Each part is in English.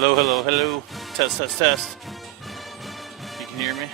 Hello, hello, hello. Test, test, test. You can hear me?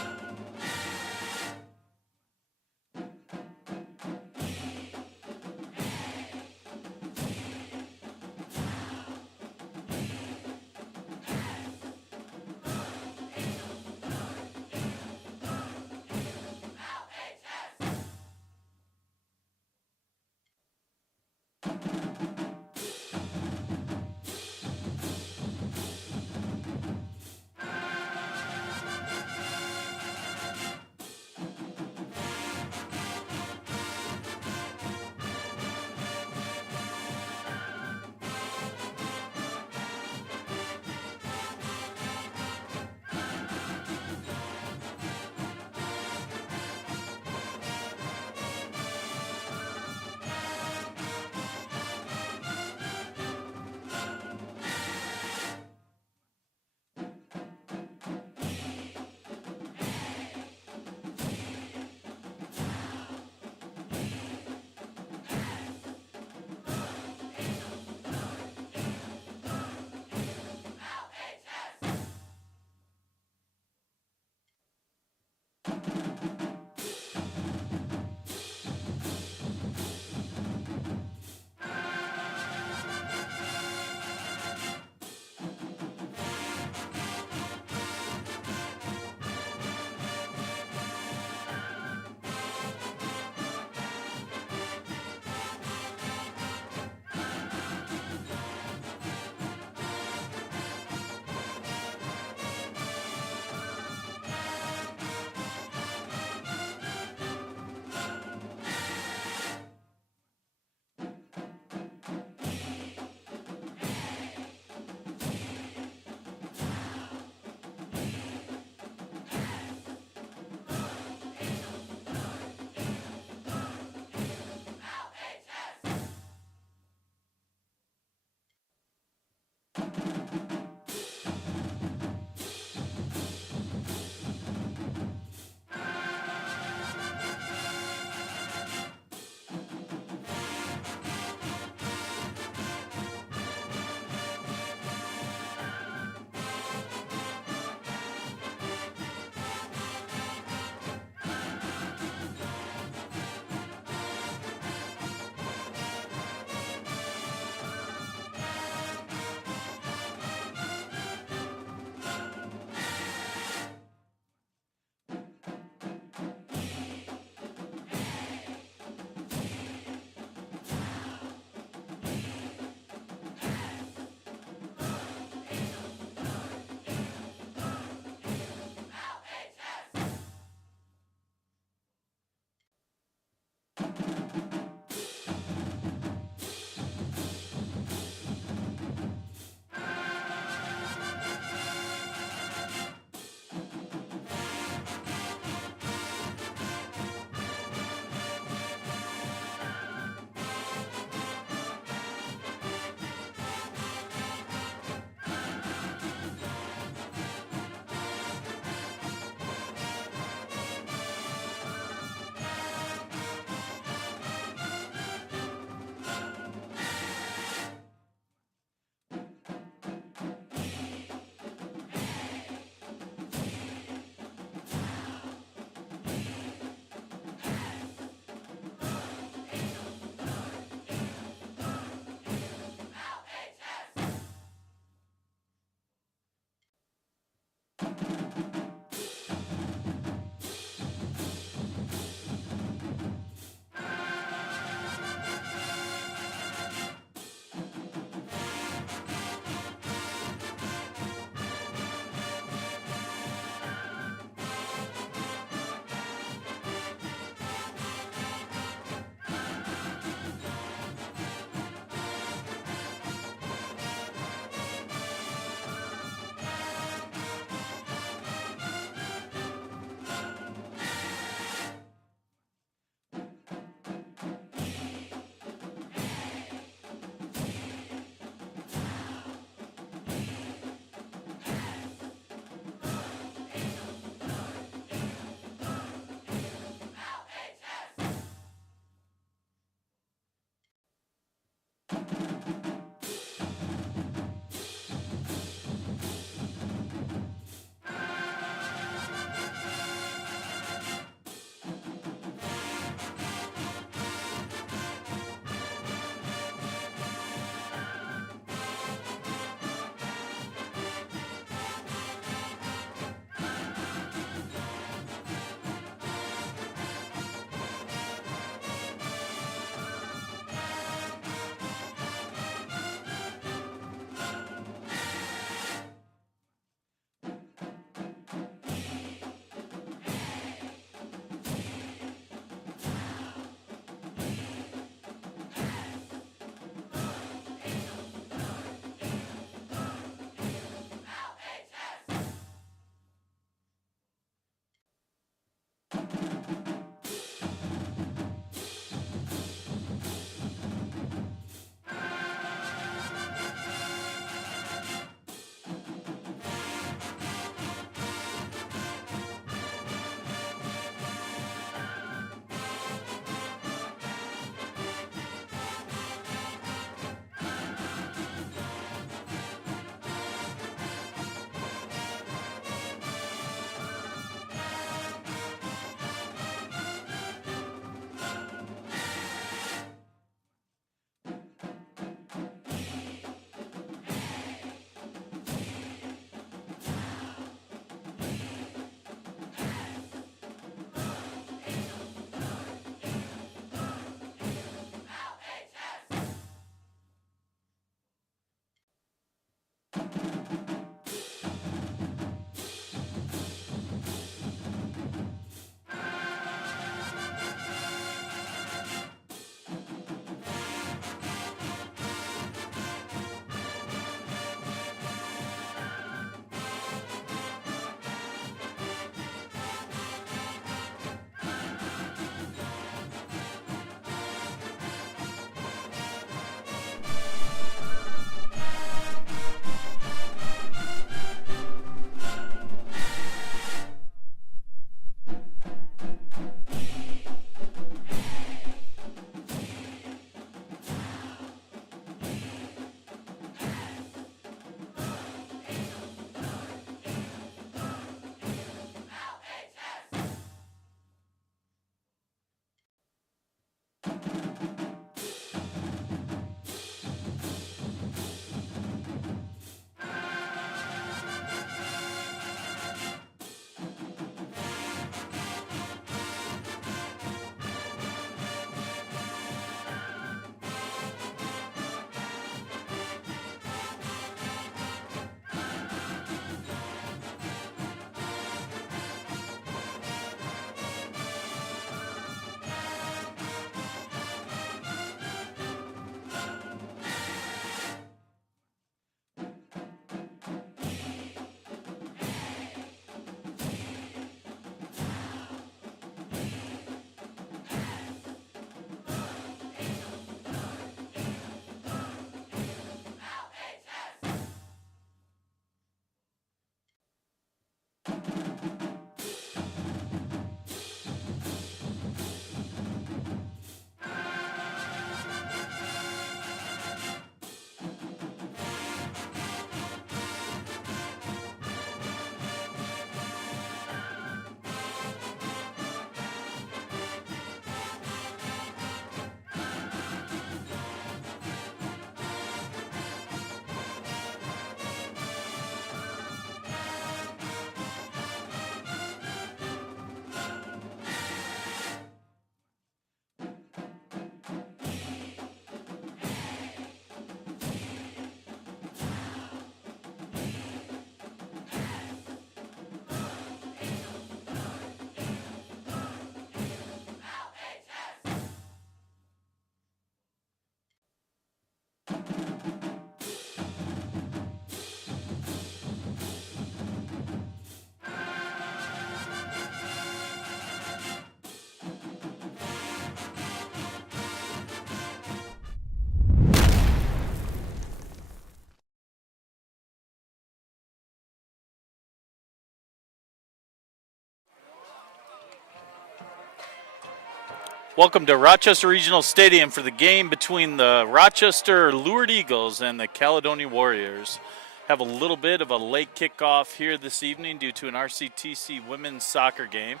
Welcome to Rochester Regional Stadium for the game between the Rochester Lourdes Eagles and the Caledonia Warriors. Have a little bit of a late kickoff here this evening due to an RCTC women's soccer game.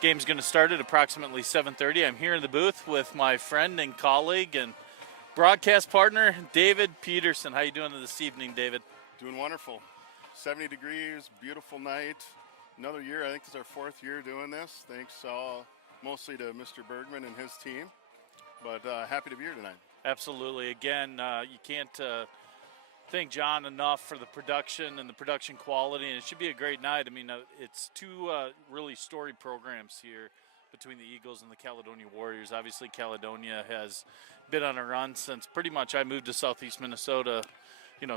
Game's going to start at approximately 7:30. I'm here in the booth with my friend and colleague and broadcast partner, David Peterson. How you doing this evening, David? Doing wonderful. 70 degrees, beautiful night. Another year. I think it's our fourth year doing this. Thanks mostly to Mr. Bergman and his team. But happy to be here tonight. Absolutely. Again, you can't thank John enough for the production and the production quality, and it should be a great night. I mean, it's two really storied programs here between the Eagles and the Caledonia Warriors. Obviously, Caledonia has been on a run since pretty much I moved to southeast Minnesota,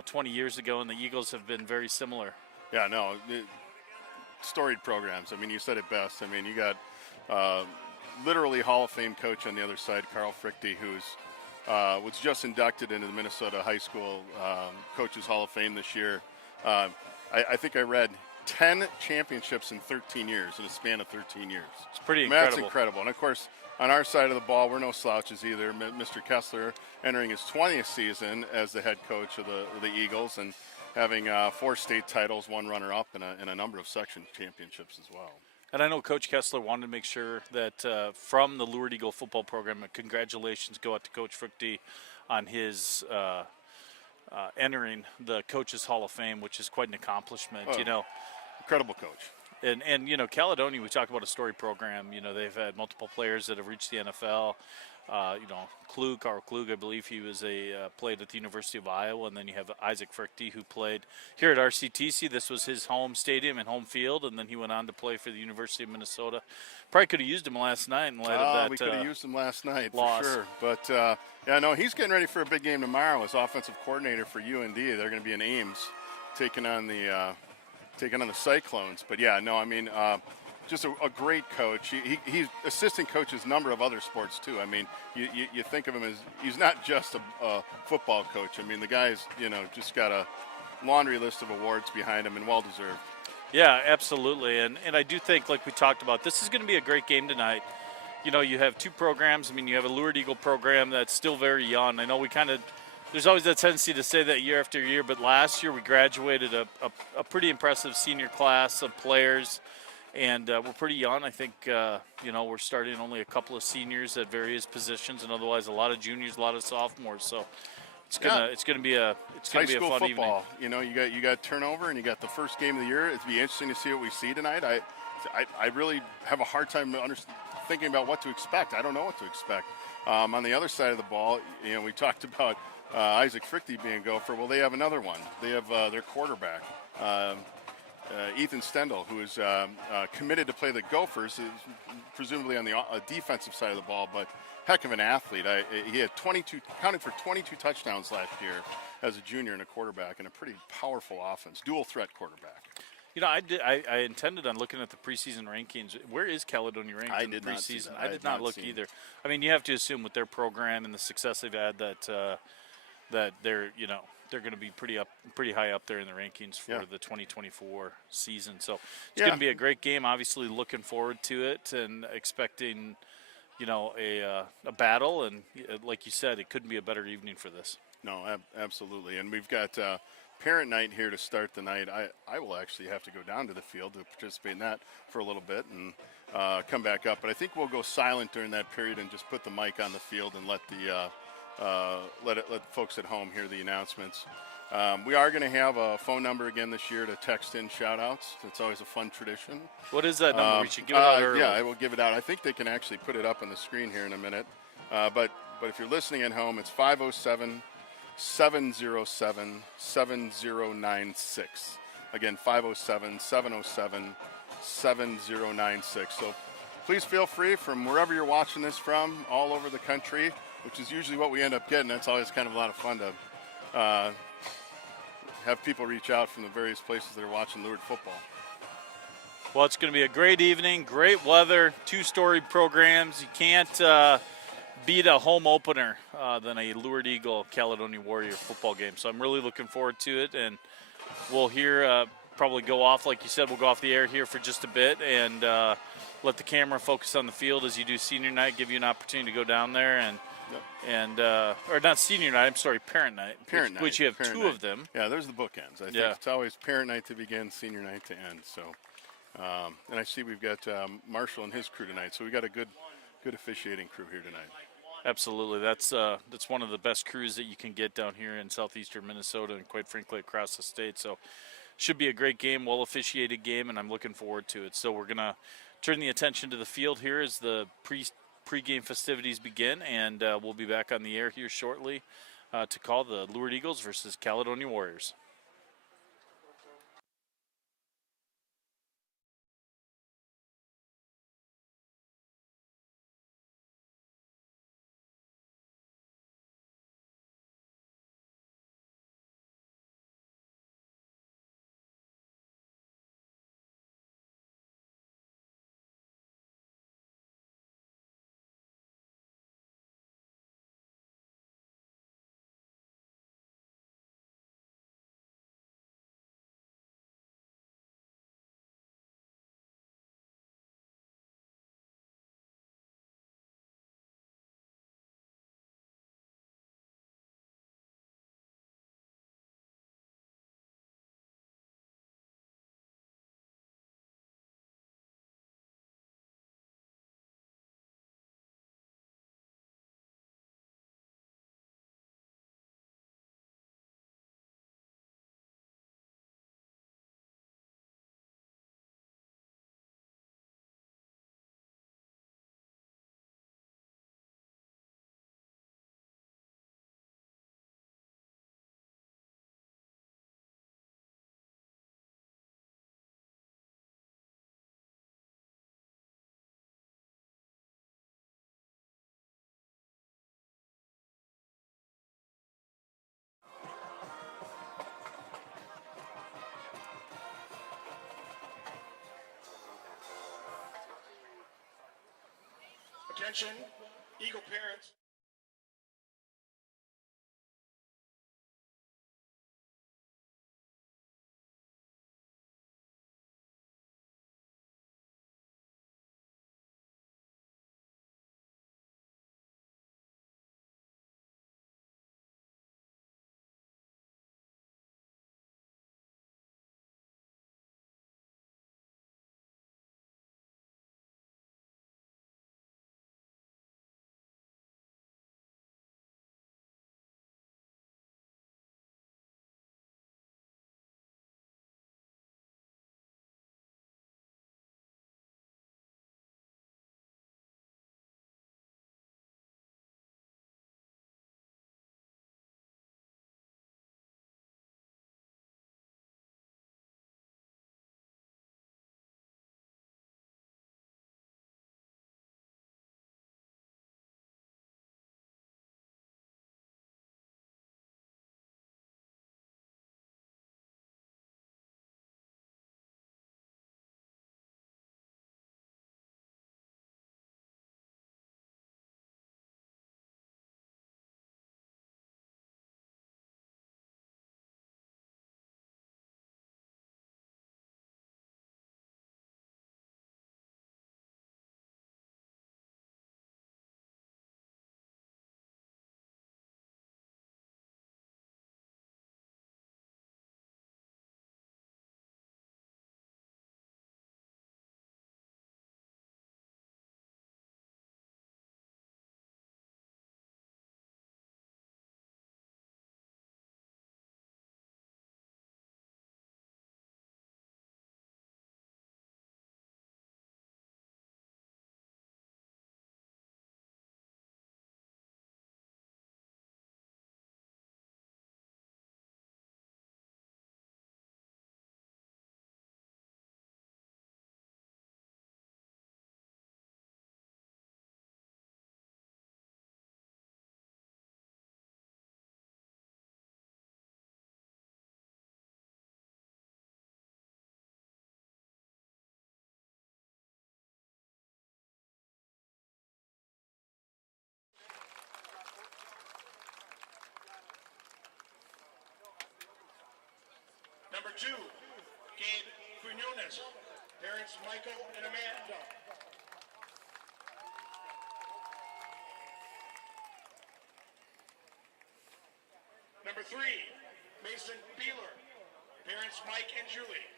20 years ago, and the Eagles have been very similar. Yeah, no, storied programs. I mean, you said it best. I mean, you got literally Hall of Fame coach on the other side, Carl Frichte, who's was just inducted into the Minnesota High School Coaches Hall of Fame this year. I think I read 10 championships in 13 years, in a span of 13 years. It's pretty incredible. That's incredible. And, of course, on our side of the ball, we're no slouches either. Mr. Kessler entering his 20th season as the head coach of the Eagles and having 4 state titles, 1 runner-up, and a number of section championships as well. And I know Coach Kessler wanted to make sure that from the Lourdes Eagle football program, congratulations go out to Coach Frichte on his entering the Coaches Hall of Fame, which is quite an accomplishment. Incredible coach. And Caledonia, we talk about a story program. They've had multiple players that have reached the NFL. Carl Klug, I believe he was played at the University of Iowa, and then you have Isaac Frichte, who played here at RCTC. This was his home stadium and home field, and then he went on to play for the University of Minnesota. Probably could have used him last night in light of that. We could have used him last night loss. For sure. But he's getting ready for a big game tomorrow as offensive coordinator for UND. They're going to be in Ames, taking on the Cyclones. But just a great coach. He's assistant coaches a number of other sports too. I mean, you think of him as he's not just a football coach. I mean, the guy's just got a laundry list of awards behind him, and well deserved. Yeah, absolutely. And I do think, like we talked about, this is going to be a great game tonight. You have 2 programs. I mean, you have a Lourdes Eagle program that's still very young. I know there's always that tendency to say that year after year, but last year we graduated a pretty impressive senior class of players. And we're pretty young. I think, we're starting only a couple of seniors at various positions, and otherwise a lot of juniors, a lot of sophomores. So it's gonna be a fun football. evening. You got turnover, and you got the first game of the year. It'd be interesting to see what we see tonight. I really have a hard time thinking about what to expect. I don't know what to expect. On the other side of the ball, we talked about Isaac Frichte being a Gopher. Well, they have another one. They have their quarterback. Ethan Stendel, who is committed to play the Gophers, is presumably on the defensive side of the ball, but heck of an athlete. He had counted for 22 touchdowns last year as a junior and a quarterback, and a pretty powerful offense, dual threat quarterback. I intended on looking at the preseason rankings. Where is Caledonia ranked in the preseason? I did not look either. I mean, you have to assume with their program and the success they've had that they're going to be pretty high up there in the rankings for the 2024 season. So it's going to be a great game. Obviously, looking forward to it and expecting, a battle. And like you said, it couldn't be a better evening for this. No, absolutely. And we've got parent night here to start the night. I will actually have to go down to the field to participate in that for a little bit and come back up. But I think we'll go silent during that period and just put the mic on the field and let folks at home hear the announcements. We are going to have a phone number again this year to text in shout-outs. It's always a fun tradition. What is that number? We should give it out early. Yeah, I will give it out. I think they can actually put it up on the screen here in a minute. But if you're listening at home, it's 507-707-7096. Again, 507-707-7096. So please feel free from wherever you're watching this from, all over the country, which is usually what we end up getting. That's always kind of a lot of fun to have people reach out from the various places that are watching Lourdes football. Well, it's going to be a great evening, great weather, 2 storied programs. You can't beat a home opener than a Lourdes Eagle Caledonia Warrior football game. So I'm really looking forward to it, and we'll hear probably go off, like you said, we'll go off the air here for just a bit and let the camera focus on the field as you do senior night, give you an opportunity to go down there and or not senior night, I'm sorry, parent night, which you have two of them. Yeah, there's the bookends. I think it's always parent night to begin, senior night to end. So, and I see we've got Marshall and his crew tonight, so we got a good officiating crew here tonight. Absolutely, that's one of the best crews that you can get down here in southeastern Minnesota and quite frankly across the state. So, should be a great game, well officiated game, and I'm looking forward to it. So we're gonna turn the attention to the field here as the pregame festivities begin, and we'll be back on the air here shortly to call the Lourdes Eagles versus Caledonia Warriors. Attention, Eagle parents. Number 2, Gabe Quinones. Parents Michael and Amanda. Number 3, Mason Beeler. Parents Mike and Julie.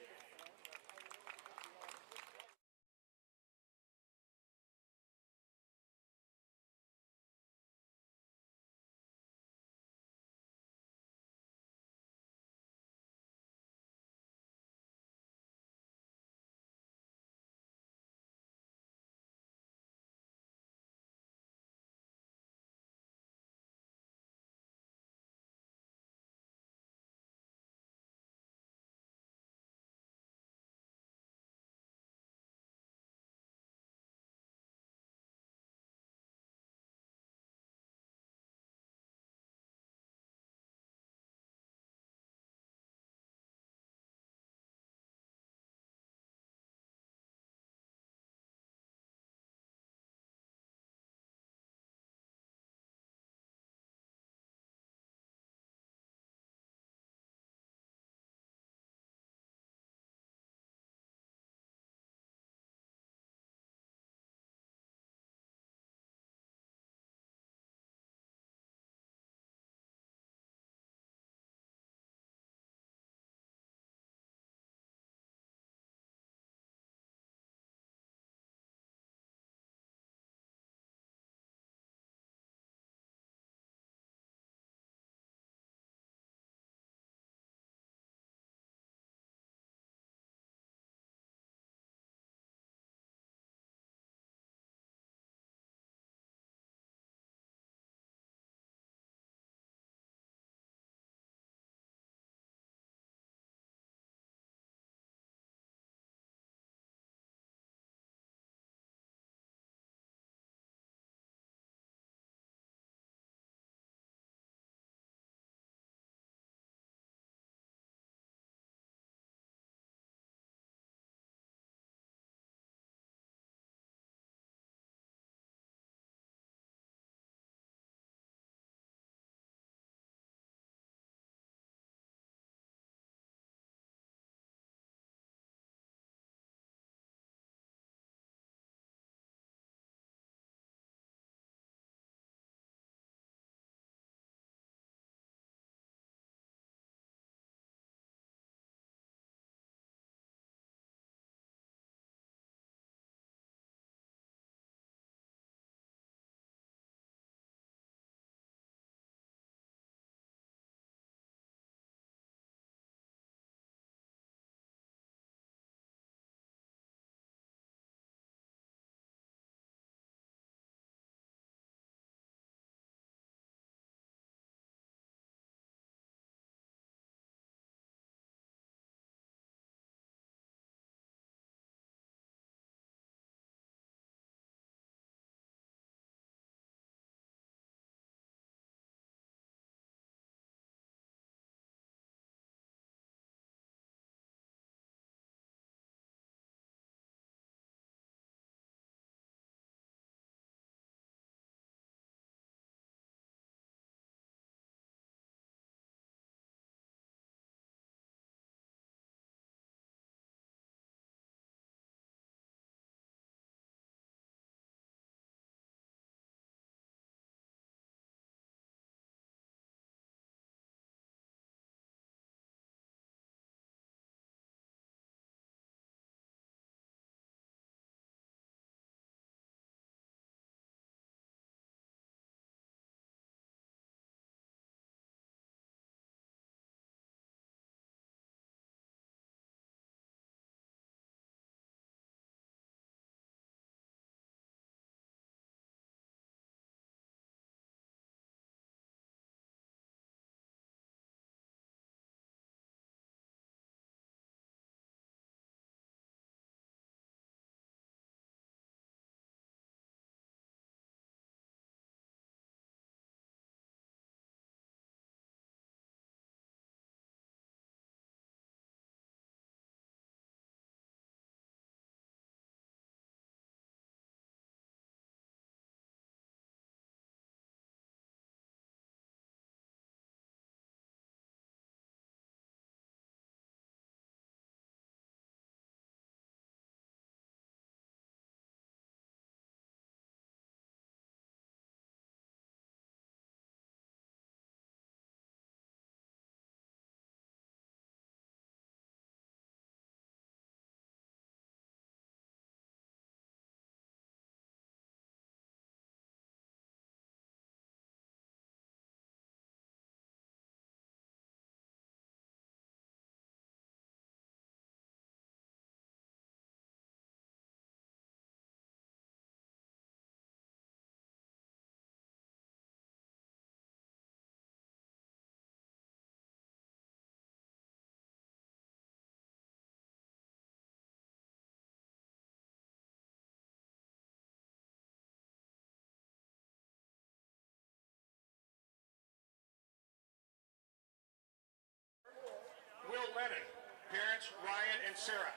11, parents Ryan and Sarah.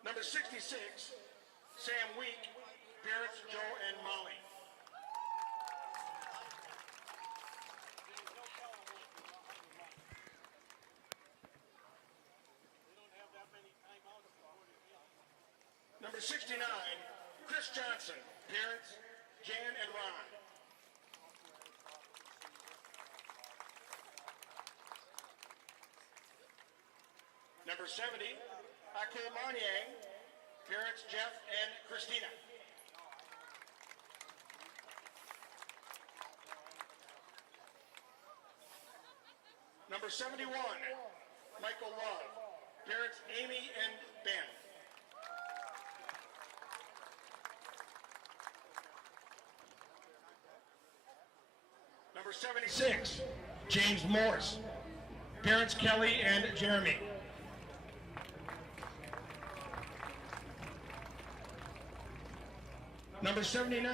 Number 66, Sam Week, parents Joe and Molly. Number 69, Chris Johnson, parents Jan and Ron. Number 70, Akul Manyang, parents Jeff and Christina. Number 71, Michael Love, parents Amy and Ben. Number 76, James Morse, parents Kelly and Jeremy. Number 79,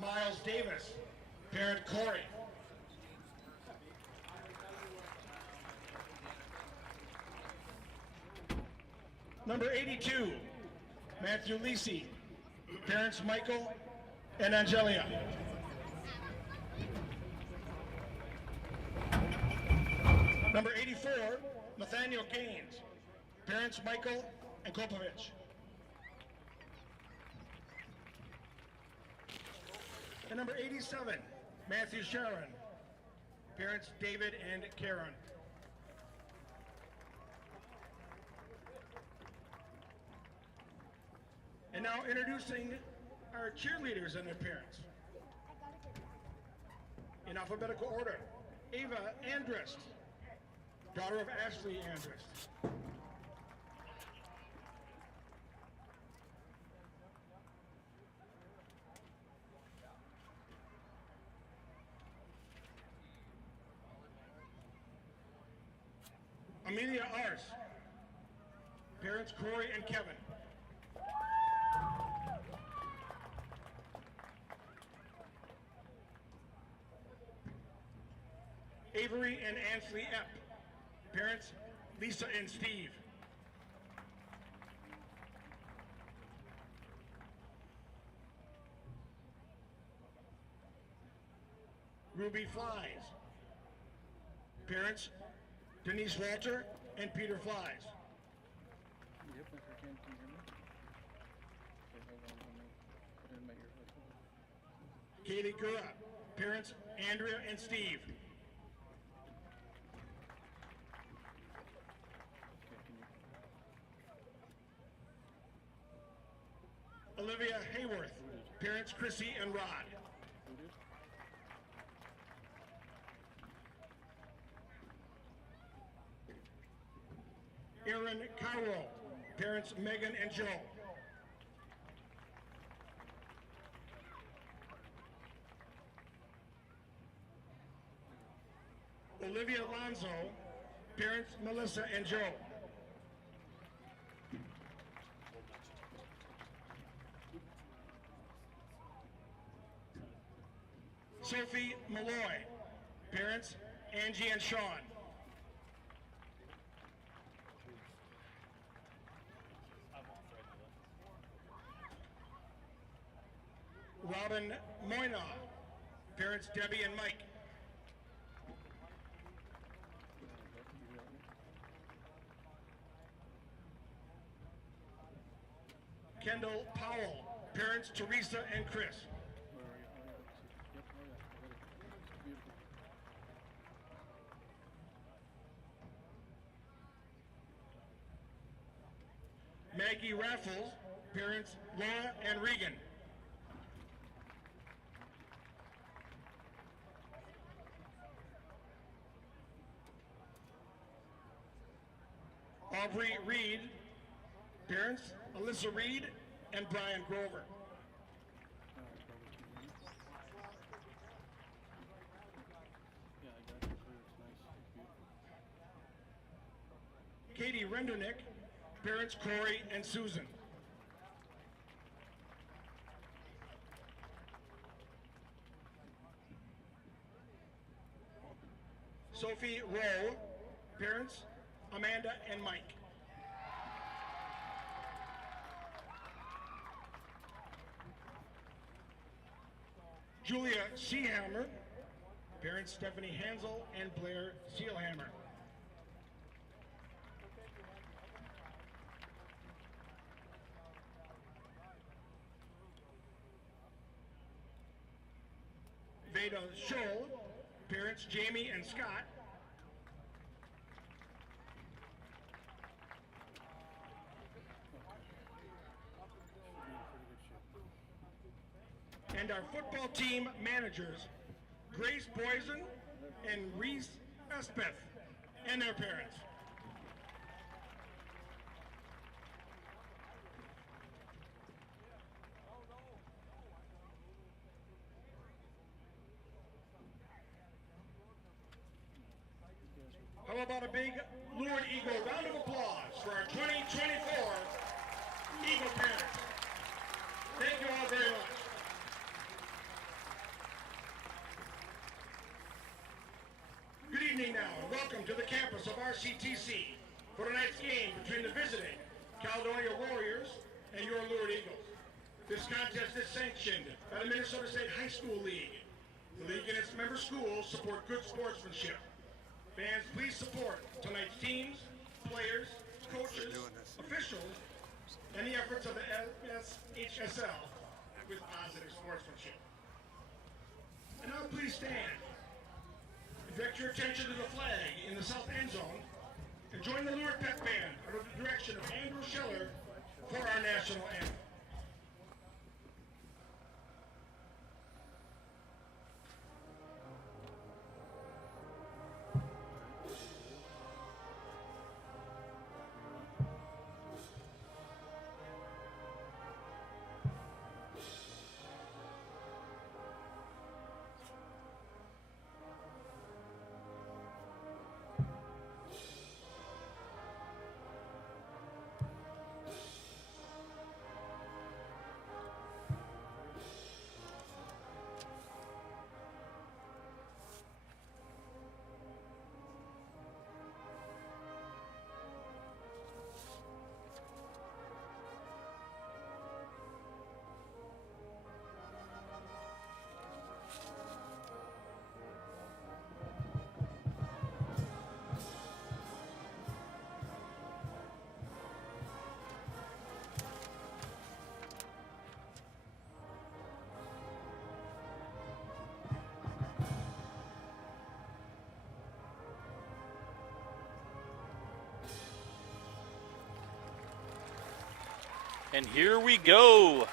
Miles Davis, parent Corey. Number 82, Matthew Lisi, parents Michael and Angelia. Number 84, Nathaniel Gaines, parents Michael and Kopovich. And number 87, Matthew Sharon, parents David and Karen. And now introducing our cheerleaders and their parents. In alphabetical order, Ava Andrist, daughter of Ashley Andrist. Amelia Ars, parents Corey and Kevin. Avery and Ansley Epp, parents Lisa and Steve. Ruby Flies, parents Denise Walter and Peter Flies. Yep, if I can you hear me? Okay, hold on, put in my earbuds. Kaylee Gura, parents Andrea and Steve. Okay, can you? Olivia Hayworth, parents Chrissy and Rod. Who did? Aaron Cowell, parents Megan and Joe. Olivia Alonso, parents Melissa and Joe. Sophie Malloy, parents Angie and Sean. Robin Moyna, parents Debbie and Mike. Kendall Powell, parents Teresa and Chris. Where are you? Yep, oh yeah, I got it. Beautiful. Maggie Raffles, parents Laura and Regan. Aubrey Reed, parents Alyssa Reed and Brian Grover. All right, brother, can you hear me? Yeah, I got it. It's nice. It's beautiful. Katie Rendernick, parents Corey and Susan. Sophie Rowe. Parents, Amanda and Mike. Julia Seahammer. Parents, Stephanie Hansel and Blair Sealhammer. Veda Scholl. Parents, Jamie and Scott. And our football team managers, Grace Boysen and Reese Espeth, and their parents. How about a big Lourdes Eagle round of applause for our 2024 Eagle parents? Thank you all very much. Good evening now, and welcome to the campus of RCTC for tonight's game between the visiting Caledonia Warriors and your Lourdes Eagles. This contest is sanctioned by the Minnesota State High School League. The league and its member schools support good sportsmanship. Fans, please support tonight's teams, players, coaches, officials, and the efforts of the SHSL with positive sportsmanship. And now please stand. Direct your attention to the flag in the south end zone and join the Lourdes Pep Band under the direction of Andrew Schiller for our national anthem. And here we go.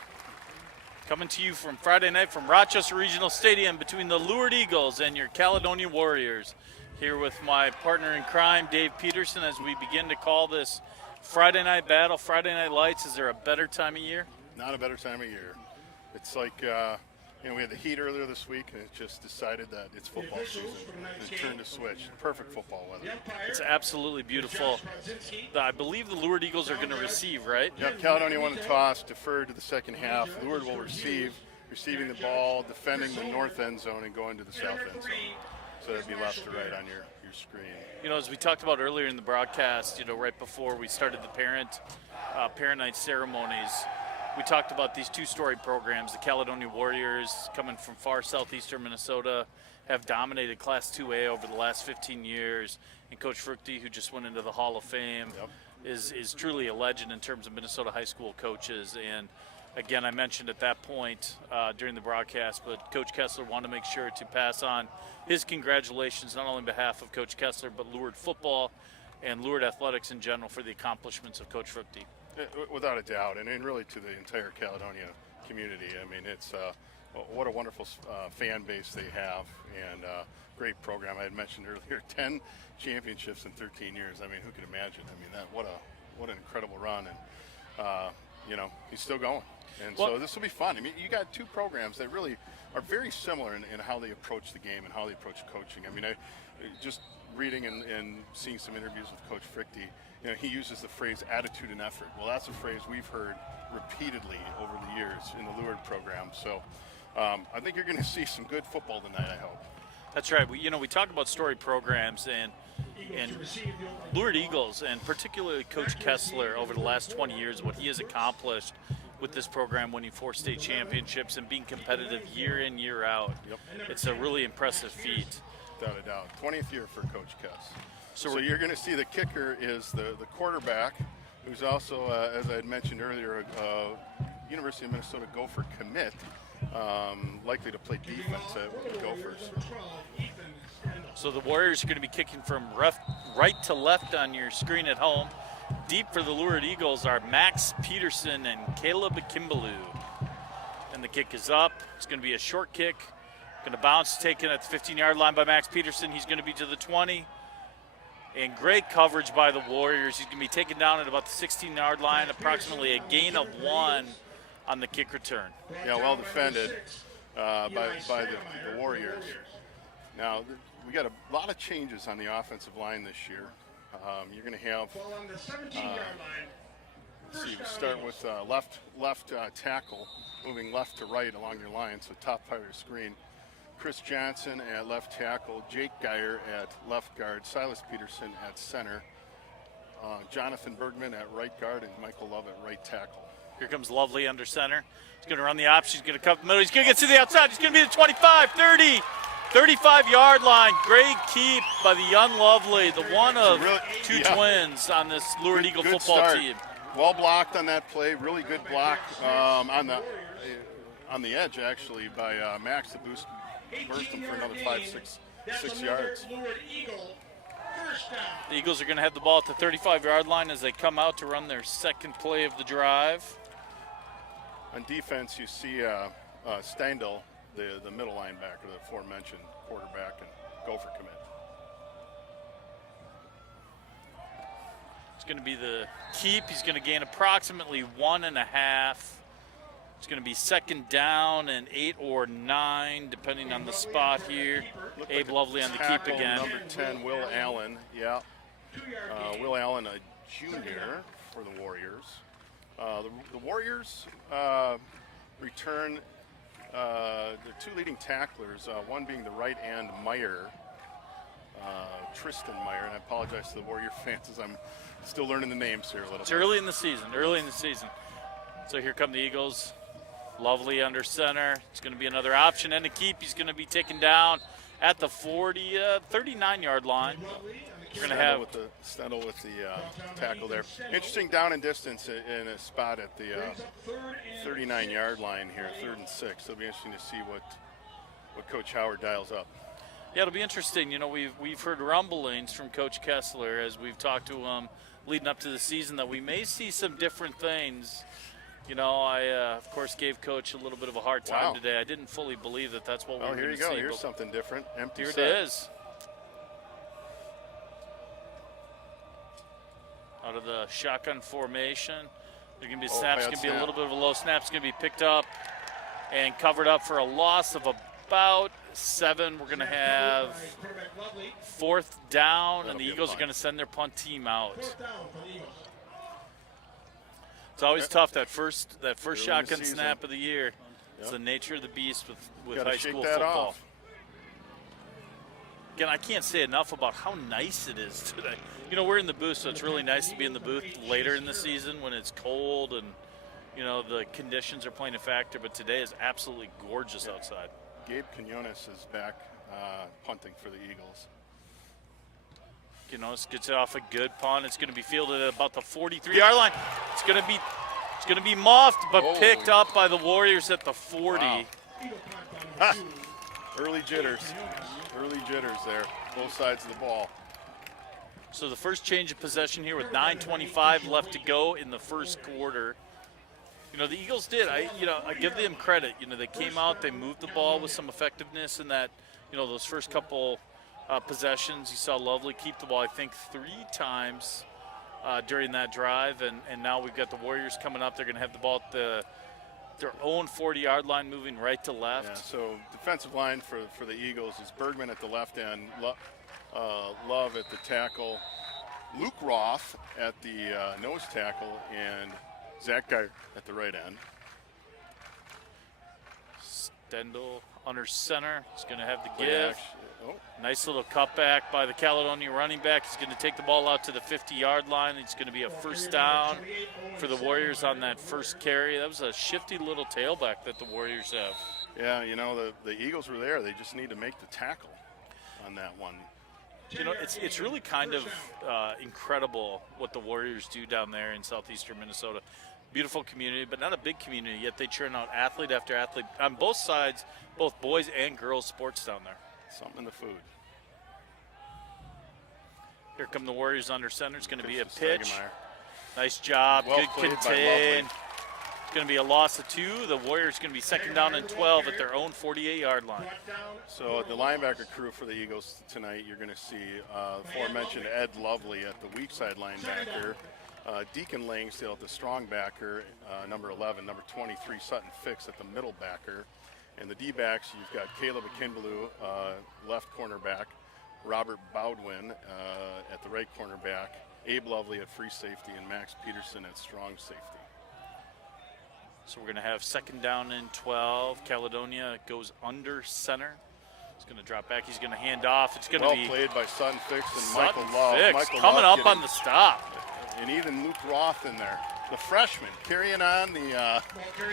Coming to you from Friday night from Rochester Regional Stadium between the Lourdes Eagles and your Caledonia Warriors. Here with my partner in crime, Dave Peterson, as we begin to call this Friday night battle, Friday Night Lights. Is there a better time of year? Not a better time of year. It's like, we had the heat earlier this week, and it just decided that it's football season. It turned a switch. Perfect football weather. It's absolutely beautiful. I believe the Lourdes Eagles are going to receive, right? Yep, Caledonia won the toss, deferred to the second half. Lourdes will receiving the ball, defending the north end zone, and going to the south end zone. So that'd be left to right on your screen. You know, as we talked about earlier in the broadcast, right before we started the parent night ceremonies, we talked about these two-story programs. The Caledonia Warriors, coming from far southeastern Minnesota, have dominated Class 2A over the last 15 years. And Coach Fruchty, who just went into the Hall of Fame, is truly a legend in terms of Minnesota high school coaches. And again, I mentioned at that point during the broadcast, but Coach Kessler wanted to make sure to pass on his congratulations, not only on behalf of Coach Kessler, but Lourdes football and Lourdes athletics in general for the accomplishments of Coach Fruchty. Without a doubt, and really to the entire Caledonia community. I mean, it's what a wonderful fan base they have, and great program. I had mentioned earlier, 10 championships in 13 years. I mean, who could imagine? I mean, what an incredible run, and he's still going. And so this will be fun. I mean, you got two programs that really are very similar in how they approach the game and how they approach coaching. I mean, I just reading and seeing some interviews with Coach Fruchty, he uses the phrase attitude and effort. Well, that's a phrase we've heard repeatedly over the years in the Lourdes program. So I think you're going to see some good football tonight, I hope. That's right. We talk about story programs and Lourdes Eagles, and particularly Coach Kessler over the last 20 years, what he has accomplished with this program, winning 4 state championships and being competitive year in, year out. Yep. It's a really impressive feat. Without a doubt. 20th year for Coach Kess. So you're going to see the kicker is the quarterback, who's also, as I had mentioned earlier, University of Minnesota Gopher commit, likely to play defense with the Gophers. So the Warriors are going to be kicking from right to left on your screen at home. Deep for the Lourdes Eagles are Max Peterson and Caleb Kimbaloo. And the kick is up. It's going to be a short kick. Going to bounce, taken at the 15-yard line by Max Peterson. He's going to be to the 20. And great coverage by the Warriors. He's going to be taken down at about the 16-yard line, approximately a gain of 1 on the kick return. Yeah, well defended by the Warriors. Now, we got a lot of changes on the offensive line this year. You're going to have, let's see, we start with left tackle, moving left to right along your line, so top part of your screen. Chris Johnson at left tackle, Jake Geyer at left guard, Silas Peterson at center, Jonathan Bergman at right guard, and Michael Love at right tackle. Here comes Lovely under center. He's going to run the option. He's going to come to the middle. He's going to get to the outside. He's going to be the 25, 30, 35-yard line. Great keep by the young Lovely, the one of two twins on this Lourdes Eagle football team. Well blocked on that play. Really good block on the edge, actually, by Max to burst him for another 6 yards. The Eagles are going to have the ball at the 35-yard line as they come out to run their second play of the drive. On defense, you see Steindl, the middle linebacker, the aforementioned quarterback and Gopher commit. It's going to be the keep. He's going to gain approximately 1.5. It's going to be second down and 8 or 9, depending on the spot here. Abe Lovely on the keep again. Number 10, Will Allen. Yeah. Will Allen, a junior for the Warriors. The Warriors return the 2 leading tacklers, one being the right end Meyer, Tristan Meyer, and I apologize to the Warrior fans as I'm still learning the names here a little bit. It's early in the season, So here come the Eagles. Lovely under center. It's going to be another option and a keep. He's going to be taken down at the 39-yard line. You're going to have Steindl with the tackle there. Interesting down and distance in a spot at the 39-yard line here, 3rd and 6. It'll be interesting to see what Coach Howard dials up. Yeah, it'll be interesting. We've heard rumblings from Coach Kessler as we've talked to him leading up to the season that we may see some different things. I, of course, gave Coach a little bit of a hard time today. I didn't fully believe that that's what we were going to see. Oh, here you go. Here's something different. Empty here set. It is. Out of the shotgun formation. There's going to be snaps. It's going to be a little bit of a low snap. It's going to be picked up and covered up for a loss of about 7. We're going to have 4th down, and the Eagles are going to send their punt team out. It's always tough, that first shotgun snap of the year. It's the nature of the beast with high school football. Again, I can't say enough about how nice it is today. We're in the booth, so it's really nice to be in the booth later in the season when it's cold and, the conditions are playing a factor. But today is absolutely gorgeous outside. Gabe Quinones is back punting for the Eagles. Quinones gets off a good punt. It's going to be fielded at about the 43-yard line. It's going to be muffed, but picked up by the Warriors at the 40. Wow. Early jitters there, both sides of the ball. So the first change of possession here with 9:25 left to go in the first quarter. The Eagles did. I give them credit. They came out, they moved the ball with some effectiveness in that, those first couple possessions. You saw Lovely keep the ball, I think, 3 times during that drive, and now we've got the Warriors coming up. They're going to have the ball at their own 40-yard line, moving right to left. Yeah, so defensive line for the Eagles is Bergman at the left end, Love at the tackle, Luke Roth at the nose tackle, and Zach Geyer at the right end. Steindl under center. He's going to have the Play give. action. Oh, Nice little cutback by the Caledonia running back. He's going to take the ball out to the 50-yard line. It's going to be a first down for the Warriors on that first carry. That was a shifty little tailback that the Warriors have. yeah, you know, the Eagles were there. They just need to make the tackle on that one. You know, it's really kind of incredible what the Warriors do down there in southeastern Minnesota. Beautiful community, but not a big community, yet they churn out athlete after athlete on both sides, both boys and girls sports down there. Something in the food. Here come the Warriors under center. It's going to be a Christian pitch. Stegemeyer. Nice job. Well Good played by contain. Lovely. It's going to be a loss of 2. The Warriors going to be second down and 12 at their own 48-yard line. So the linebacker crew for the Eagles tonight, you're going to see aforementioned Ed Lovely at the weak side linebacker, Deacon Langsdale at the strong backer, number 11, number 23 Sutton Fix at the middle backer, and the D-backs you've got Caleb Akinbalu, left cornerback, Robert Bowdwin at the right cornerback, Abe Lovely at free safety, and Max Peterson at strong safety. So we're going to have second down and 12. Caledonia goes under center. He's going to drop back. He's going to hand off. It's going to Well be played by Sutton Fix and Sutton Michael Love. Fix Michael coming Love up on the stop. and even Luke Roth in there, the freshman, carrying on the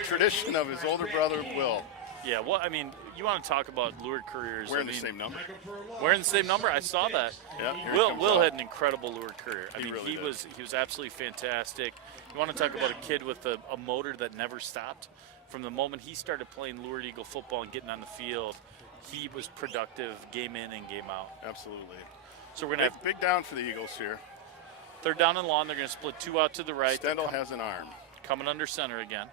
tradition of his older brother Will. Yeah, well, I mean, you want to talk about Lourdes careers. Wearing I the mean, same number. Wearing the same number? I saw that. Yeah, here he Will comes out. had an incredible Lourdes career. I He mean, really he did. was absolutely fantastic. You want to talk about a kid with a motor that never stopped? From the moment he started playing Lourdes Eagle football and getting on the field, he was productive game in and game out. Absolutely. So we're going to have Big down for the Eagles here. third down and long. They're going to split 2 out to the right. They're Stendhal has an arm. coming under center again.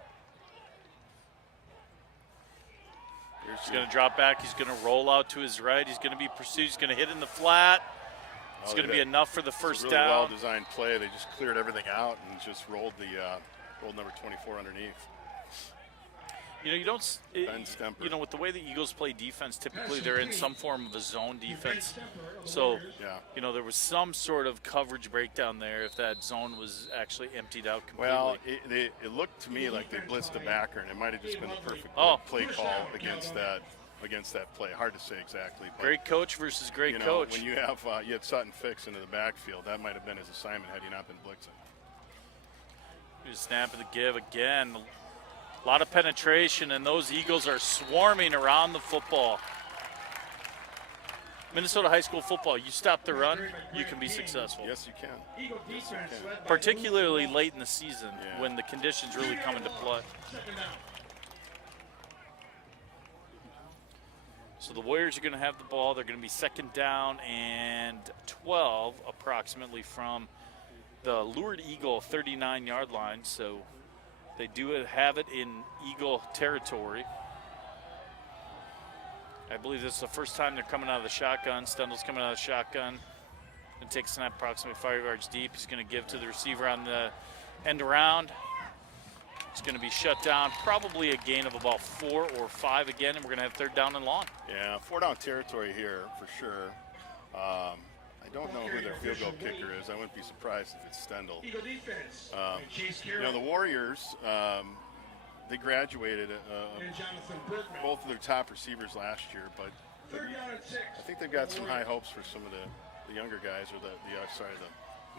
Here's He's your- going to drop back. He's going to roll out to his right. He's going to be pursued. He's going to hit in the flat. It's Oh, going to they be did. enough for the It's a first really down. well-designed play. They just cleared everything out and just rolled number 24 underneath. You know, you don't. Ben Stemper. You know, with the way the Eagles play defense, typically they're in some form of a zone defense. So, Yeah. you know, there was some sort of coverage breakdown there if that zone was actually emptied out completely. Well, it looked to me like they blitzed a backer, and it might have just been the perfect Oh. play call against that play. Hard to say exactly. But, great coach versus great you know, coach. when you have you had Sutton Fix into the backfield, that might have been his assignment had he not been blitzing. Here's a snap of the give again. A lot of penetration, and those Eagles are swarming around the football. Minnesota high school football, you stop the run, you can be successful. Yes, you can. Eagle defense led by Particularly late in the season Yeah. when the conditions really come into play. second down. So the Warriors are going to have the ball. They're going to be second down and 12 approximately from the Lourdes Eagle 39-yard line. So they do have it in Eagle territory. I believe this is the first time they're coming out of the shotgun. Stendhal's coming out of the shotgun and takes a snap approximately 5 yards deep. He's going to give to the receiver on the end around. It's going to be shut down, probably a gain of about 4 or 5 again, and we're going to have third down and long. Yeah, 4-down territory here for sure. I don't know who their field goal kicker is. I wouldn't be surprised if it's Stendhal. Eagle defense. And Chase You know, Carroll the Warriors, they graduated and Jonathan Berkman. both of their top receivers last year, but Third down and 6. I think they've got some high hopes for some of the younger guys or the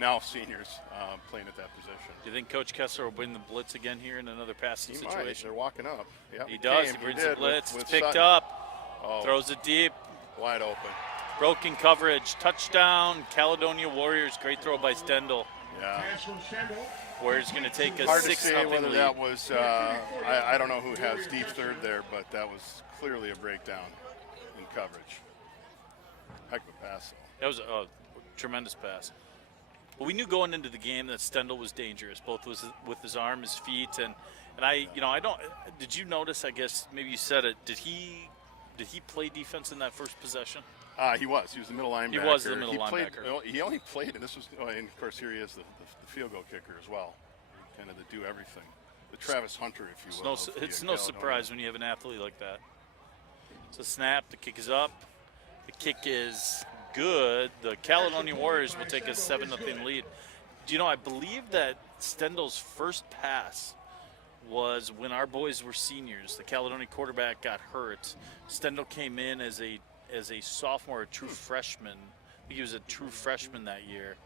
now seniors playing at that position. Do you think Coach Kessler will bring the blitz again here in another passing He might. situation? They're walking up. Yep, He does. came. He brings did the blitz. with It's picked Sutton. up. Oh, Throws it deep. wide open. Broken coverage. Touchdown. Caledonia Warriors. Great throw by Stendhal. Yeah. Pass from Stendhal. Warriors going to take a Hard to 6-0 say whether lead. that was, I don't know who has deep third there, but that was clearly a breakdown in coverage. Heck of a pass, though. That was a tremendous pass. But we knew going into the game that Stendhal was dangerous, both with his arm, his feet, and I don't. Did you notice? I guess maybe you said it. Did he play defense in that first possession? He was. He was the middle linebacker. He was the middle Played, linebacker. he only played, and this was, and of course here he is, the field goal kicker as well. Kind of the do everything. The Travis Hunter, if you will. It's of the, no Caledonia. surprise when you have an athlete like that. So snap, the kick is up. The kick is good. The Caledonia Warriors will take a 7-0 lead. Do you know, I believe that Stendhal's first pass was when our boys were seniors. The Caledonia quarterback got hurt. Stendhal came in as a sophomore, a true freshman. I think he was a true freshman that year,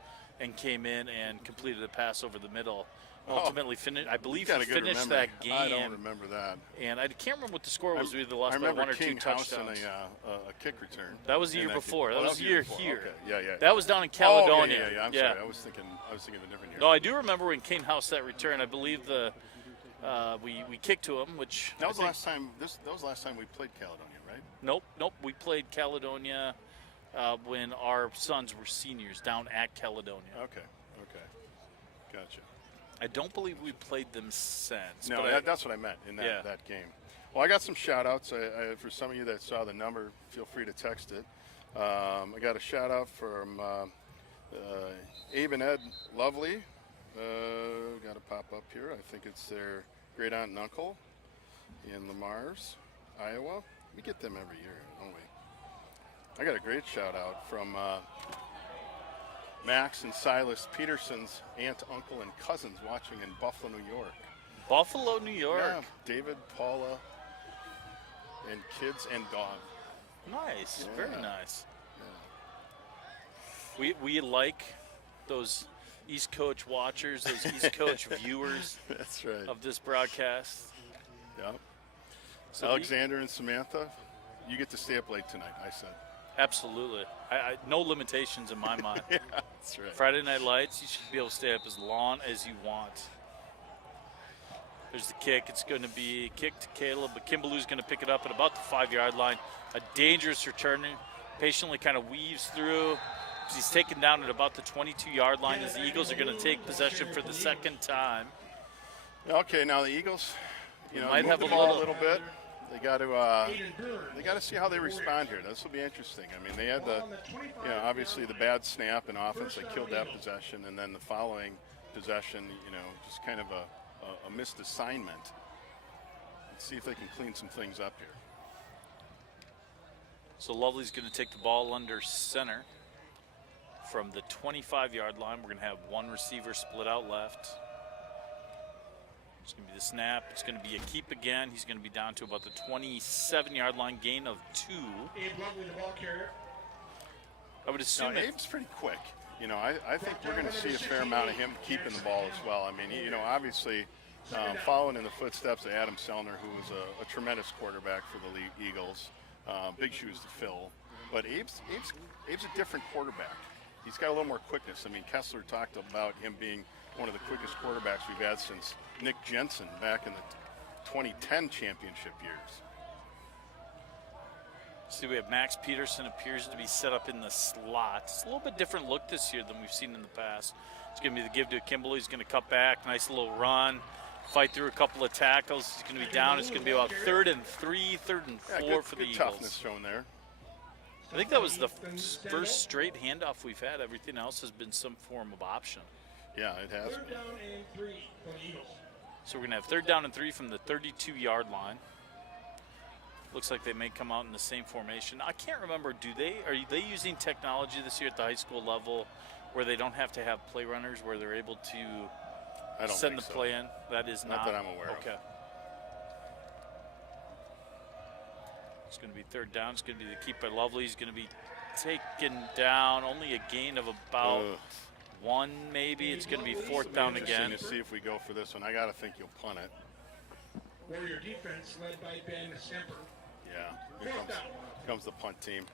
and came in and completed a pass over the middle. Ultimately finished. I believe he finished that game. I don't remember that. And I can't remember what the score was. We either lost by 1 or 2 touchdowns. A kick return. That was the year before. That was the year here. Okay. Yeah. That was down in Caledonia. I'm sorry. I was thinking of a different year. No, I do remember when Kane House that return. I believe we kicked to him, which that was last time. That was last time we played Caledonia, right? Nope. We played Caledonia when our sons were seniors down at Caledonia. Okay. Gotcha. I don't believe we played them since. No, that's what I meant in that game. Well, I got some shout-outs. For some of you that saw the number, feel free to text it. I got a shout-out from Abe and Ed Lovely. Got to pop up here. I think it's their great aunt and uncle in Lamars, Iowa. We get them every year, don't we? I got a great shout-out from Max and Silas Peterson's aunt, uncle, and cousins watching in Buffalo, New York. Buffalo, New York. Yeah, David, Paula, and kids and dog. Nice, Yeah. very nice. Yeah. We like those East Coast watchers, those East Coast viewers. That's right. Of this broadcast. Yeah. So Alexander and Samantha, you get to stay up late tonight, I said. Absolutely. No limitations in my mind. Yeah, that's right. Friday Night Lights, you should be able to stay up as long as you want. There's the kick. It's going to be a kick to Caleb, but Kimbaloo's going to pick it up at about the 5-yard line. A dangerous returner, patiently kind of weaves through. He's taken down at about the 22-yard line as the Eagles are going to take possession for the second time. Okay, now the Eagles, might move have the a ball a little bit. They got to see how they respond here. This will be interesting. I mean, they had obviously the bad snap in offense. They killed that possession, and then the following possession, just kind of a missed assignment. Let's see if they can clean some things up here. So Lovely's going to take the ball under center from the 25-yard line. We're going to have one receiver split out left. It's going to be the snap. It's going to be a keep again. He's going to be down to about the 27-yard line, gain of 2. Abe Lovely, the ball carrier. I would assume Abe's pretty quick. I think we're going to see a fair amount of him keeping the ball as well. I mean, obviously following in the footsteps of Adam Sellner, who was a tremendous quarterback for the Eagles. Big shoes to fill. But Abe's a different quarterback. He's got a little more quickness. I mean, Kessler talked about him being one of the quickest quarterbacks we've had since Nick Jensen back in the 2010 championship years. See, we have Max Peterson appears to be set up in the slot. It's a little bit different look this year than we've seen in the past. It's going to be the give to Kimball. He's going to cut back, nice little run, fight through a couple of tackles. He's going to be down. It's going to be about 3rd and 3, 3rd and 4 for the Eagles. Toughness shown there. I think that was the first straight handoff we've had. Everything else has been some form of option. Yeah, it has. 3rd down and 3 for the Eagles. So we're going to have 3rd down and 3 from the 32-yard line. Looks like they may come out in the same formation. I can't remember, are they using technology this year at the high school level where they don't have to have play runners, where they're able to send the play in? That is not that I'm aware of. Okay. It's going to be 3rd down. It's going to be the keep by Lovely. He's going to be taken down. Only a gain of about 1 maybe. It's going to be 4th down again. To see if we go for this one. I got to think you'll punt it. Warrior defense led by Ben Stemper. Yeah, here comes the punt team.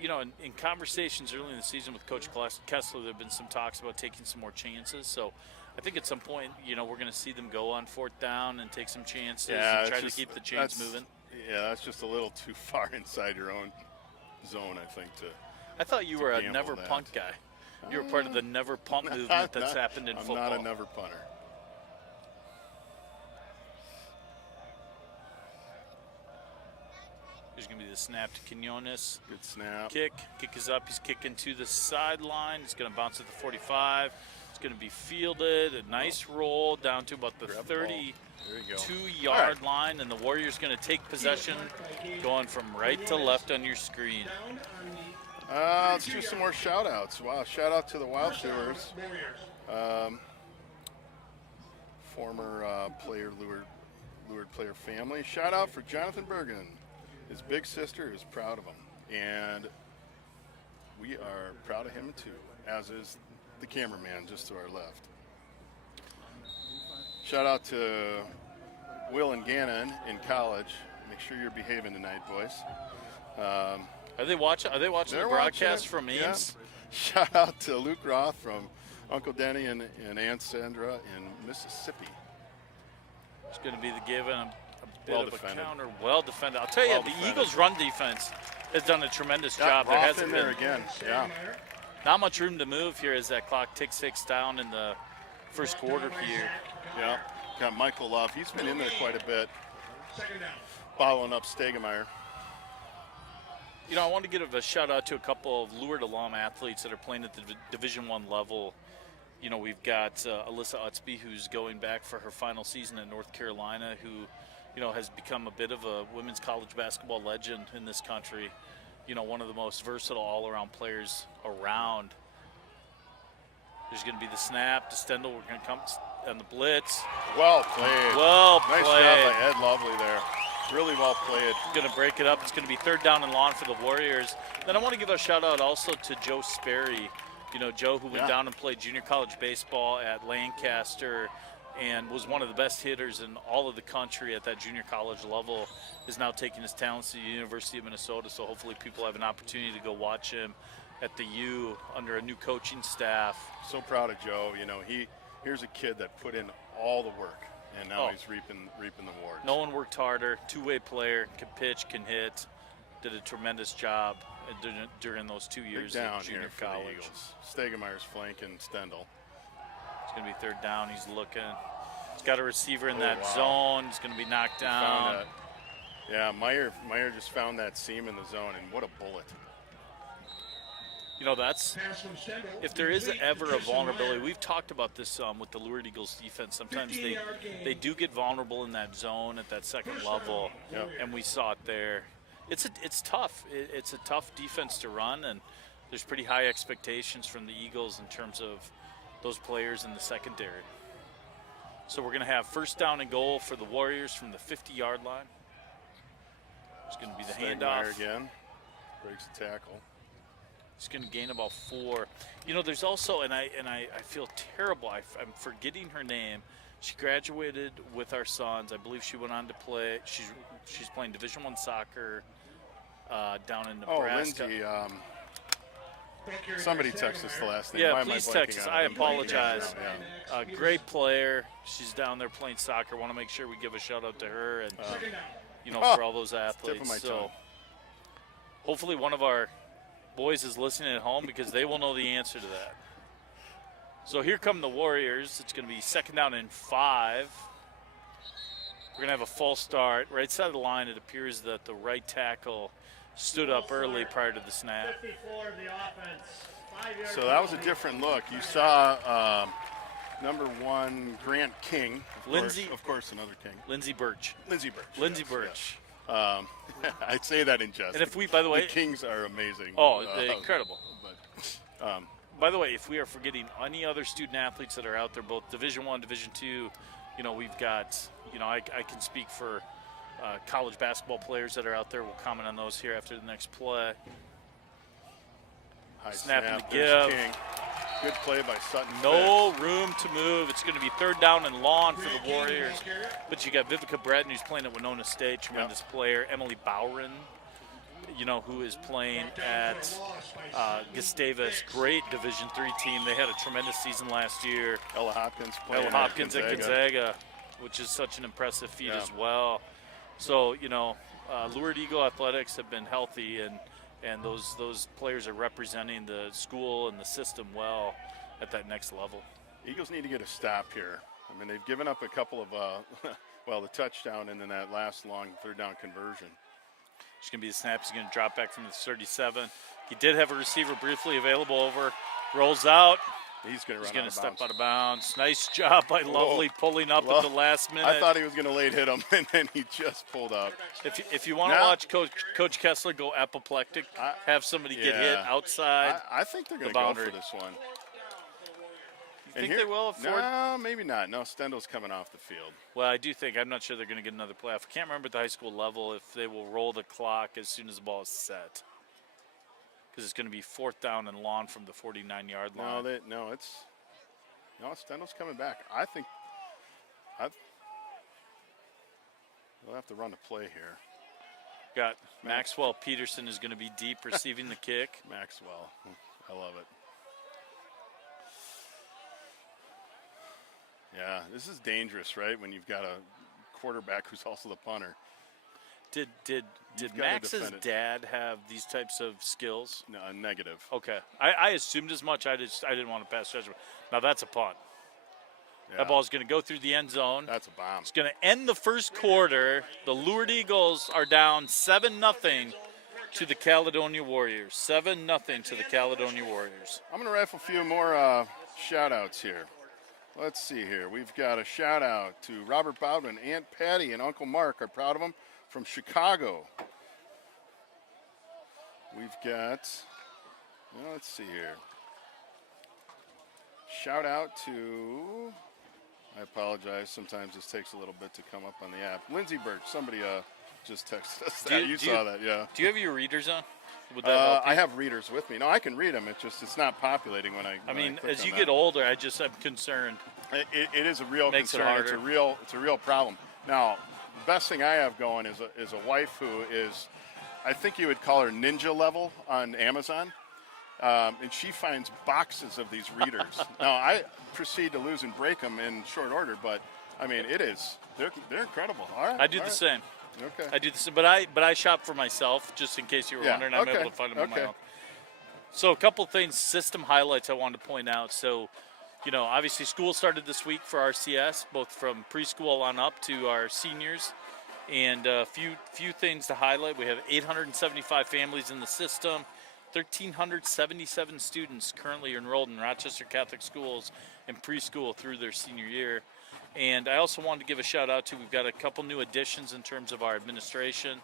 In conversations early in the season with Coach Kessler, there have been some talks about taking some more chances. So I think at some point, we're going to see them go on 4th down and take some chances and try to keep the chains moving. Yeah, that's just a little too far inside your own zone, I think. I thought you were a never punt guy. You were part of the never punt movement that's happened in football. I'm not a never punter. There's going to be the snap to Quinones. Good snap. Kick is up. He's kicking to the sideline. He's going to bounce at the 45. It's going to be fielded. A nice roll down to about the 32-yard line, and the Warriors going to take possession, going from right to left on your screen. Let's do some more shout-outs. Wow, shout-out to the Wild Stewards. former Lourdes player family. Shout out for Jonathan Bergen. His big sister is proud of him, and we are proud of him too, as is the cameraman just to our left. Shout out to Will and Gannon in college. Make sure you're behaving tonight, boys. Are they watching the broadcast from Ames? Yeah. Shout out to Luke Roth from Uncle Denny and Aunt Sandra in Mississippi. It's going to be the giving a bit Well of defended. a counter. Well defended. I'll tell you, Well the defended. Eagles' run defense has done a tremendous job. Roth There hasn't in there been again. Yeah. not much room to move here as that clock ticks 6 down in the first quarter here. Yeah. Got Michael Love. He's been in there quite a bit, Second down. following up Stegemeyer. You know, I want to give a shout out to a couple of Lourdes alum athletes that are playing at the Division I level. You know, we've got Alyssa Utsby, who's going back for her final season in North Carolina, who, you know, has become a bit of a women's college basketball legend in this country. You know, one of the most versatile all-around players around. There's going to be the snap to Stendel. We're going to come on the blitz. Well played. Well Nice played. job by Ed Lovely there. Really well played. Going to break it up. It's going to be 3rd down and long for the Warriors. Then I want to give a shout out also to Joe Sperry. You know, Joe, who went down and played junior college baseball at Lancaster and was one of the best hitters in all of the country at that junior college level, is now taking his talents to the University of Minnesota. So hopefully people have an opportunity to go watch him at the U under a new coaching staff. So proud of Joe. You know, here's a kid that put in all the work, and now he's reaping the rewards. No one worked harder. Two-way player, can pitch, can hit. Did a tremendous job during those 2 years down of junior here for college. the Eagles. Stegemeyer's flanking Stendel. It's going to be 3rd down. He's looking. He's got a receiver in that zone. He's going to be knocked down. Found that. Yeah, Meyer just found that seam in the zone, and what a bullet. You know, that's Pass from Stendel. if there is Complete ever to a Tristan vulnerability. Meyer. We've talked about this with the Lourdes Eagles defense. Sometimes 15-yard gain. they do get vulnerable in that zone at that second First level, down, and we saw it there. It's tough. It's a tough defense to run, and there's pretty high expectations from the Eagles in terms of those players in the secondary. So we're going to have 1st down and goal for the Warriors from the 50-yard line. It's going to be the Stegemeyer handoff. again. Breaks the tackle. He's going to gain about 4. You know, there's also, and I feel terrible. I'm forgetting her name. She graduated with our sons. I believe she went on to play. She's playing Division I soccer down in Nebraska. Lindsay. Somebody text us the last name. Yeah, Why am please blanking text us. on it? I I'm blanking apologize. now, yeah. Great player. She's down there playing soccer. Want to make sure we give a shout out to her and Second down. you know, for all those tip of athletes. my So tongue. hopefully one of our boys is listening at home because they will know the answer to that. So here come the Warriors. It's going to be 2nd down and 5. We're going to have a false start. Right side of the line, it appears that the right tackle stood up early prior to the snap. 54 of the offense. 5-yard So that was a different look. You saw number 1 Grant King. Of course, another King. Lindsey Birch. Lindsey Birch. Lindsey yes, Birch. yes. I say that in jest. And if we, by the way, the Kings are amazing. they're incredible. But, By the way, if we are forgetting any other student athletes that are out there, both Division I, Division II, you know, we've got, you know, I can speak for college basketball players that are out there. We'll comment on those here after the next play. high Snap and the there's give. King. Good play by Sutton. No room to move. It's going to be 3rd down and long for the Warriors. But you got Vivica Breton, who's playing at Winona State, tremendous player. Emily Bowron, you know, who is playing at Gustavus, great Division III team. They had a tremendous season last year. Ella Hopkins playing. Ella Hopkins at Gonzaga, which is such an impressive feat as well. So, you know, Lourdes Eagle Athletics have been healthy, and those players are representing the school and the system well at that next level. Eagles need to get a stop here. I mean, they've given up a couple of, the touchdown and then that last long 3rd down conversion. It's going to be the snap. He's going to drop back from the 37. He did have a receiver briefly available over. Rolls out. He's going to step out of bounds. Nice job by Lovely pulling up at the last minute. I thought he was going to late hit him, and then he just pulled up. If you want to watch Coach Kessler go apoplectic, have somebody get hit outside. I think they're going to go for this one. You think they will afford? No, maybe not. No, Stendel's coming off the field. Well, I do think. I'm not sure they're going to get another playoff. I can't remember at the high school level if they will roll the clock as soon as the ball is set. Because it's going to be 4th down and long from the 49-yard line. No, Stendel's coming back. I think they'll have to run the play here. Got Maxwell Peterson is going to be deep receiving the kick. Maxwell, I love it. Yeah, this is dangerous, right? When you've got a quarterback who's also the punter. Did gotta Max's defend it. dad have these types of skills? No, negative. Okay, I assumed as much. I didn't want to pass judgment. Now that's a punt. Yeah, That ball's going to go through the end zone. that's a bomb. It's going to end the first quarter. The Lourdes Eagles are down 7-0 to the Caledonia Warriors. 7-0 to the Caledonia Warriors. I'm going to rifle a few more shout-outs here. Let's see here. We've got a shout-out to Robert Bowden, Aunt Patty, and Uncle Mark. I'm proud of them, from Chicago. We've got, let's see here. Shout-out to, I apologize, sometimes this takes a little bit to come up on the app. Lindsay Birch, somebody just texted us that. You saw that, yeah. Do you have your readers on? Would that help you? I have readers with me. No, I can read them. It's not populating when I. I mean, click as on you that. get older, I'm concerned. It is a real Makes it concern. It's harder. a real problem. Now, the best thing I have going is a wife who is, I think you would call her ninja level on Amazon, and she finds boxes of these readers. Now, I proceed to lose and break them in short order, but I mean, they're incredible. All right, I do the same. Okay. I do the same, but I shop for myself, just in case you were wondering. I'm able to find them on my own. So a couple things, system highlights I wanted to point out. So, obviously school started this week for RCS, both from preschool on up to our seniors. And a few things to highlight. We have 875 families in the system, 1,377 students currently enrolled in Rochester Catholic schools in preschool through their senior year. And I also wanted to give a shout out to, we've got a couple new additions in terms of our administration.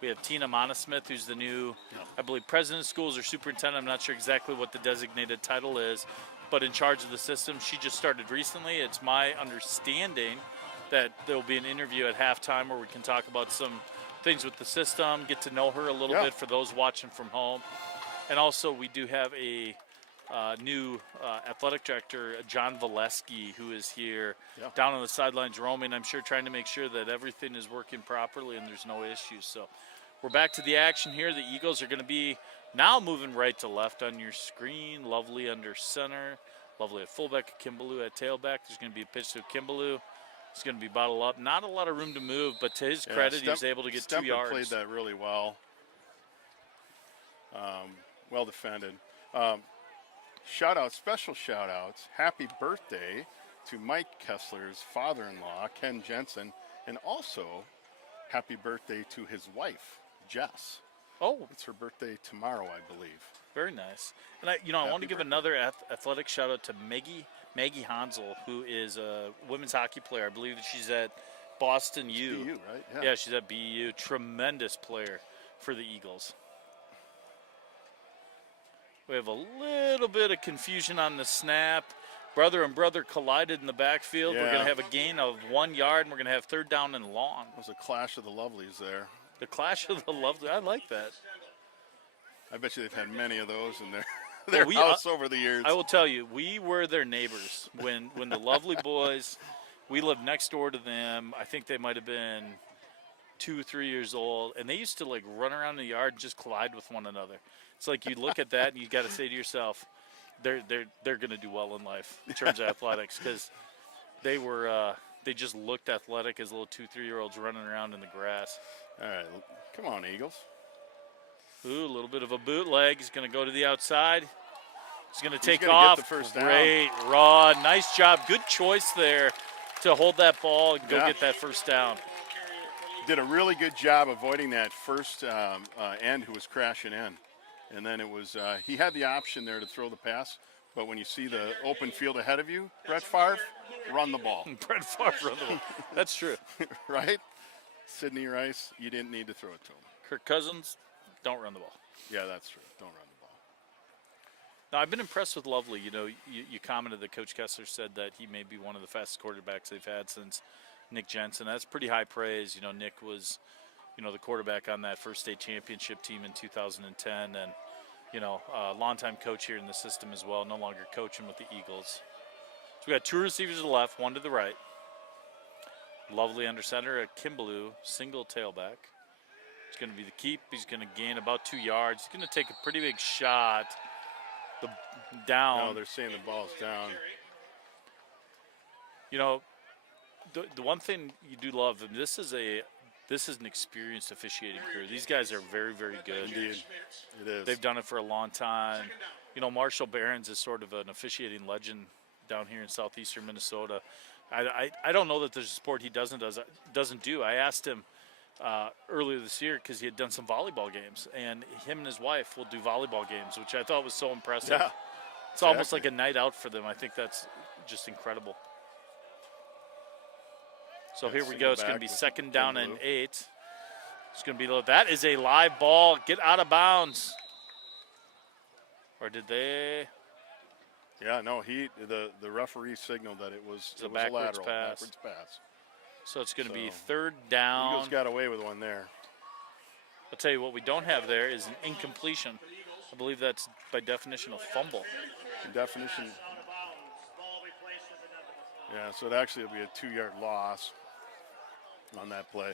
We have Tina Monosmith, who's the new, I believe, president of schools or superintendent. I'm not sure exactly what the designated title is, but in charge of the system. She just started recently. It's my understanding that there will be an interview at halftime where we can talk about some things with the system, get to know her a little bit for those watching from home. And also we do have a new athletic director, John Valesky, who is here down on the sidelines roaming, I'm sure, trying to make sure that everything is working properly and there's no issues. So we're back to the action here. The Eagles are going to be now moving right to left on your screen. Lovely under center. Lovely at fullback, Kimbaloo at tailback. There's going to be a pitch to Kimbaloo. It's going to be bottled up. Not a lot of room to move, but to his credit, he was able to get Stemper 2 yards. played that really well. Well defended. Special shout outs. Happy birthday to Mike Kessler's father-in-law, Ken Jensen, and also happy birthday to his wife, Jess. Oh, It's her birthday tomorrow, I believe. very nice. And I want to give another athletic shout out to Maggie Hansel, who is a women's hockey player. I believe that she's at Boston U. BU, right? Yeah, she's at BU. Tremendous player for the Eagles. We have a little bit of confusion on the snap. Brother and brother collided in the backfield. We're going to have a gain of 1 yard, and we're going to have 3rd down and long. It was a clash of the lovelies there. The clash of the lovely. I like that. I bet you they've had many of those in their house over the years. I will tell you, we were their neighbors when the lovely boys. We lived next door to them. I think they might have been 2 or 3 years old, and they used to run around the yard and just collide with one another. It's like you look at that and you got to say to yourself, they're going to do well in life in terms of athletics, because they just looked athletic as little 2 or 3 year olds running around in the grass. All right, come on, Eagles. Ooh, a little bit of a bootleg. He's going to go to the outside. He's going to take gonna off. get the first down. Great run. Nice job. Good choice there to hold that ball and go get that first down. Did a really good job avoiding that first end who was crashing in. And then it was, he had the option there to throw the pass, but when you see the open field ahead of you, Brett Favre, run the ball. Brett Favre run the ball. That's true. Right? Sidney Rice, you didn't need to throw it to him. Kirk Cousins, don't run the ball. Yeah, that's true. Don't run the ball. No, I've been impressed with Lovely. You know, you commented that Coach Kessler said that he may be one of the fastest quarterbacks they've had since Nick Jensen. That's pretty high praise. You know, Nick was, you know, the quarterback on that first state championship team in 2010, and you know, longtime coach here in the system as well. No longer coaching with the Eagles. So we got 2 receivers to the left, 1 to the right. Lovely under center, a Kimbaloo single tailback. It's going to be the keep. He's going to gain about 2 yards. He's going to take a pretty big shot. Down. No, they're saying the ball's down. You know, the one thing you do love, and this is an experienced officiating crew. These guys are very, very good. Indeed, it is. They've done it for a long time. You know, Marshall Behrens is sort of an officiating legend down here in southeastern Minnesota. I don't know that there's a sport he doesn't do. I asked him earlier this year because he had done some volleyball games, and him and his wife will do volleyball games, which I thought was so impressive. Yeah, it's almost like a night out for them. I think that's just incredible. So here we go. It's going to be second down and 8. It's going to be low. That is a live ball. Get out of bounds. Or did they? Yeah, no. The referee signaled that it was a backwards lateral pass. So it's going to be third down. Eagles got away with one there. I'll tell you what we don't have there is an incompletion. I believe that's by definition a fumble. Definition. Yeah, so it actually will be a 2-yard loss on that play.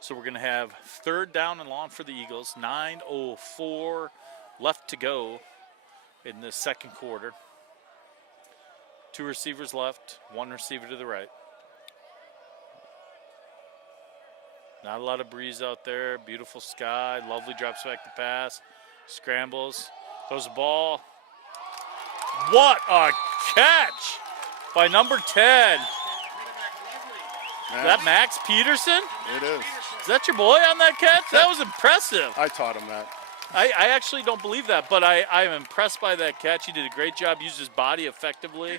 So we're going to have third down and long for the Eagles. 9:04 left to go in the second quarter. 2 receivers left, 1 receiver to the right. Not a lot of breeze out there. Beautiful sky. Lovely drops back the pass. Scrambles. Throws the ball. What a catch by number 10. Is that Max Peterson? It is. Is that your boy on that catch? That was impressive. I taught him that. I actually don't believe that, but I am impressed by that catch. He did a great job, used his body effectively.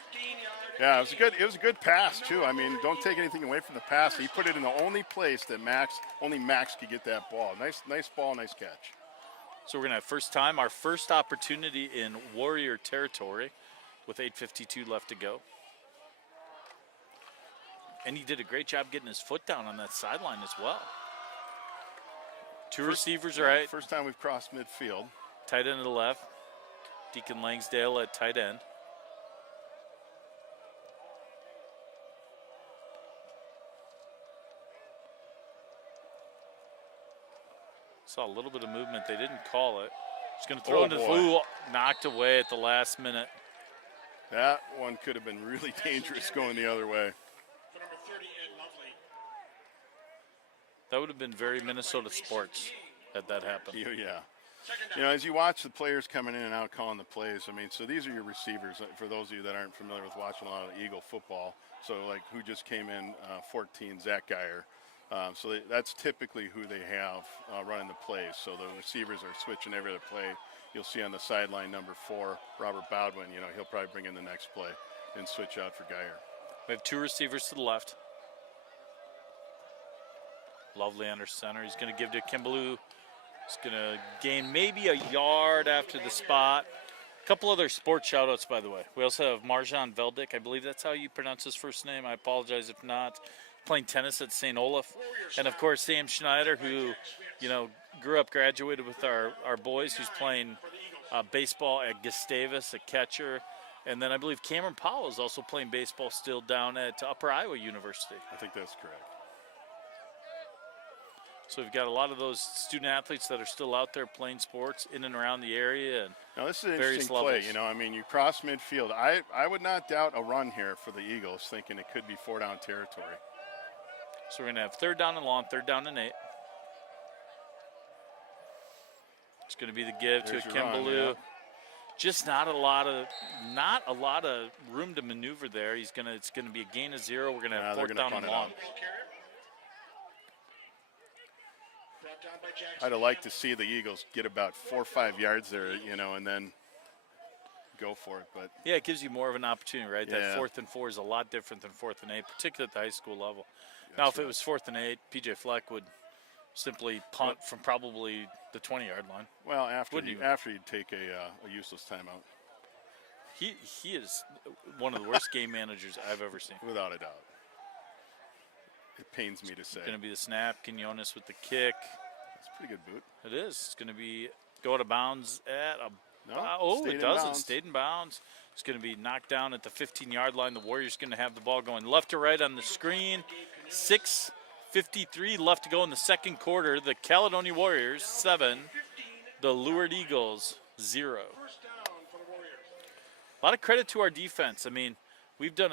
Yeah, it was a good pass too. I mean, don't take anything away from the pass. He put it in the only place that only Max could get that ball. Nice ball, nice catch. So we're gonna have our first opportunity in Warrior territory with 8:52 left to go. And he did a great job getting his foot down on that sideline as well. 2 receivers, right? First time we've crossed midfield. Tight end to the left. Deacon Langsdale at tight end. Saw a little bit of movement. They didn't call it. He's going to throw into the fool. Knocked away at the last minute. That one could have been really dangerous going the other way. That would have been very Minnesota sports had that happened. Yeah. You know, as you watch the players coming in and out calling the plays, I mean, so these are your receivers, for those of you that aren't familiar with watching a lot of Eagle football. So, like, who just came in, 14, Zach Geyer. So that's typically who they have running the plays. So the receivers are switching every other play. You'll see on the sideline number 4, Robert Bowdwin, you know, he'll probably bring in the next play and switch out for Geyer. We have 2 receivers to the left. Lovely under center. He's going to give to Kimbaloo. He's going to gain maybe a yard after the spot. A couple other sports shout-outs, by the way. We also have Marjan Veldick. I believe that's how you pronounce his first name. I apologize if not. Playing tennis at St. Olaf. And, of course, Sam Schneider, who, you know, grew up, graduated with our boys, who's playing baseball at Gustavus, a catcher. And then I believe Cameron Powell is also playing baseball still down at Upper Iowa University. I think that's correct. So we've got a lot of those student athletes that are still out there playing sports in and around the area. And now this is an interesting play. You know, I mean, you cross midfield. I would not doubt a run here for the Eagles, thinking it could be 4-down territory. So we're going to have third down and long, third down and 8. It's going to be the give to a Kimbaloo. Yeah. Just not a lot of room to maneuver there. It's going to be a gain of 0. We're going to have fourth down and long. I'd have liked to see the Eagles get about 4 or 5 yards there, you know, and then go for it. But yeah, it gives you more of an opportunity, right? Yeah. That 4th and 4 is a lot different than 4th and 8, particularly at the high school level. Now, if it was 4th and 8, PJ Fleck would simply punt from probably the 20-yard line. Well, after you'd take a useless timeout. He is one of the worst game managers I've ever seen. Without a doubt. It pains me to say. Going to be the snap. Quinones with the kick. It's a pretty good boot. It is. It's going to be go out of bounds at a. No, It stayed in doesn't. bounds. Stayed in bounds. It's going to be knocked down at the 15-yard line. The Warriors going to have the ball going left to right on the screen. 6:53 left to go in the second quarter. The Caledonia Warriors 7, the Lourdes Eagles 0. A lot of credit to our defense. I mean, we've done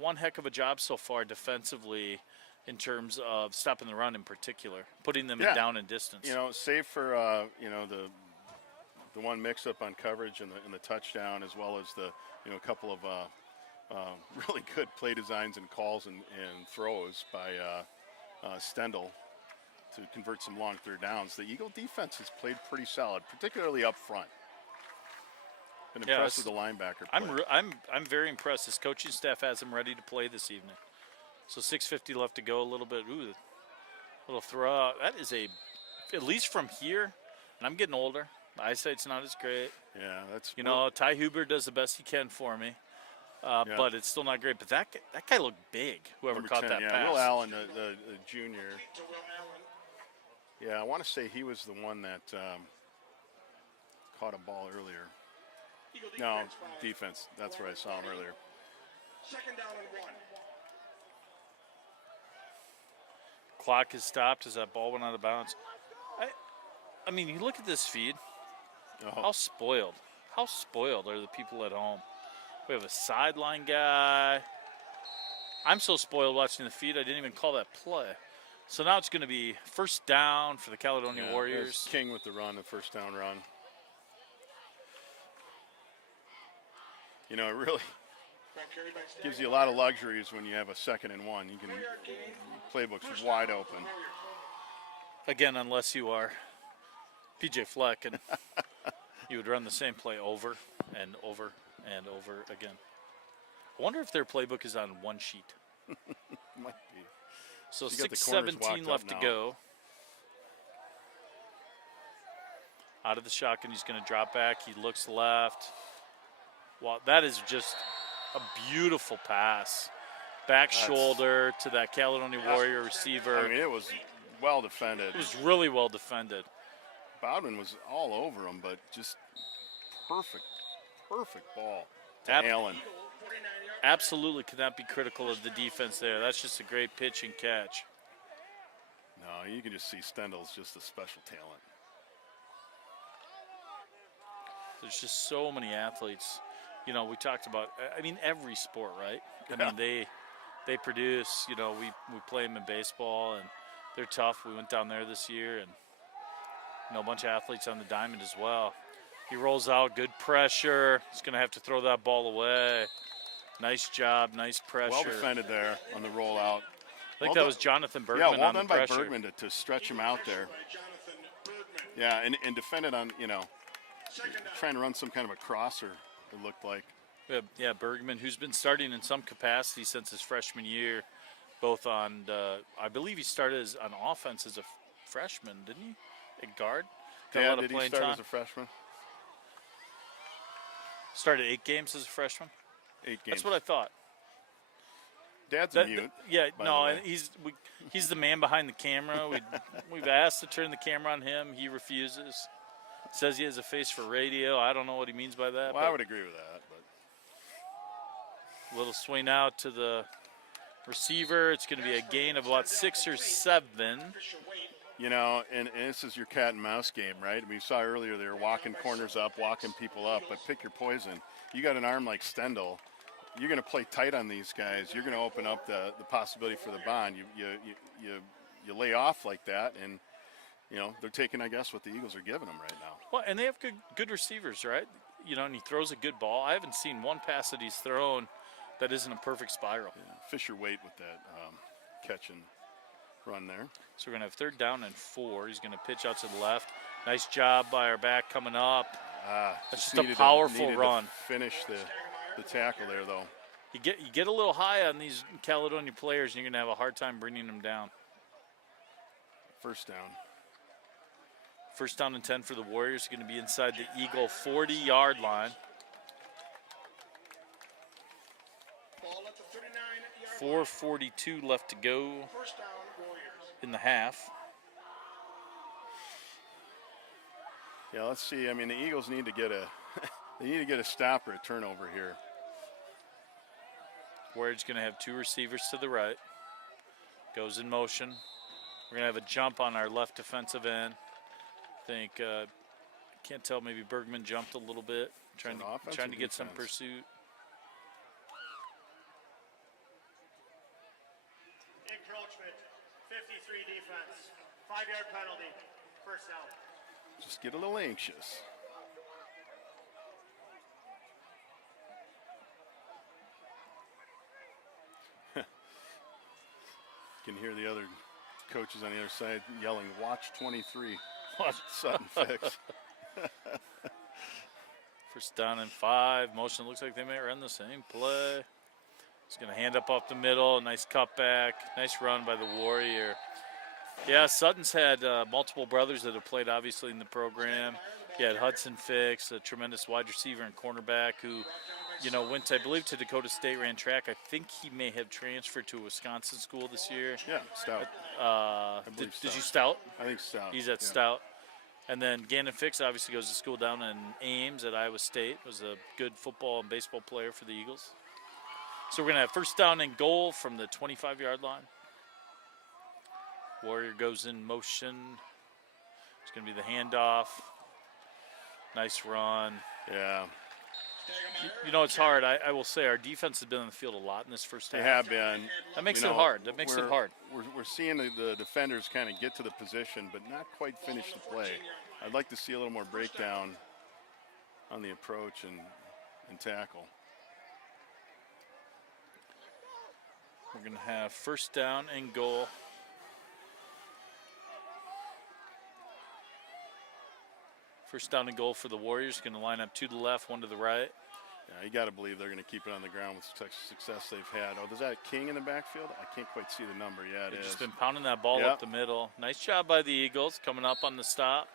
one heck of a job so far defensively in terms of stopping the run in particular, putting them down in distance. You know, save for the one mix-up on coverage and the touchdown, as well as the couple of really good play designs and calls and throws by Stendel to convert some long third downs. The Eagle defense has played pretty solid, particularly up front. Been impressed with the linebacker play. I'm very impressed. His coaching staff has him ready to play this evening. So 6:50 left to go. A little bit. Ooh, little throw out. That is at least from here. And I'm getting older. My eyesight's not as great. Yeah, that's Ty Huber does the best he can for me, but it's still not great. But that guy looked big. Whoever number caught 10, that yeah, pass. Will Allen, the junior. Yeah, I want to say he was the one that caught a ball earlier. No, defense. That's where I saw him earlier. Second down and 1. Clock is stopped as that ball went out of bounds. I mean, you look at this feed. Oh. How spoiled are the people at home? We have a sideline guy. I'm so spoiled watching the feed, I didn't even call that play. So now it's going to be first down for the Caledonia Warriors. King with the run, the first down run. It really gives you a lot of luxuries when you have a 2nd and 1. You can playbook's wide open. Again, unless you are PJ Fleck, and you would run the same play over and over and over again. I wonder if their playbook is on one sheet. Might be. So you got the corners 6:17 walked left up to now. go. Out of the shotgun, he's going to drop back. He looks left. Wow, that is just a beautiful pass. Back shoulder to that Caledonia Warrior receiver. I mean, it was well defended. It was really well defended. Bowden was all over him, but just perfect ball to Allen. Absolutely could not be critical of the defense there. That's just a great pitch and catch. No, you can just see Stendel's just a special talent. There's just so many athletes. We talked about, every sport, right? I mean, they produce, we play them in baseball, and they're tough. We went down there this year, and, a bunch of athletes on the diamond as well. He rolls out, good pressure. He's going to have to throw that ball away. Nice job, nice pressure. Well defended there on the rollout. I think that was Jonathan Bergman on the well done by pressure. Bergman to stretch him out there. Yeah, and defend it on, trying to run some kind of a crosser, it looked like. Yeah, Bergman, who's been starting in some capacity since his freshman year, both on, I believe he started on offense as a freshman, didn't he? At guard? Got a lot of did he playing start time. as a freshman? Started 8 games as a freshman? 8 games. That's what I thought. Dad's a mute. Yeah, by no, the way. he's the man behind the camera. We've asked to turn the camera on him. He refuses. Says he has a face for radio. I don't know what he means by that. Well, I would agree with that. But Little swing out to the receiver. It's going to be a gain of about 6 or 7. And this is your cat and mouse game, right? We saw earlier they were walking corners up, walking people up, but pick your poison. You got an arm like Stendel. You're going to play tight on these guys. You're going to open up the possibility for the bond. You lay off like that, and they're taking, I guess, what the Eagles are giving them right now. Well, and they have good receivers, right? And he throws a good ball. I haven't seen one pass that he's thrown that isn't a perfect spiral. Yeah, Fisher Waite with that catch and run there. So we're going to have 3rd down and 4. He's going to pitch out to the left. Nice job by our back coming up. That's just a powerful run. Finish the tackle there, though. You get a little high on these Caledonia players, and you're going to have a hard time bringing them down. First down. First down and 10 for the Warriors. Going to be inside the Eagle 40-yard line. Ball at the 39-yard 4:42 left to go line. First down, Warriors. in the half. Yeah, let's see. I mean, the Eagles need to get a they need to get a stop or a turnover here. Warriors going to have 2 receivers to the right. Goes in motion. We're going to have a jump on our left defensive end. I think, can't tell, maybe Bergman jumped a little bit, trying to get some pursuit. Encroachment, 53 defense, 5-yard penalty, first down. Just get a little anxious. You can hear the other coaches on the other side yelling, "Watch 23, watch Sutton fix." First down and 5. Motion looks like they may run the same play. He's going to hand up off the middle. Nice cutback. Nice run by the Warrior. Yeah, Sutton's had multiple brothers that have played, obviously, in the program. He had Hudson Fix, a tremendous wide receiver and cornerback who, you know, went, I believe, to Dakota State, ran track. I think he may have transferred to a Wisconsin school this year. Yeah, Stout. Did you Stout? I think Stout. He's at Stout. And then Gannon Fix obviously goes to school down in Ames at Iowa State. Was a good football and baseball player for the Eagles. So we're going to have first down and goal from the 25-yard line. Warrior goes in motion. It's going to be the handoff. Nice run. Yeah. You know, it's hard. I will say our defense has been on the field a lot in this first half. They have been. That makes You it know, hard. That makes it hard. We're seeing the defenders kind of get to the position, but not quite finish the play. I'd like to see a little more breakdown on the approach and tackle. We're going to have first down and goal. First down and goal for the Warriors. Going to line up 2 to the left, 1 to the right. Yeah, you got to believe they're going to keep it on the ground with such success they've had. Oh, is that King in the backfield? I can't quite see the number. Yeah, They've it is. just been pounding that ball up the middle. Nice job by the Eagles coming up on the stop.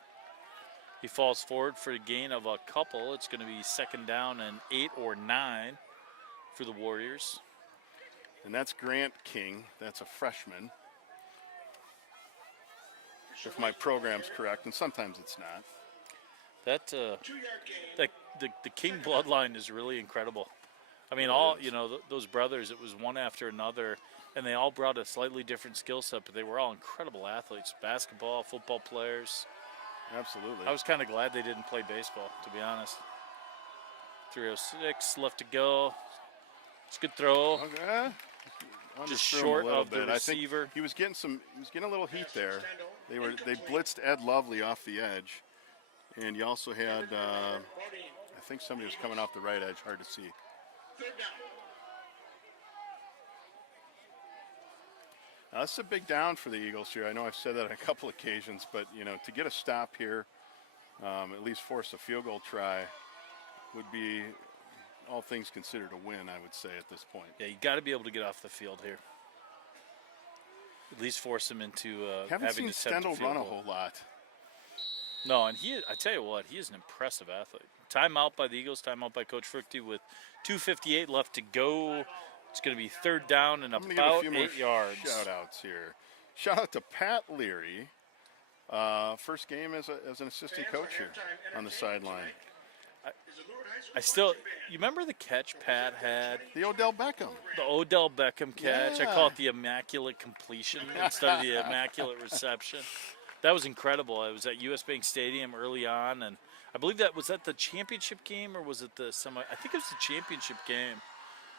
He falls forward for a gain of a couple. It's going to be second down and 8 or 9 for the Warriors. And that's Grant King. That's a freshman. If my program's correct, and sometimes it's not. That the King bloodline is really incredible. I mean, those brothers, it was one after another, and they all brought a slightly different skill set, but they were all incredible athletes, basketball, football players. Absolutely. I was kind of glad they didn't play baseball, to be honest. 3:06 left to go. It's a good throw. Okay. Just short of the bit. receiver. I think he was getting a little heat there. They blitzed Ed Lovely off the edge. And you also had, I think somebody was coming off the right edge, hard to see. Now, this is a big down for the Eagles here. I know I've said that on a couple occasions, but, you know, to get a stop here, at least force a field goal try, would be, all things considered, a win, I would say, at this point. Yeah, you got to be able to get off the field here. At least force them into Haven't having seen to set the Stendhal field run a goal. whole lot. No, and I tell you what, he is an impressive athlete. Timeout by the Eagles, timeout by Coach Fruchty with 2:58 left to go. It's going to be third down and I'm gonna about give a few 8 yards. Shout outs here. Shout out to Pat Leary. First game as an assistant coach here on the sideline. You remember the catch Pat had? The Odell Beckham. The Odell Beckham catch. Yeah. I call it the immaculate completion instead of the immaculate reception. That was incredible. I was at US Bank Stadium early on, and I believe was that the championship game or was it the semi? I think it was the championship game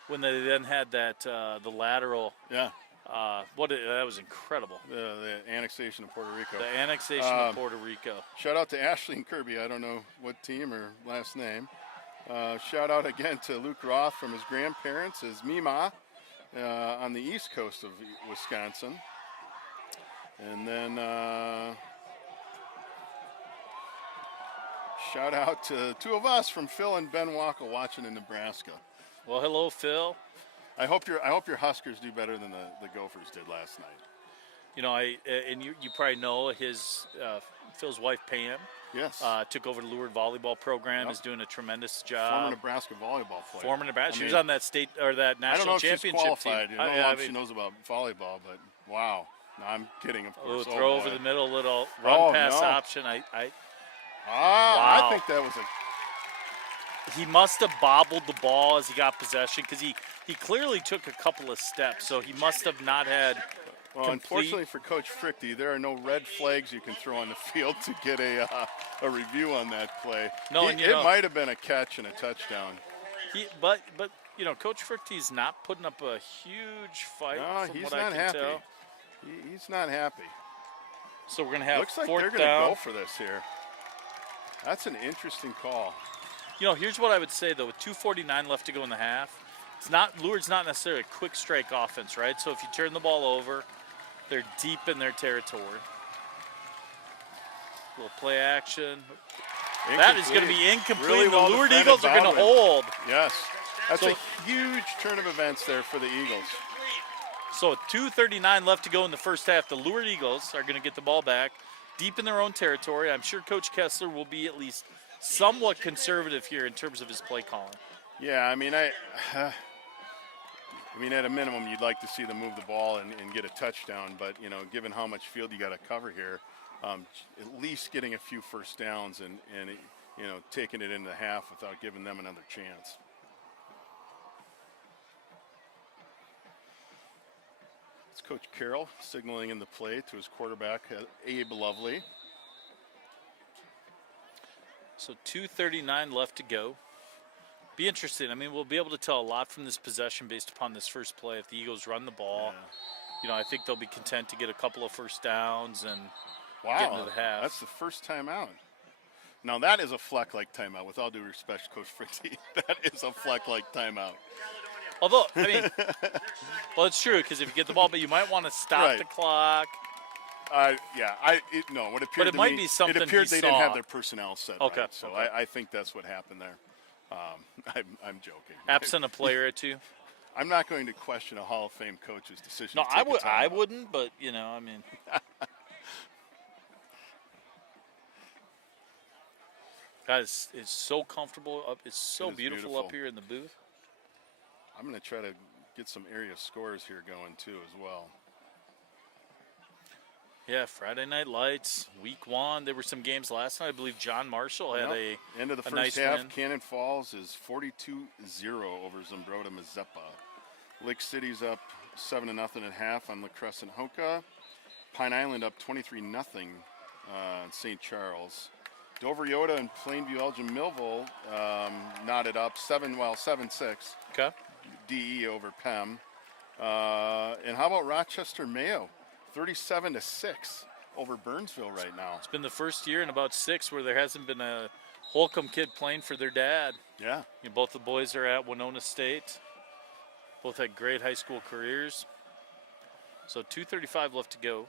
when they then had that the lateral. Yeah. That was incredible. The annexation of Puerto Rico. The annexation of Puerto Rico. Shout out to Ashley and Kirby. I don't know what team or last name. Shout out again to Luke Roth from his grandparents, his Mima, on the east coast of Wisconsin. And then shout out to 2 of us from Phil and Ben Walker watching in Nebraska. Well, hello, Phil. I hope your Huskers do better than the Gophers did last night. You know, and you probably know his Phil's wife Pam Yes. Took over the Lourdes volleyball program. Is doing a tremendous job. Former Nebraska volleyball player. Former Nebraska. I She was mean, on that state or that I don't national know if she's championship qualified. team. I don't know if she knows about volleyball, but wow. No, I'm kidding, of course. Throw over boy. the middle, little run pass no. option. I Wow. think that was a. He must have bobbled the ball as he got possession because he clearly took a couple of steps, so he must have not had Well, unfortunately for Coach Frichte, there are no red flags you can throw on the field to get a review on that play. No, and it might have been a catch and a touchdown. But Coach Frichte's not putting up a huge fight. No, from he's what not I can happy. tell. He's not happy. So we're gonna have Looks like fourth they're going to down. go for this here. That's an interesting call. Here's what I would say though: with 2:49 left to go in the half, Lourdes not necessarily a quick strike offense, right? So if you turn the ball over, they're deep in their territory. Little play action. That is going to be incomplete. Really The well Lourdes defended, Eagles are going to Baldwin. hold. Yes. That's So- a huge turn of events there for the Eagles. So with 2:39 left to go in the first half, the Lourdes Eagles are going to get the ball back deep in their own territory. I'm sure Coach Kessler will be at least somewhat conservative here in terms of his play calling. Yeah, I mean, at a minimum, you'd like to see them move the ball and get a touchdown. But, given how much field you got to cover here, at least getting a few first downs and taking it into half without giving them another chance. It's Coach Carroll signaling in the play to his quarterback, Abe Lovely. So 2:39 left to go. Be interesting. I mean, we'll be able to tell a lot from this possession based upon this first play. If the Eagles run the ball, I think they'll be content to get a couple of first downs and get into the half. That's the first time out. Now, that is a Fleck-like timeout. With all due respect, Coach Frichte, that is a Fleck-like timeout. Although, I mean, well, it's true because if you get the ball, but you might want to stop Right. the clock. What appeared But it to might me, be something it appeared he they didn't saw. have their personnel set Okay, right. So okay. I think that's what happened there. I'm joking. Absent a player or two. I'm not going to question a Hall of Fame coach's decision. No, to take a I timeout. wouldn't, but I mean. Guys, it's so comfortable up. It's so It is beautiful up here in the booth. I'm going to try to get some area scores here going too as well. Yeah, Friday Night Lights, week 1. There were some games last night. I believe John Marshall had Yep. End of the a first nice half, win. Cannon Falls is 42-0 over Zambroda Mazeppa. Lake City's up 7-0 at half on La Crescent Hoka. Pine Island up 23-0 in St. Charles. Dover Yoda and Plainview Elgin Millville knotted up 7-6. Okay. DE over PEM. And how about Rochester Mayo? 37-6 over Burnsville right now. It's been the first year in about 6 where there hasn't been a Holcomb kid playing for their dad. Yeah. Both the boys are at Winona State. Both had great high school careers. So 2:35 left to go.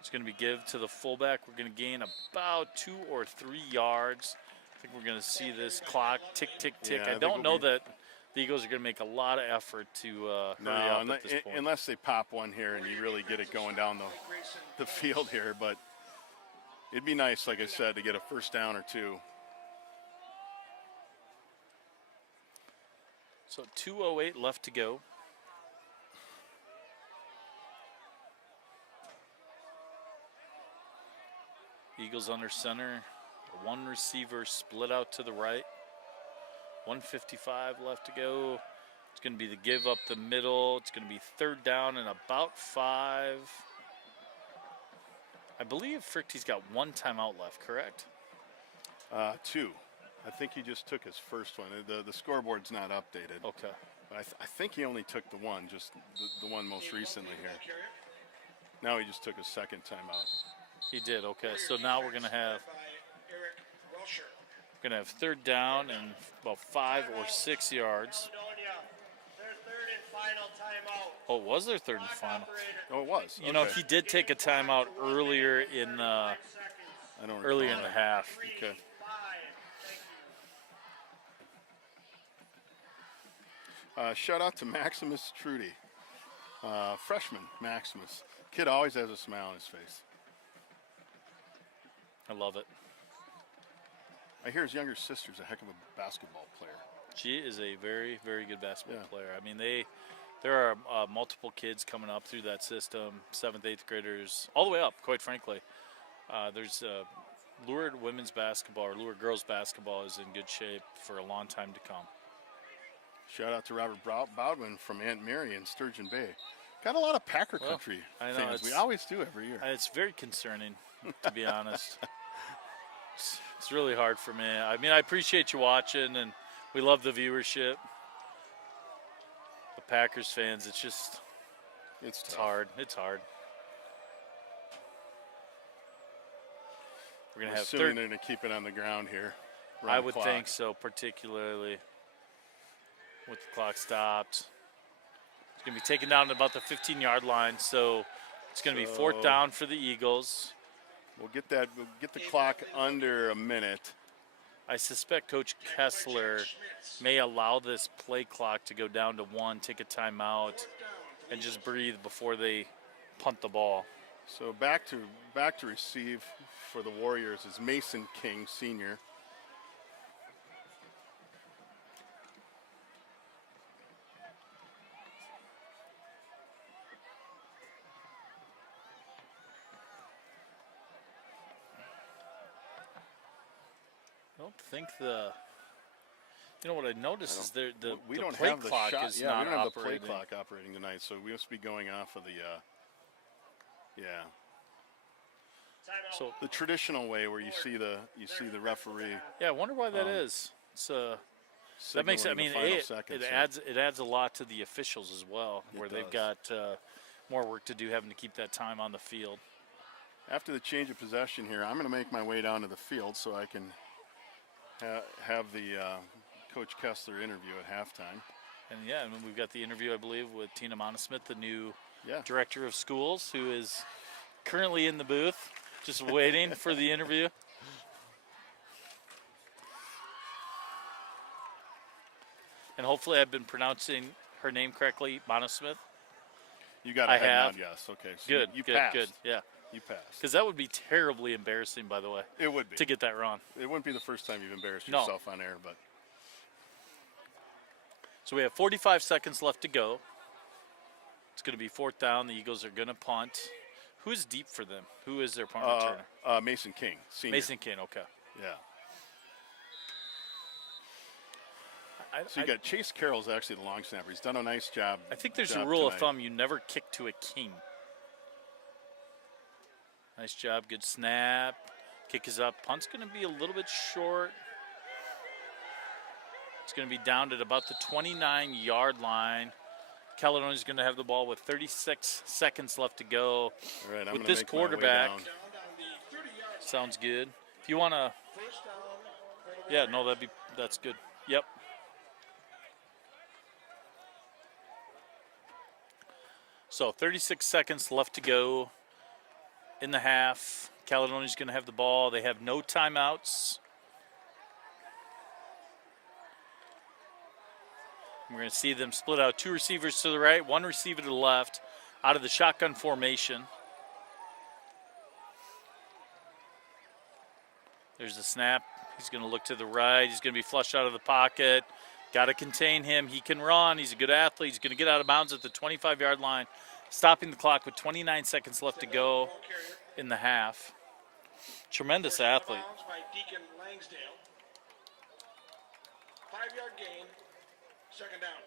It's going to be give to the fullback. We're going to gain about 2 or 3 yards. I think we're going to see this clock tick, tick, tick. Yeah, I I think don't we'll know that the Eagles are going to make a lot of effort to hurry up at this point. Unless they pop one here and you really get it going down the field here. But it'd be nice, like I said, to get a first down or 2. So 2:08 left to go. Eagles under center. One receiver split out to the right. 1:55 left to go. It's going to be the give up the middle. It's going to be 3rd down and about 5. I believe Frichte's got 1 timeout left, correct? 2. I think he just took his first one. The scoreboard's not updated. Okay. But I think he only took the one, just the one most recently here. Now he just took a second timeout. He did, okay. So now we're going to have 3rd down and about 5 or 6 yards. Caledonia, their third and final timeout. Oh, was there 3rd and final? Oh, it was. You know, Okay. he did take a timeout earlier in I don't earlier in recall the that. half. Okay. Shout out to Maximus Trudy, freshman Maximus. Kid always has a smile on his face. I love it. I hear his younger sister's a heck of a basketball player. She is a very, very good basketball Yeah. player. I mean, there are multiple kids coming up through that system, 7th, 8th graders, all the way up, quite frankly. There's Lourdes women's basketball or Lourdes girls basketball is in good shape for a long time to come. Shout out to Robert Bowdman from Aunt Mary in Sturgeon Bay. Got a lot of Packer Well, country I know, fans. We it's- always do every year. It's very concerning, to be honest. It's really hard for me. I mean, I appreciate you watching, and we love the viewership. The Packers fans, it's It's tough. hard. It's hard. We're going to have Assuming third. they're going to keep it on the ground here. run I the would clock. think so, particularly with the clock stopped. It's going to be taken down to about the 15-yard line, so it's going to be fourth So- down for the Eagles. We'll get the clock under a minute. I suspect Coach Kessler may allow this play clock to go down to 1, take a timeout, and just breathe before they punt the ball. So back to receive for the Warriors is Mason King, senior. I don't think the. You know what I noticed is the we the don't play have the clock shot. is Yeah, not we don't have the operating. play clock operating tonight, so we must be going off of the. Yeah, Timeout. So the traditional way where you see the referee. yeah, I wonder why that is. It's that makes it. I mean, signaling the it final seconds, it adds a lot to the officials as well, It where they've does. got more work to do, having to keep that time on the field. After the change of possession here, I'm going to make my way down to the field so I can have the Coach Kessler interview at halftime. And yeah, and we've got the interview, I believe, with Tina Monosmith, the new Yeah. director of schools, who is currently in the booth, just waiting for the interview. And hopefully I've been pronouncing her name correctly, Monosmith. You got I a head have. nod, yes. Okay. So Good, you good, passed. good. Yeah, You passed. because that would be terribly embarrassing, by the way, It would be. to get that wrong. It wouldn't be the first time you've embarrassed No. yourself on air, but So we have 45 seconds left to go. It's going to be fourth down. The Eagles are going to punt. Who's deep for them? Who is their punt returner? Mason King, senior. Mason Kane, okay. Yeah. I, So you got Chase Carroll's actually the long snapper. He's done a nice job. I think there's a job rule of tonight. thumb: you never kick to a king. Nice job, good snap. Kick is up. Punt's going to be a little bit short. It's going to be down at about the 29-yard line. Caledonia's going to have the ball with 36 seconds left to go. All right, I'm With gonna this make my way quarterback, down. Down on the 30-yard sounds good. If you want to, first down for the yeah, no, that's good. Yep. So 36 seconds left to go in the half. Caledonia's going to have the ball. They have no timeouts. We're going to see them split out. 2 receivers to the right, 1 receiver to the left, out of the shotgun formation. There's the snap. He's going to look to the right. He's going to be flushed out of the pocket. Got to contain him. He can run. He's a good athlete. He's going to get out of bounds at the 25-yard line, stopping the clock with 29 seconds left to go in the half. Tremendous athlete. bounds by Deacon Langsdale. 5-yard gain, second down.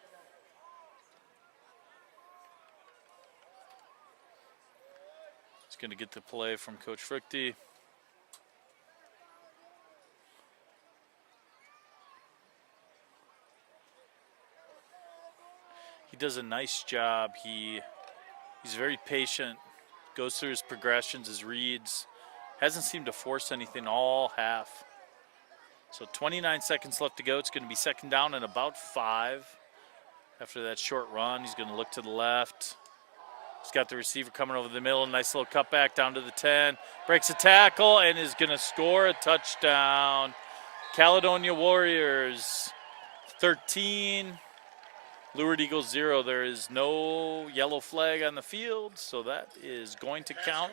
He's going to get the play from Coach Fruchty. He does a nice job. He's very patient, goes through his progressions, his reads. Hasn't seemed to force anything all half. So 29 seconds left to go. It's going to be second down and about 5. After that short run, he's going to look to the left. He's got the receiver coming over the middle. Nice little cutback down to the 10. Breaks a tackle and is going to score a touchdown. Caledonia Warriors 13. Lourdes Eagles 0. There is no yellow flag on the field, so that is going to count.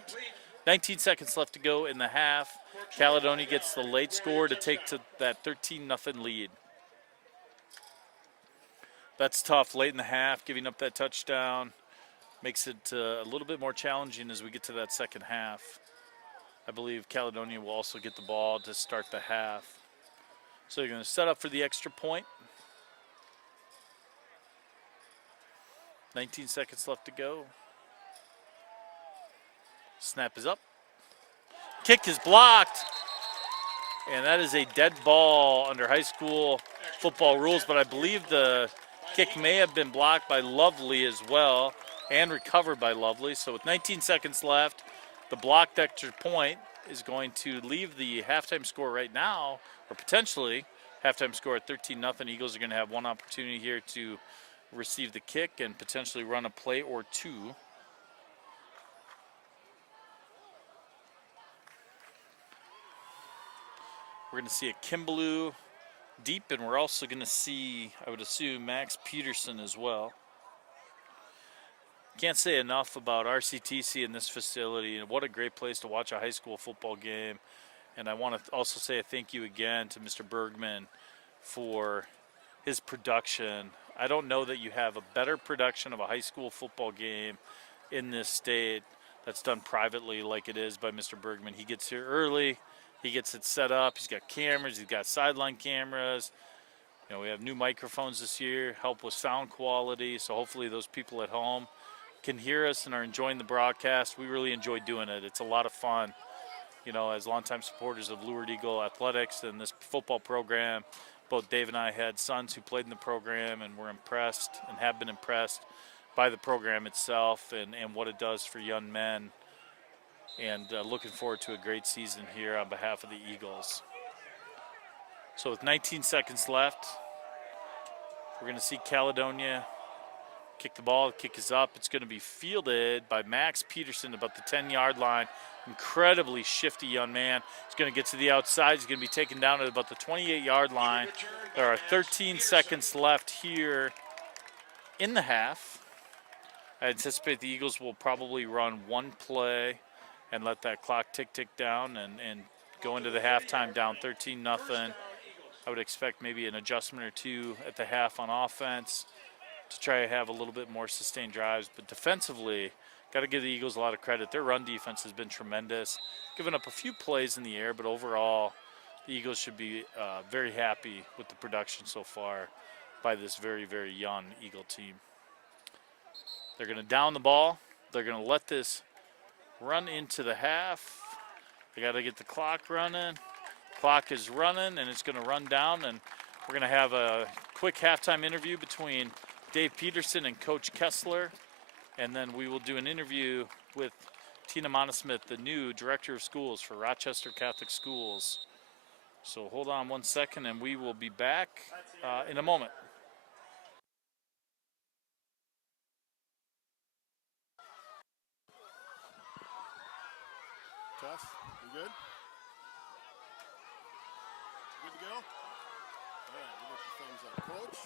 19 seconds left to go in the half. Caledonia gets the late score to take to that 13-0 lead. That's tough late in the half, giving up that touchdown. Makes it a little bit more challenging as we get to that second half. I believe Caledonia will also get the ball to start the half. So you're going to set up for the extra point. 19 seconds left to go. Snap is up. Kick is blocked. And that is a dead ball under high school football rules, but I believe the kick may have been blocked by Lovely as well and recovered by Lovely. So with 19 seconds left, the blocked extra point is going to leave the halftime score right now, or potentially halftime score at 13-0. Eagles are going to have one opportunity here to receive the kick and potentially run a play or two. We're going to see a Kimbaloo deep, and we're also going to see, I would assume, Max Peterson as well. Can't say enough about RCTC in this facility, and what a great place to watch a high school football game. And I want to also say a thank you again to Mr. Bergman for his production. I don't know that you have a better production of a high school football game in this state that's done privately like it is by Mr. Bergman. He gets here early. He gets it set up. He's got cameras. He's got sideline cameras. You know, we have new microphones this year, help with sound quality. So hopefully those people at home can hear us and are enjoying the broadcast. We really enjoy doing it. It's a lot of fun. You know, as longtime supporters of Lourdes Eagle Athletics and this football program, both Dave and I had sons who played in the program and were impressed and have been impressed by the program itself and what it does for young men. And looking forward to a great season here on behalf of the Eagles. So with 19 seconds left, we're going to see Caledonia kick the ball. The kick is up. It's going to be fielded by Max Peterson about the 10-yard line. Incredibly shifty young man. He's going to get to the outside. He's going to be taken down at about the 28-yard line. There are 13 seconds left here in the half. I anticipate the Eagles will probably run one play and let that clock tick down and go into the halftime down 13-0. I would expect maybe an adjustment or two at the half on offense to try to have a little bit more sustained drives. But defensively, got to give the Eagles a lot of credit. Their run defense has been tremendous, giving up a few plays in the air, but overall, the Eagles should be very happy with the production so far by this very, very young Eagle team. They're going to down the ball. They're going to let this run into the half. They got to get the clock running. Clock is running, and it's going to run down, and we're going to have a quick halftime interview between Dave Peterson and Coach Kessler, and then we will do an interview with Tina Montesmith, the new Director of Schools for Rochester Catholic Schools. So hold on one second, and we will be back in a moment. Tess, you good? Good to go? All right, we got the thumbs up. Coach,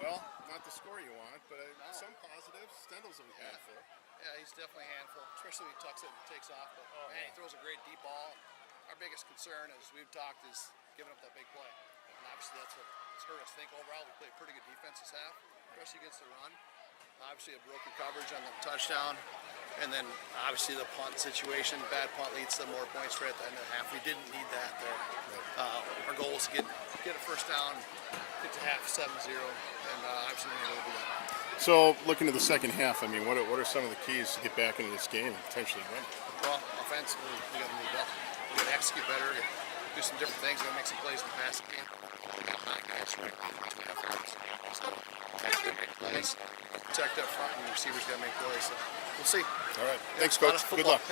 well, not the score you want, but some positives. Stendel's a handful. Yeah, he's definitely a handful, especially when he tucks it and takes off. But man, he throws a great deep ball. Our biggest concern, as we've talked, is giving up that big play. And obviously that's what's hurt us. I think overall we played pretty good defense this half, especially against the run. Obviously a broken coverage on the touchdown. And then obviously the punt situation, bad punt leads to more points right at the end of the half. We didn't need that there. Our goal is to get a first down, get to half 7-0, and obviously we're able to do that. So, looking to the second half, I mean, what are some of the keys to get back into this game and potentially win? Well, offensively, we got to move up. We got to execute better, do some different things, we got to make some plays in the passing game. Protect up front, and the receivers got to make plays. So we'll see. All right. Thanks, Coach. Good luck.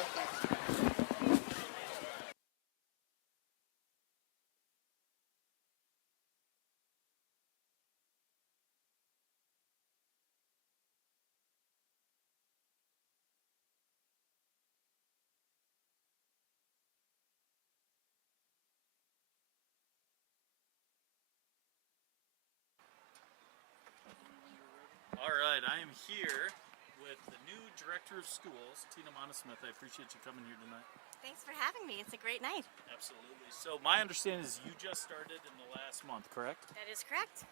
All right, I am here with the new Director of Schools, Tina Montesmith. I appreciate you coming here tonight. Thanks for having me. It's a great night. Absolutely. So my understanding is you just started in the last month, correct? That is correct.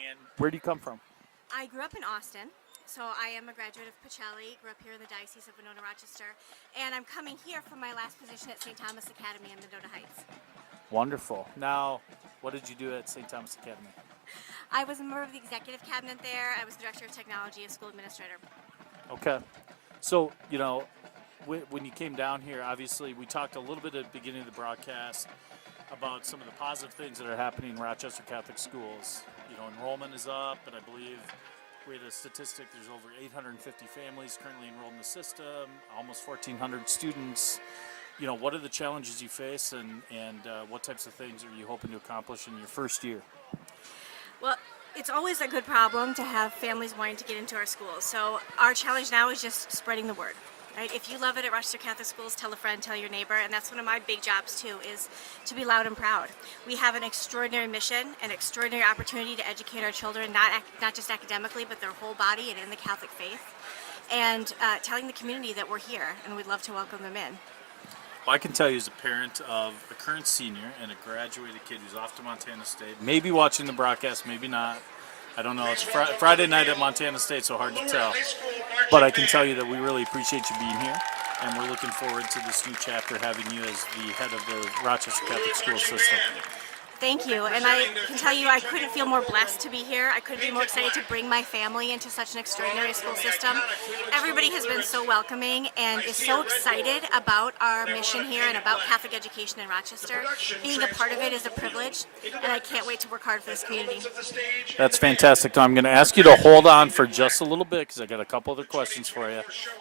And where do you come from? I grew up in Austin, so I am a graduate of Pacelli, grew up here in the Diocese of Winona Rochester, and I'm coming here from my last position at St. Thomas Academy in Winona Heights. Wonderful. Now, what did you do at St. Thomas Academy? I was a member of the executive cabinet there. I was director of technology, a school administrator. Okay. So, you know, when you came down here, obviously we talked a little bit at the beginning of the broadcast about some of the positive things that are happening in Rochester Catholic schools. You know, enrollment is up, and I believe we had a statistic, there's over 850 families currently enrolled in the system, almost 1,400 students. You know, what are the challenges you face, and what types of things are you hoping to accomplish in your first year? Well, it's always a good problem to have families wanting to get into our schools. So our challenge now is just spreading the word. Right? If you love it at Rochester Catholic Schools, tell a friend, tell your neighbor, and that's one of my big jobs too, is to be loud and proud. We have an extraordinary mission, an extraordinary opportunity to educate our children, not just academically, but their whole body and in the Catholic faith, and telling the community that we're here, and we'd love to welcome them in. Well, I can tell you as a parent of a current senior and a graduated kid who's off to Montana State, maybe watching the broadcast, maybe not. I don't know. It's Friday night at Montana State, so hard to tell. But I can tell you that we really appreciate you being here, and we're looking forward to this new chapter having you as the head of the Rochester Catholic School System. Thank you, and I can tell you I couldn't feel more blessed to be here. I couldn't be more excited to bring my family into such an extraordinary school system. Everybody has been so welcoming and is so excited about our mission here and about Catholic education in Rochester. Being a part of it is a privilege, and I can't wait to work hard for this community. That's fantastic. Now, I'm going to ask you to hold on for just a little bit because I got a couple other questions for you.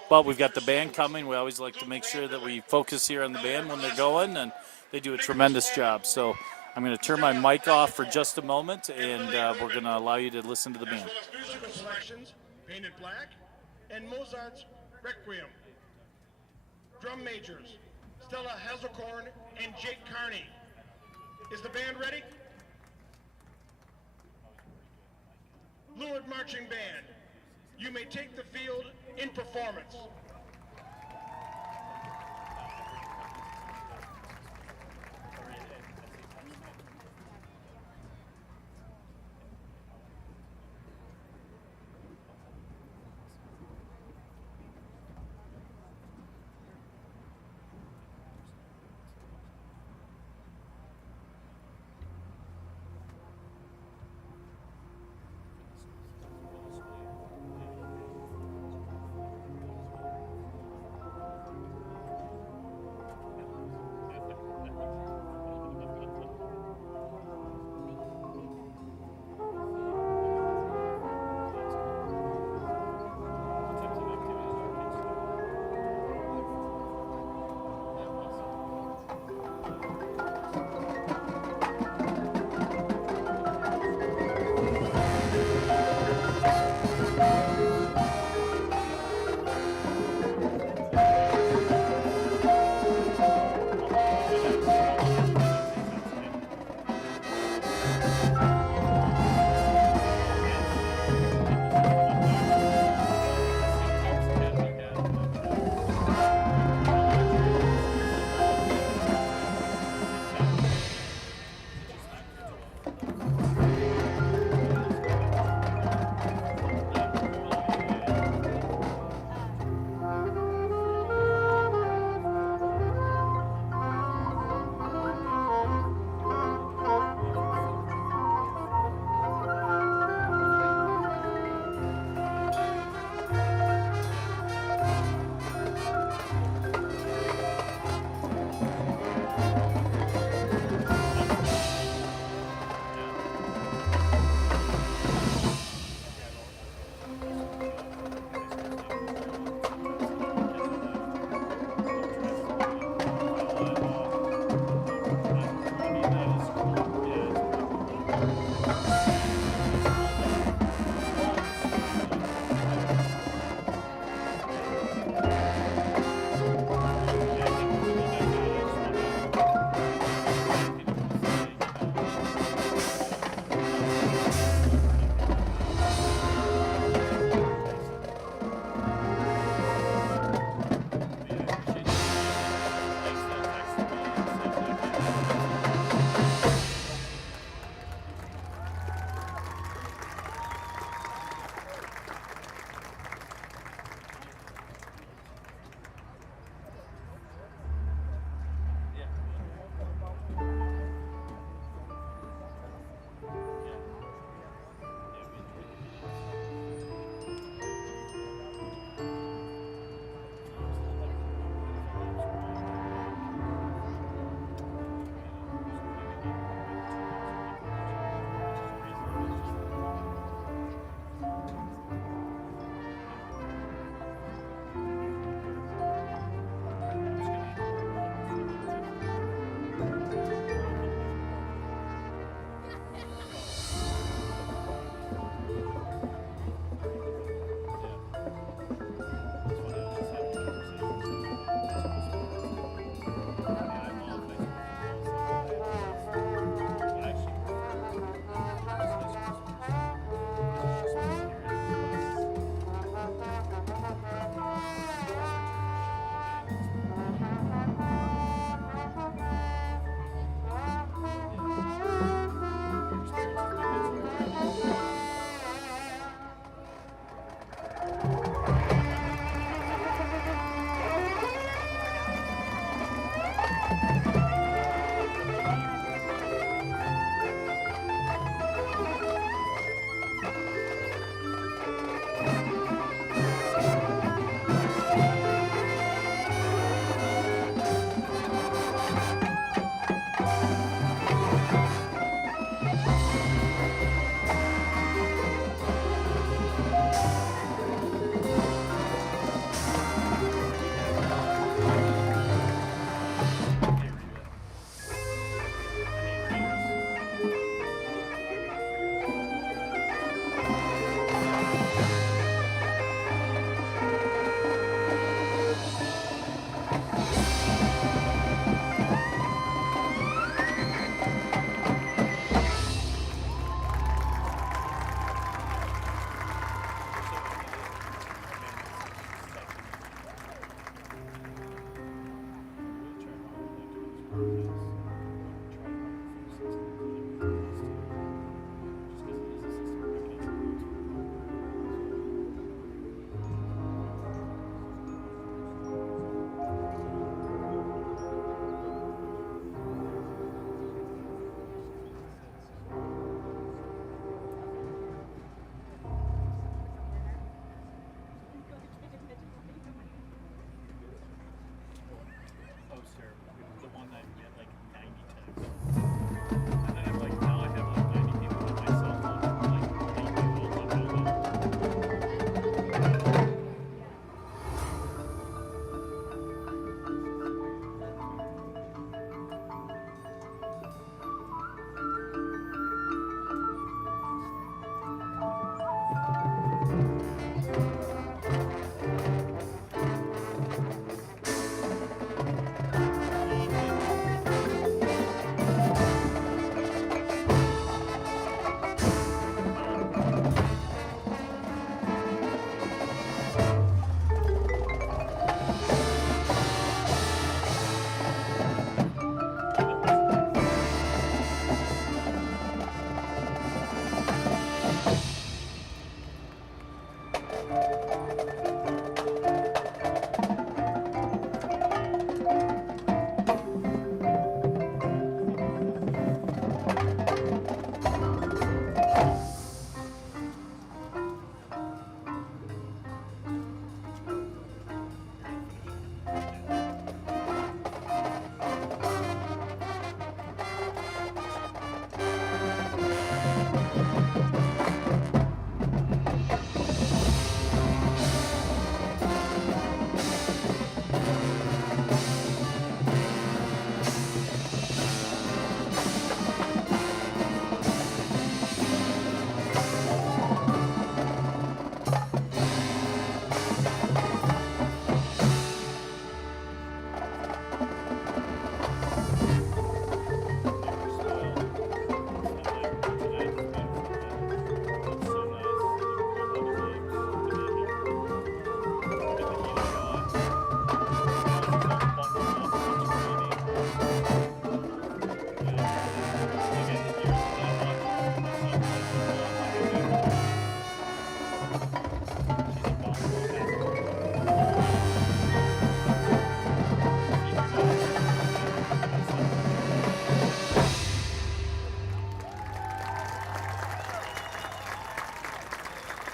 But we've got the band coming. We always like to make sure that we focus here on the band when they're going, and they do a tremendous job. So I'm going to turn my mic off for just a moment, and we're going to allow you to listen to the band. As well as musical selections, Painted Black, and Mozart's Requiem. Drum majors, Stella Hazelcorn and Jake Carney. Is the band ready? Lourdes Marching Band, you may take the field in performance.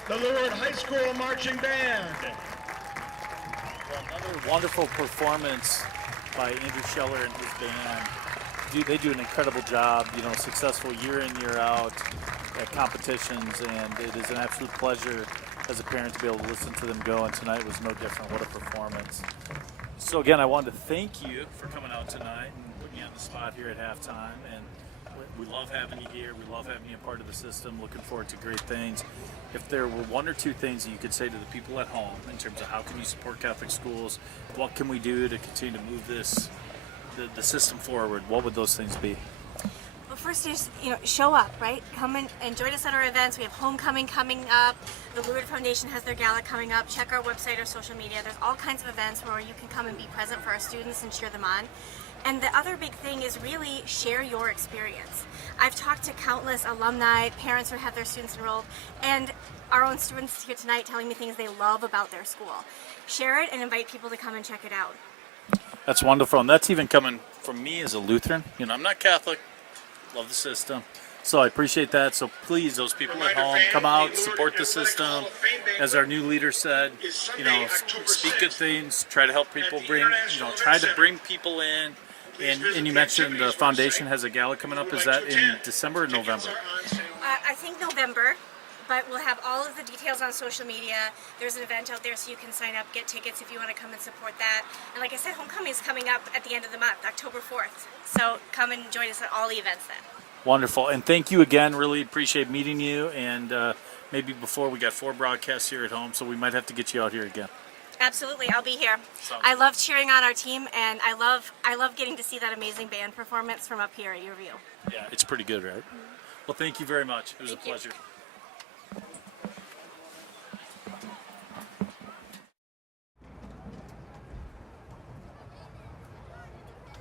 the Lourdes High School Marching Band. Well, another wonderful performance by Andrew Scheller and his band. They do an incredible job, you know, successful year in, year out at competitions, and it is an absolute pleasure as a parent to be able to listen to them go, and tonight was no different. What a performance. So again, I wanted to thank you for coming out tonight and putting you on the spot here at halftime, and we love having you here. We love having you a part of the system. Looking forward to great things. If there were one or two things that you could say to the people at home in terms of how can you support Catholic schools, what can we do to continue to move the system forward, what would those things be? Well, first is, show up, right? Come and join us at our events. We have homecoming coming up. The Lourdes Foundation has their gala coming up. Check our website or social media. There's all kinds of events where you can come and be present for our students and cheer them on. And the other big thing is really share your experience. I've talked to countless alumni, parents who have their students enrolled, and our own students here tonight telling me things they love about their school. Share it and invite people to come and check it out. That's wonderful, and that's even coming from me as a Lutheran. I'm not Catholic, love the system, so I appreciate that. So please, those people at home, come out, support the system. As our new leader said, speak good things, try to help people try to bring people in. And you mentioned the foundation has a gala coming up. Is that in December or November? I think November, but we'll have all of the details on social media. There's an event out there so you can sign up, get tickets if you want to come and support that. And like I said, homecoming is coming up at the end of the month, October 4th. So come and join us at all the events then. Wonderful. And thank you again. Really appreciate meeting you. And maybe before, we got 4 broadcasts here at home, so we might have to get you out here again. Absolutely, I'll be here. I love cheering on our team, and I love getting to see that amazing band performance from up here at your view. Yeah, it's pretty good, right? Well, thank you very much. It was a pleasure.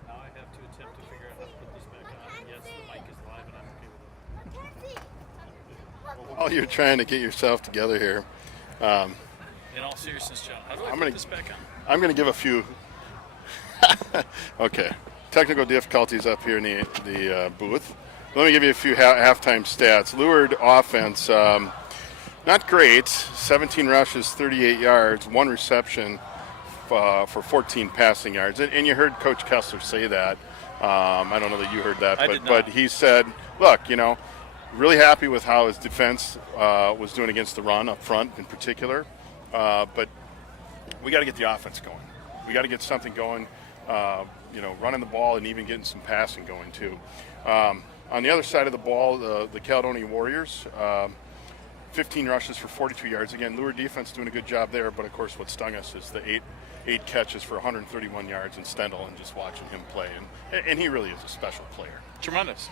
Now I have to attempt to figure out how to put this back on. Yes, the mic is live, and I'm okay with it. While you're trying to get yourself together here, in all seriousness, John, how do I put this back on? I'm going to give a few. Okay, technical difficulties up here in the booth. Let me give you a few halftime stats. Lourdes offense, not great. 17 rushes, 38 yards, 1 reception for 14 passing yards. And you heard Coach Kessler say that. I don't know that you heard that, but he said, look, really happy with how his defense was doing against the run up front in particular. But we got to get the offense going. We got to get something going, running the ball and even getting some passing going too. On the other side of the ball, the Caledonia Warriors, 15 rushes for 42 yards. Again, Lourdes defense doing a good job there, but of course what stung us is the eight catches for 131 yards in Stendhal, and just watching him play. And he really is a special player. Tremendous.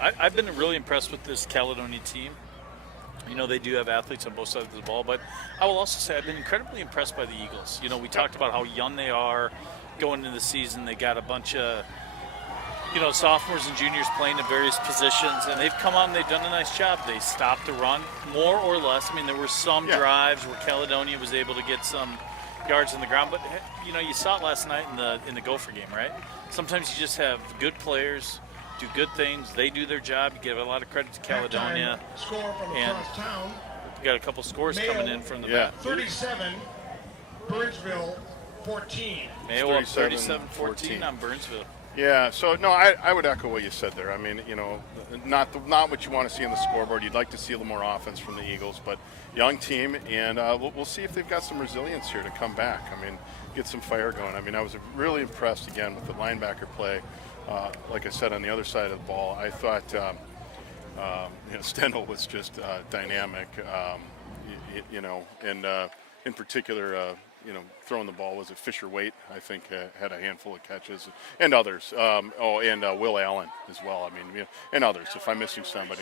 I've been really impressed with this Caledonia team. They do have athletes on both sides of the ball, but I will also say I've been incredibly impressed by the Eagles. We talked about how young they are going into the season. They got a bunch of, sophomores and juniors playing in various positions, and they've come out and they've done a nice job. They stopped the run, more or less. I mean, there were some drives where Caledonia was able to get some yards on the ground, but, you saw it last night in the Gopher game, right? Sometimes you just have good players do good things. They do their job. You give a lot of credit to Caledonia. And we got a couple scores coming in from the back. 37, Burnsville 14. Mayo up 37-14 on Burnsville. Yeah, so no, I would echo what you said there. I mean, not what you want to see on the scoreboard. You'd like to see a little more offense from the Eagles, but young team, and we'll see if they've got some resilience here to come back. I mean, get some fire going. I mean, I was really impressed again with the linebacker play. Like I said, on the other side of the ball, I thought Stendhal was just dynamic, and in particular, throwing the ball, was it Fisher Waite, I think, had a handful of catches, and others. And Will Allen as well. I mean, and others, if I'm missing somebody.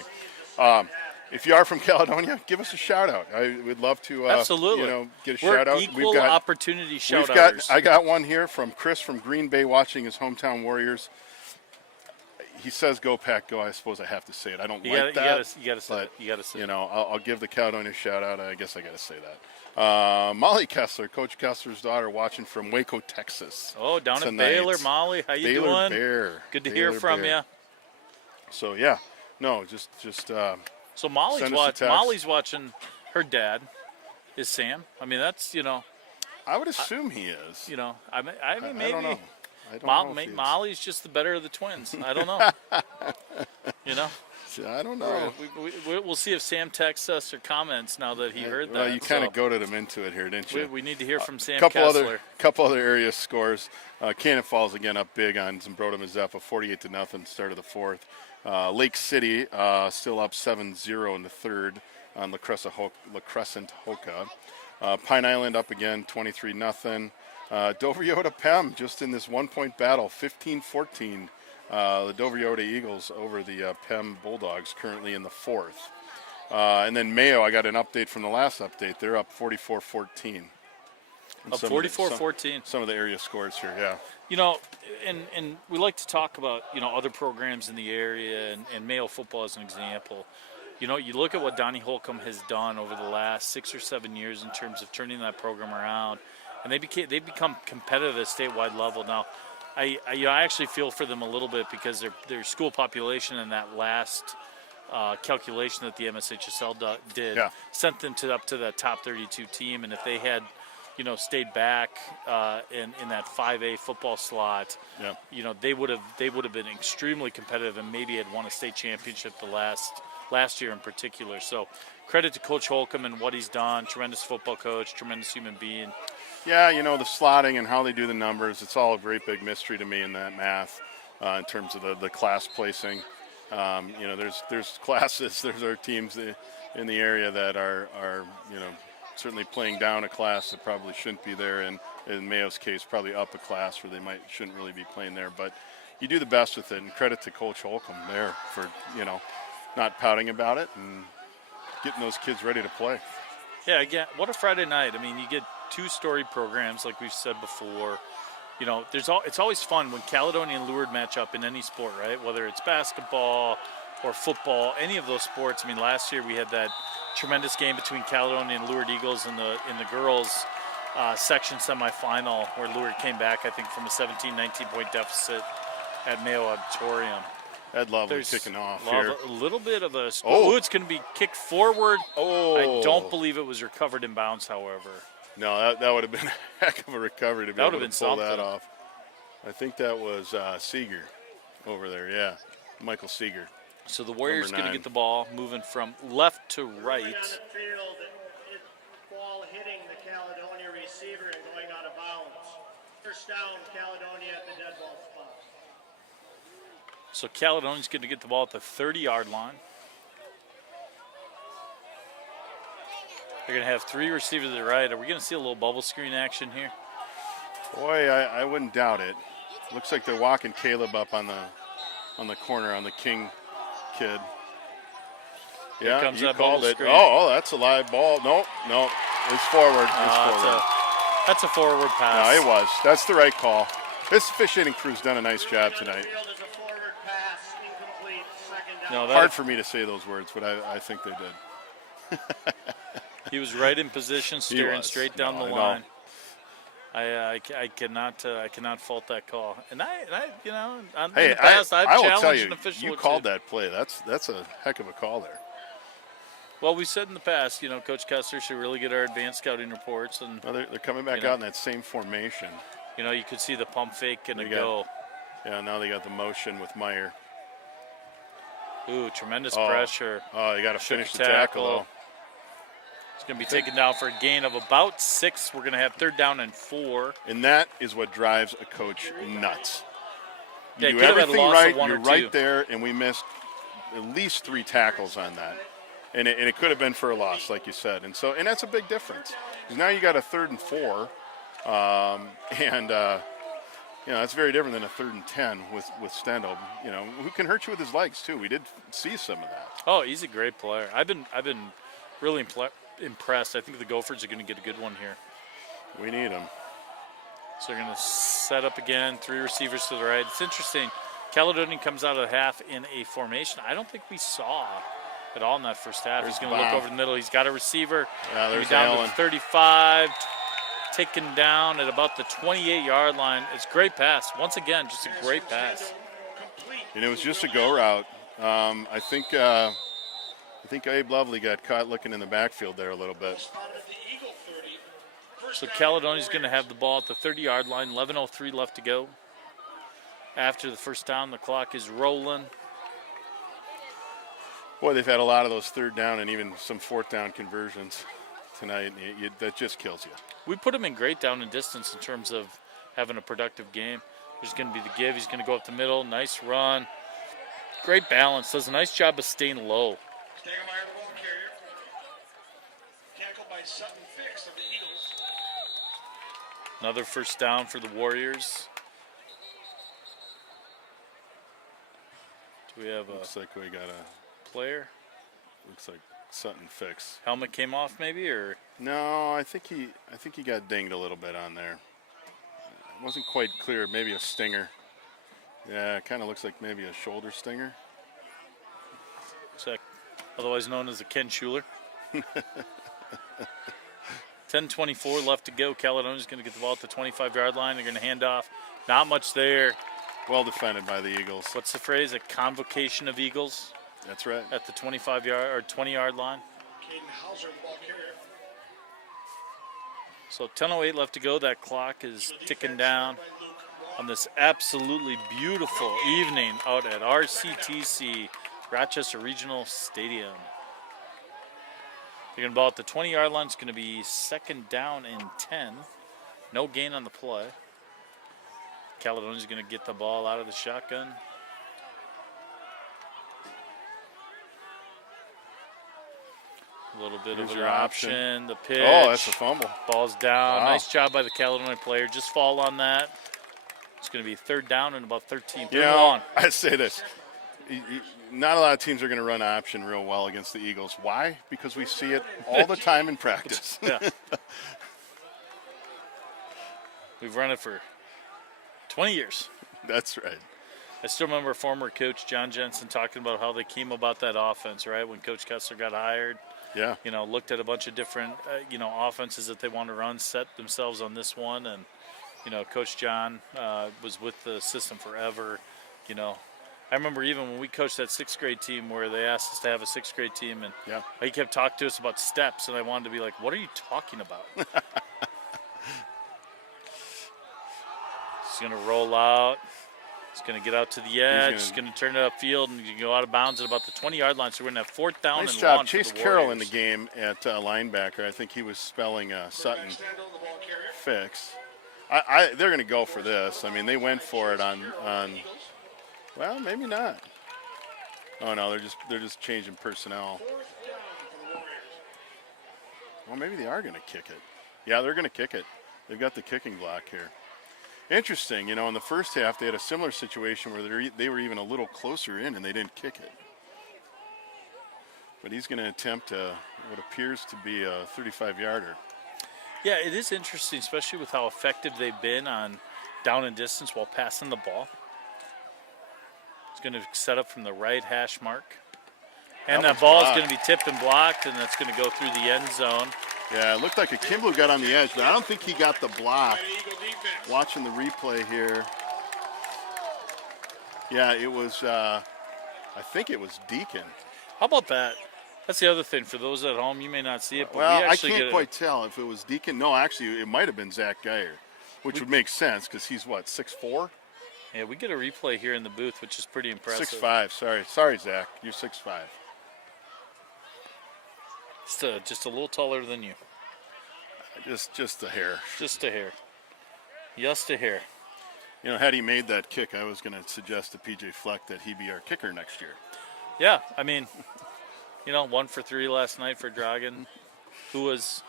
If you are from Caledonia, give us a shout out. I would love to, absolutely, get a shout out. Equal opportunity shout outers. I got one here from Chris from Green Bay, watching his hometown Warriors. He says, "Go Pack, go." I suppose I have to say it. I don't like that. You got to say it. You got to say it. I'll give the Caledonia a shout out. I guess I got to say that. Molly Kessler, Coach Kessler's daughter, watching from Waco, Texas. Oh, down in Baylor, Molly. How you doing? Bear. Good to hear from you. So yeah, no, just So Molly's Send us a text. Molly's watching her dad. Is Sam? I mean, that's I would assume he is. I mean maybe. I don't know. I don't know if he is. Molly's just the better of the twins. I don't know. I don't know. We'll see if Sam texts us or comments now that he heard that. Well, you kind of goaded him into it here, didn't you? We need to hear from Sam Couple Kessler. other area scores. Cannon Falls again up big on Zimbrota Mazeppa, 48-0 start of the fourth. Lake City still up 7-0 in the third on La Crescent Hoka. Pine Island up again, 23-0. Dover Yoda Pem just in this 1-point battle, 15-14. The Dover Yoda Eagles over the Pem Bulldogs currently in the fourth. And then Mayo, I got an update from the last update. They're up 44-14. Up 44-14. Some of the area scores here, yeah. And we like to talk about, other programs in the area and Mayo football as an example. You look at what Donnie Holcomb has done over the last 6 or 7 years in terms of turning that program around, and they've become competitive at statewide level. Now, I actually feel for them a little bit because their school population in that last calculation that the MSHSL did sent them up to that top 32 team, and if they had stayed back in that 5A football slot, they would have been extremely competitive and maybe had won a state championship the last year in particular. So credit to Coach Holcomb and what he's done. Tremendous football coach, tremendous human being. Yeah, the slotting and how they do the numbers, it's all a great big mystery to me in that math in terms of the class placing. There's classes, there's our teams in the area that are certainly playing down a class that probably shouldn't be there, and in Mayo's case, probably up a class where they shouldn't really be playing there. But you do the best with it, and credit to Coach Holcomb there for, not pouting about it and getting those kids ready to play. Yeah, again, what a Friday night. I mean, you get two storied programs, like we've said before. It's always fun when Caledonia and Lourdes match up in any sport, right? Whether it's basketball or football, any of those sports. I mean, last year we had that tremendous game between Caledonia and Lourdes Eagles in the girls' section semifinal, where Lourdes came back, I think, from a 17-19 point deficit at Mayo Auditorium. Ed Lovely kicking off here. A little bit of a it's going to be kicked forward. I don't believe it was recovered in bounds, however. No, that would have been a heck of a recovery to be able to pull that off. I think that was Seeger over there, yeah. Michael Seeger. So the Warriors going to get the ball moving from left to right. Field, ball hitting the Caledonia receiver and going out of bounds. First down, Caledonia at the dead ball spot. So Caledonia's going to get the ball at the 30-yard line. They're going to have three receivers to the right. Are we going to see a little bubble screen action here? Boy, I wouldn't doubt it. Looks like they're walking Caleb up on the corner on the King kid. Here comes you that called bubble it. screen. Oh, that's a live ball. No, it's forward. That's a forward pass. No, it was. That's the right call. This officiating crew's done a nice job tonight. Hard for me to say those words, but I think they did. He was right in position, staring straight down the line. I cannot fault that call. And in the past, I've challenged an official. You called that play. That's a heck of a call there. Well, we said in the past, Coach Kessler should really get our advanced scouting reports, and they're coming back out in that same formation. You could see the pump fake and a go. Yeah, now they got the motion with Meyer. Ooh, tremendous pressure. Oh, you got to finish the tackle, though. It's going to be taken down for a gain of about 6. We're going to have 3rd down and 4. And that is what drives a coach nuts. You do everything right, you're right there, and we missed at least 3 tackles on that. And it could have been for a loss, like you said. And that's a big difference. Because now you got a 3rd and 4, that's very different than a 3rd and 10 with Stendhal. Who can hurt you with his legs too. We did see some of that. Oh, he's a great player. I've been really impressed. I think the Gophers are going to get a good one here. We need them. So they're going to set up again, 3 receivers to the right. It's interesting. Caledonia comes out of the half in a formation I don't think we saw at all in that first half. He's going to look over the middle. He's got a receiver. Yeah, there's down Allen. to 35. Taken down at about the 28-yard line. It's a great pass. Once again, just a great pass. And it was just a go route. I think I think Abe Lovely got caught looking in the backfield there a little bit. Spotted at the Eagle 30. First So down Caledonia's for going to Warriors. have the ball at the 30-yard line. 11:03 left to go. After the first down, the clock is rolling. Boy, they've had a lot of those third down and even some fourth down conversions tonight. That just kills you. We put him in great down and distance in terms of having a productive game. There's going to be the give. He's going to go up the middle. Nice run. Great balance. Does a nice job of staying low. Stegemeyer, the ball carrier. Tackled by Sutton Fix of the Eagles. Another first down for the Warriors. Do we have a Looks like we got a, player? looks like Sutton Fix. Helmet came off maybe, or No, I think he got dinged a little bit on there. It wasn't quite clear. Maybe a stinger. Yeah, it kind of looks like maybe a shoulder stinger. is that otherwise known as a Ken Schuler? 10:24 left to go. Caledonia's going to get the ball at the 25-yard line. They're going to hand off. Not much there. Well defended by the Eagles. What's the phrase? A convocation of Eagles That's right. at the 25-yard or 20-yard line. Caden Hauser, the ball carrier. So 10:08 left to go. That clock is ticking down on this absolutely beautiful evening out at RCTC, Rochester Regional Stadium. They're going to ball at the 20-yard line. It's going to be second down and 10. No gain on the play. Caledonia's going to get the ball out of the shotgun. A little bit Here's of an your option. option. The pitch. Oh, that's a fumble. Ball's down. Wow. Nice job by the Caledonia player. Just fall on that. It's going to be third down and about 13. You know, I'd say this. Not a lot of teams are going to run option real well against the Eagles. Why? Because we see it all the time in practice. Yeah. We've run it for 20 years. That's right. I still remember former coach John Jensen talking about how they came about that offense, right? When Coach Kessler got hired, Yeah. looked at a bunch of different, offenses that they wanted to run, set themselves on this one. And, Coach John was with the system forever. I remember even when we coached that sixth grade team where they asked us to have a sixth grade team, and Yeah. he kept talking to us about steps, and I wanted to be like, what are you talking about? He's going to roll out. He's going to get out to the edge. He's going to turn it upfield, and you can go out of bounds at about the 20-yard line. So we're going to have fourth down Nice and job. one for Chase the Carroll in Warriors. the game at linebacker. I think he was spelling Sutton Extendo, the ball carrier. Fix. They're going to go for this. I mean, they went for it on. Well, maybe not. Oh no, they're just changing personnel. Fourth down for the Warriors. Well, maybe they are going to kick it. Yeah, they're going to kick it. They've got the kicking block here. Interesting, in the first half they had a similar situation where they were even a little closer in and they didn't kick it. But he's going to attempt what appears to be a 35-yarder. Yeah, it is interesting, especially with how effective they've been on down and distance while passing the ball. It's going to set up from the right hash mark. And that ball is going to be tipped and blocked, and that's going to go through the end zone. Yeah, it looked like a Kimblew got on the edge, but I don't think he got the block. By the Eagle defense. Watching the replay here. Yeah, it was, I think it was Deacon. How about that? That's the other thing. For those at home, you may not see it, but Well, we I actually can't get quite tell if it was Deacon. No, actually, it might have been Zach Geyer, which would make sense because he's, 6'4"? Yeah, we get a replay here in the booth, which is pretty impressive. 6'5", sorry, Zach. You're 6'5". Just a little taller than you. Just a hair. Just a hair. Just a hair. Had he made that kick, I was going to suggest to PJ Fleck that he be our kicker next year. Yeah, I mean, 1 for 3 last night for Dragan, who was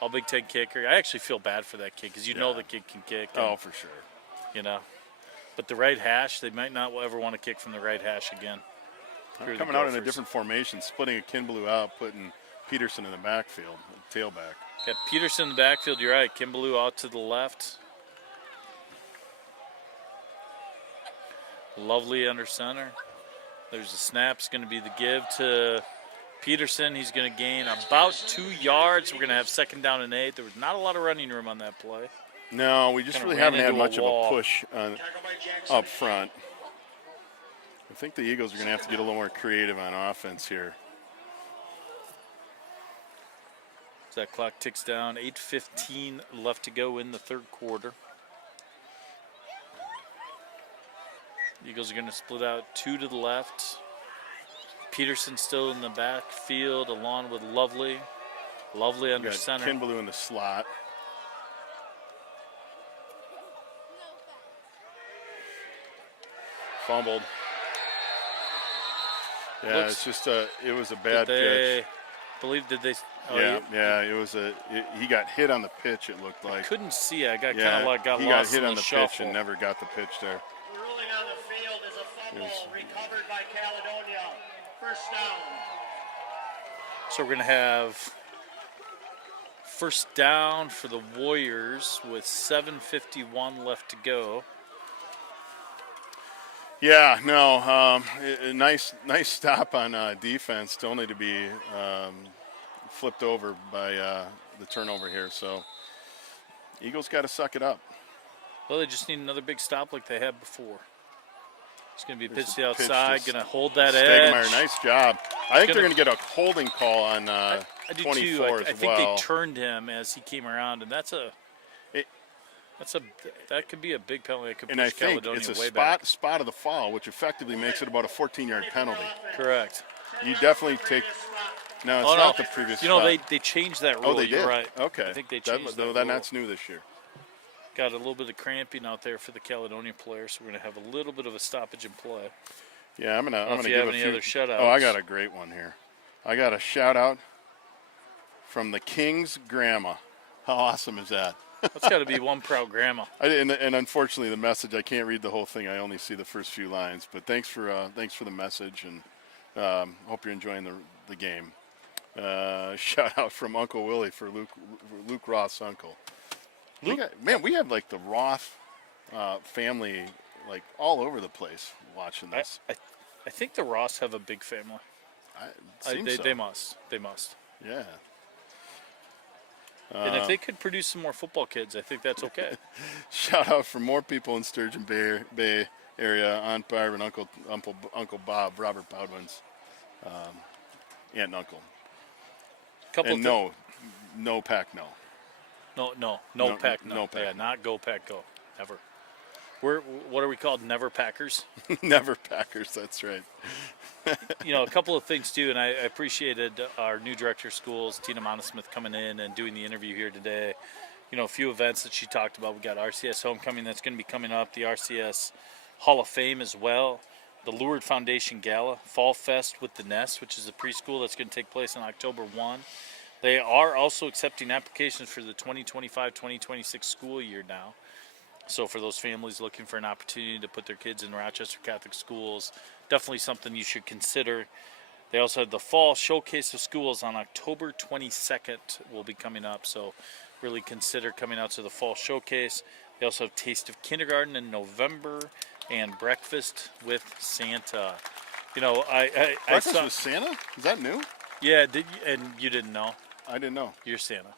all Big Ten kicker. I actually feel bad for that kid because know the kid can kick. Oh, for sure. But the right hash, they might not ever want to kick from the right hash again. Here are the Coming out in a Gophers. different formation, splitting a Kimblew out, putting Peterson in the backfield, tailback. Got Peterson in the backfield. You're right. Kimbaloo out to the left. Lovely under center. There's a snap. It's going to be the give to Peterson. He's going to gain about 2 yards. We're going to have second down and 8. There was not a lot of running room on that play. No, we just Kinda really ran haven't had into a much of wall. a push Tackled by Jackson. up front. I think the Eagles are going to have to get a little more creative on offense here. As that clock ticks down, 8:15 left to go in the third quarter. Eagles are going to split out 2 to the left. Peterson still in the backfield along with Lovely. Lovely under Got center. Kinbaloo in the slot. Fumbled. Yeah, Looks- it's just it was a bad Did pitch. they? Oh, Yeah, it was he got hit on the pitch, it looked like. Couldn't see. I got Yeah, kind of like got he lost got hit in on the shuffle. pitch and never got the pitch there. The ruling on the field is a fumble recovered by Caledonia. First down. So we're going to have first down for the Warriors with 7:51 left to go. Yeah, no, a nice stop on defense, only to be flipped over by the turnover here. So Eagles got to suck it up. Well, they just need another big stop like they had before. It's going to be There's pitched a to the pitch outside, to going to hold that Stegemeyer, edge. nice job. I think they're Gonna- going to get a holding call on I do 24 too. as I think well. they turned him as he came around, and that could be a big penalty. That could And I push think Caledonia it's a way back. spot of the foul, which effectively makes it about a 14-yard penalty. Correct. You definitely take. No, it's Oh, not no. the previous. You know, spot. they changed that rule. Oh, they You're did. right. Okay. I think they changed that Then rule. that's new this year. Got a little bit of cramping out there for the Caledonia players, so we're going to have a little bit of a stoppage in play. Yeah, I'm gonna if you give have a any few. other shout-outs. Oh, I got a great one here. I got a shout out from the King's grandma. How awesome is that? That's got to be one proud grandma. And unfortunately, the message, I can't read the whole thing. I only see the first few lines. But thanks for the message, and hope you're enjoying the game. Shout out from Uncle Willie for Luke Roth's uncle. We have like the Roth family like all over the place watching this. I think the Ross have a big family. They must. Yeah. And if they could produce some more football kids, I think that's okay. Shout out for more people in Sturgeon Bay area. Aunt Barb and Uncle Bob, Robert Bowden's aunt and uncle. And no pack, no. No pack, no. No pack. Yeah, not go pack, go. Never. What are we called? Never Packers. Never Packers. That's right. You know, a couple of things too, and I appreciated our new director of schools, Tina Monosmith, coming in and doing the interview here today. You know, a few events that she talked about. We got RCS Homecoming that's going to be coming up, the RCS Hall of Fame as well, the Lourdes Foundation Gala, Fall Fest with the Nest, which is a preschool that's going to take place on October 1. They are also accepting applications for the 2025-2026 school year now. So for those families looking for an opportunity to put their kids in Rochester Catholic schools, definitely something you should consider. They also have the Fall Showcase of Schools on October 22nd will be coming up. So really consider coming out to the Fall Showcase. They also have Taste of Kindergarten in November and Breakfast with Santa. You know, I Breakfast saw, with Santa? Is that new? Yeah, and you didn't know? I didn't know. You're Santa.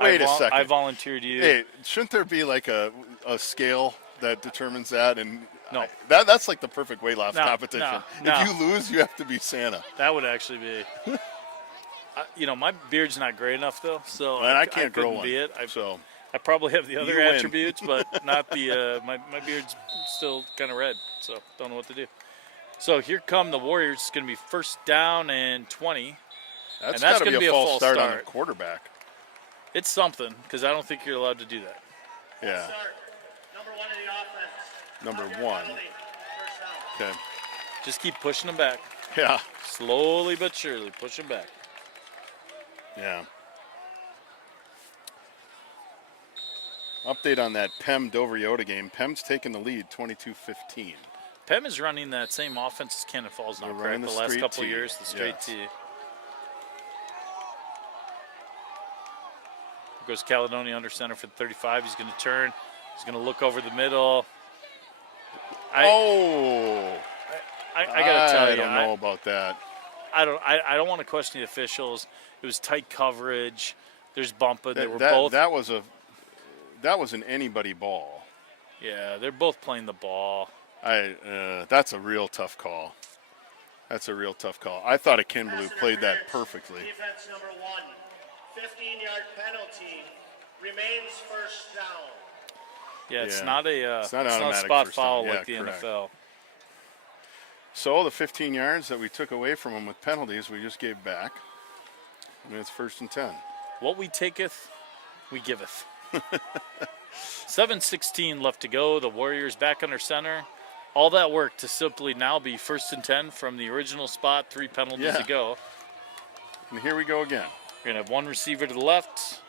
Wait a second. I volunteered you. Hey, shouldn't there be like a scale that determines that? And No. That's like the perfect weight loss No, competition. no. If you lose, you have to be Santa. That would actually be. You know, my beard's not great enough though, so And I can't grow couldn't one. be it. So I probably have the other You win. attributes, but not the. My beard's still kind of red, so don't know what to do. So here come the Warriors. It's going to be first down and 20. that's that's got to gonna be be a a false false start on start. a quarterback. It's something because I don't think you're allowed to do that. Yeah. Start. Number one in the offense. Number Five-yard one. penalty. First down. Okay. Just keep pushing them back, Yeah. slowly but surely. Push them back. Yeah. Update on that Pem Dover Yoda game. Pem's taking the lead, 22-15. Pem is running that same offense as Cannon Falls now, They're correct? running The the last straight couple of tee. years, the straight Yes. tee. Goes Caledonia under center for the 35. He's going to turn. He's going to look over the middle. I got to tell you, I don't know about that. I don't want to question the officials. It was tight coverage. There's bumping. They were That both. that was an anybody ball. Yeah, they're both playing the ball. That's a real tough call. That's a real tough call. I thought Akinbalu played that perfectly. Defense number one. 15-yard penalty remains first down. Yeah, it's Yeah. not a It's not it's not a automatic spot first down. foul Yeah, like the correct. NFL. So the 15 yards that we took away from them with penalties, we just gave back. I mean, it's 1st and 10. What we taketh, we giveth. 7:16 left to go. The Warriors back under center. All that work to simply now be 1st and 10 from the original spot. 3 penalties Yeah. to go. And here we go again. We're gonna have one receiver to the left,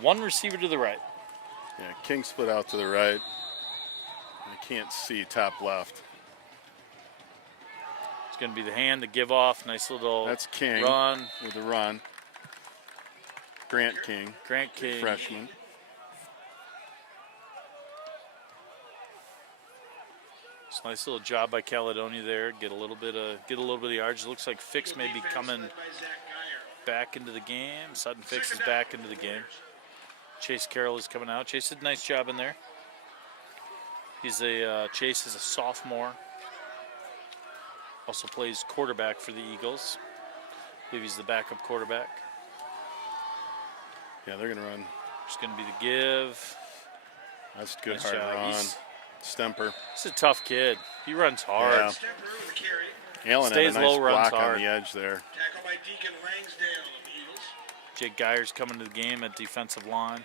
one receiver to the right. Yeah, King split out to the right. I can't see top left. It's gonna be the hand to give off. Nice little That's King run. with the run. Grant King, Grant King. freshman. It's a nice little job by Caledonia there. Get a little bit of yards. It looks like Fix may be coming back into the game. Sutton Fix is back into the game. Chase Carroll is coming out. Chase did a nice job in there. Chase is a sophomore. Also plays quarterback for the Eagles. I believe he's the backup quarterback. Yeah, they're going to run. Just going to be the give. That's a good Nice hard job. run. Stemper. He's a tough kid. He runs hard. Yeah. Stepper with the carry. Allen Stays had a nice low, runs block hard. on the edge there. Tackled by Deacon Langsdale of the Eagles. Jake Geyer's coming to the game at defensive line.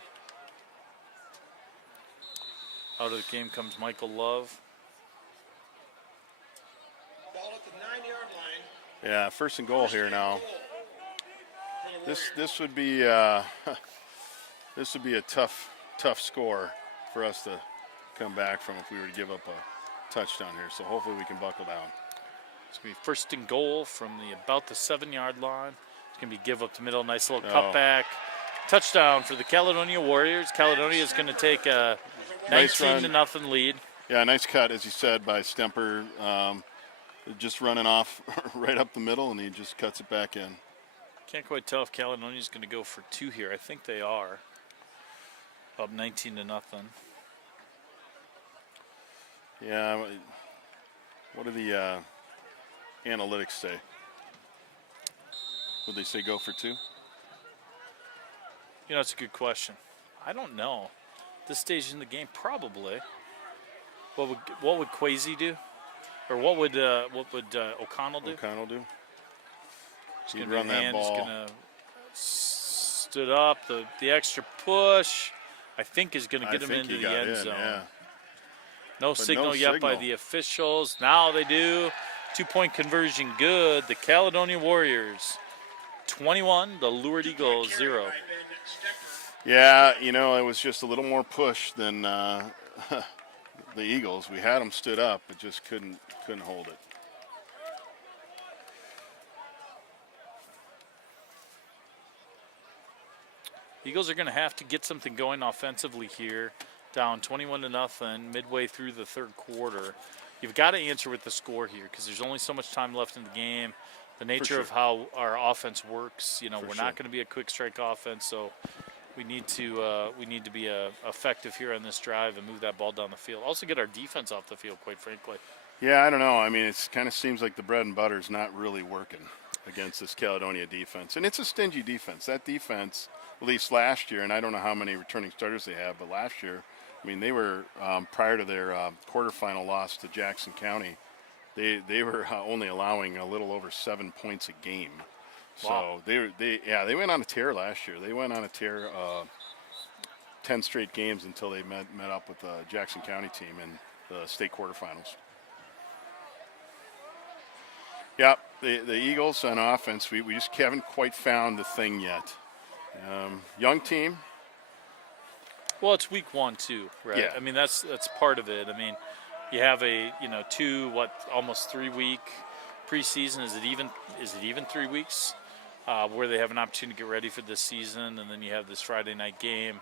Out of the game comes Michael Love. Ball at the 9-yard line. Yeah, 1st and goal here now. For the This would be this would be a tough score for us to come back from if we were to give up a touchdown here. So hopefully we can buckle down. It's going to be 1st and goal from about the 7-yard line. It's going to be give up the middle. Nice little Oh. cutback. Touchdown for the Caledonia Warriors. Caledonia is going to take a Nice 19-0 lead. Yeah, nice cut, as you said, by Stemper. Just running off right up the middle, and he just cuts it back in. Can't quite tell if Caledonia is going to go for 2 here. I think they are. Up 19-0. Yeah, what do the analytics say? Would they say go for 2? You know, it's a good question. I don't know. This stage in the game, probably. What would Kwesi do, or what would O'Connell do? O'Connell do? He's He'd gonna be run the that hand, ball. He's gonna stood up. The extra push, I think, is going to get him into the end zone. Yeah. No But signal no yet by signal. the officials. Now they do. 2-point conversion good. The Caledonia Warriors 21, the Lourdes Eagles 0. By Ben Stepper. Yeah, you know, it was just a little more push than the Eagles. We had them stood up, but just couldn't hold it. Eagles are going to have to get something going offensively here. Down 21-0 midway through the 3rd quarter. You've got to answer with the score here because there's only so much time left in the game. The nature sure. of how our offense works, you know, For we're sure. not going to be a quick strike offense, so we need to be effective here on this drive and move that ball down the field. Also get our defense off the field, quite frankly. Yeah, I don't know. I mean, it kind of seems like the bread and butter is not really working against this Caledonia defense. And it's a stingy defense. That defense, at least last year, and I don't know how many returning starters they have, but last year, I mean, they were, prior to their quarterfinal loss to Jackson County, they were only allowing a little over 7 points a game. Wow. So they went on a tear last year. They went on a tear 10 straight games until they met up with the Jackson County team in the state quarterfinals. Yeah, the Eagles on offense, we just haven't quite found the thing yet. Young team. Well, it's week 1 too, right? Yeah. I mean, that's part of it. I mean, you have a almost 3 week preseason. Is it even 3 weeks where they have an opportunity to get ready for this season, and then you have this Friday night game,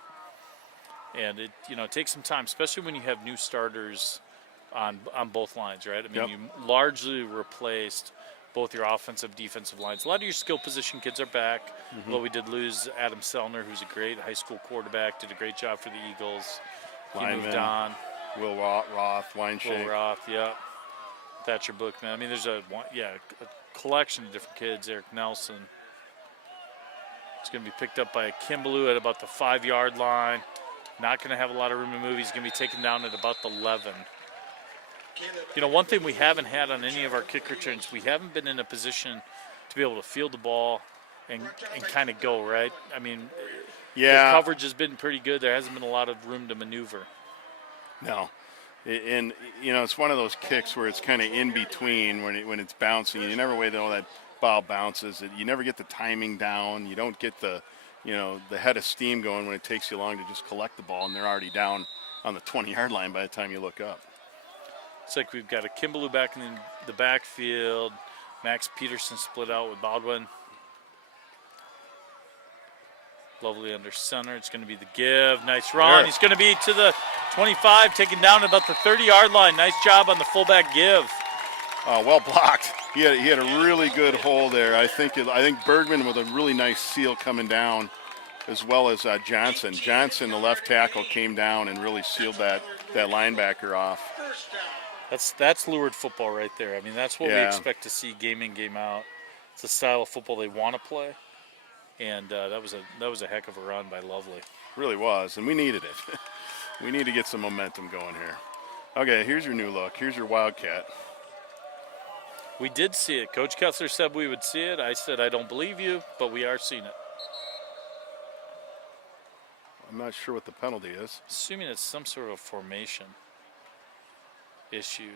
and it takes some time, especially when you have new starters on both lines, right? I mean, Yep. you largely replaced both your offensive, defensive lines. A lot of your skill position kids are back. Although we did lose Adam Sellner, who's a great high school quarterback, did a great job for the Eagles. He moved Lineman. on. Will Roth, Will Weinshake. Roth, yeah. Thatcher Bookman. I mean, there's a collection of different kids. Eric Nelson. It's going to be picked up by Kimbaloo at about the 5-yard line. Not going to have a lot of room to move. He's going to be taken down at about the 11. You know, one thing we haven't had on any of our kick returns, we haven't been in a position to be able to field the ball and kind of go, right? I mean, Yeah. the coverage has been pretty good. There hasn't been a lot of room to maneuver. No. And, you know, it's one of those kicks where it's kind of in between when it's bouncing. You never wait till that ball bounces. You never get the timing down. You don't get the, you know, the head of steam going when it takes you long to just collect the ball, and they're already down on the 20-yard line by the time you look up. It's like we've got a Kimbaloo back in the backfield. Max Peterson split out with Baldwin. Lovely under center. It's going to be the give. Nice run. There. He's going to be to the 25, taken down at about the 30-yard line. Nice job on the fullback give. Well blocked. He had a really good hole there. I think Bergman with a really nice seal coming down, as well as Johnson. Johnson, the left tackle, came down and really sealed that linebacker off. That's Lourdes football right there. I mean, that's what we Yeah. expect to see game in, game out. It's the style of football they want to play, and that was a heck of a run by Lovely. Really was, and we needed it. We need to get some momentum going here. Okay, here's your new look. Here's your Wildcat. We did see it. Coach Kessler said we would see it. I said I don't believe you, but we are seeing it. I'm not sure what the penalty is. Assuming it's some sort of formation issue.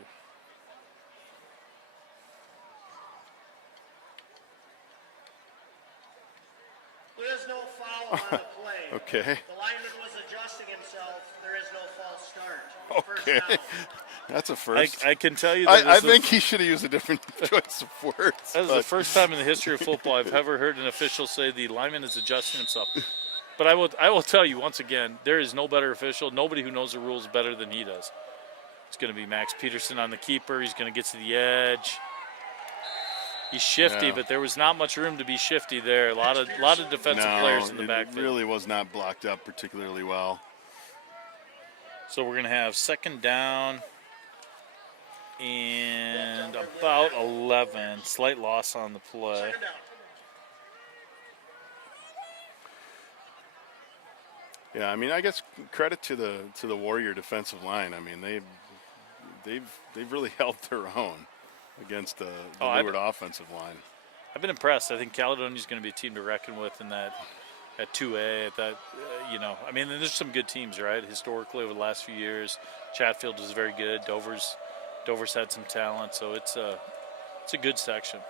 There is no foul on the play. Okay. The lineman was adjusting himself. There is no false start. Okay. First down. That's a first. I can tell you that I think he should have used a different choice of words. that is the first time in the history of football I've ever heard an official say the lineman is adjusting himself. But I will tell you once again, there is no better official. Nobody who knows the rules better than he does. It's going to be Max Peterson on the keeper. He's going to get to the edge. He's shifty, Yeah. but there was not much room to be shifty there. A lot of defensive players in the backfield. It really was not blocked up particularly well. So we're going to have second down and about 11. Slight loss on the play. Second down. Yeah, I mean, I guess credit to the Warrior defensive line. I mean, they've really held their own against the Lourdes offensive line. I've been impressed. I think Caledonia is going to be a team to reckon with in that at 2A. At that, you know, I mean, there's some good teams, right? Historically, over the last few years, Chatfield was very good. Dover's had some talent, so it's a good section.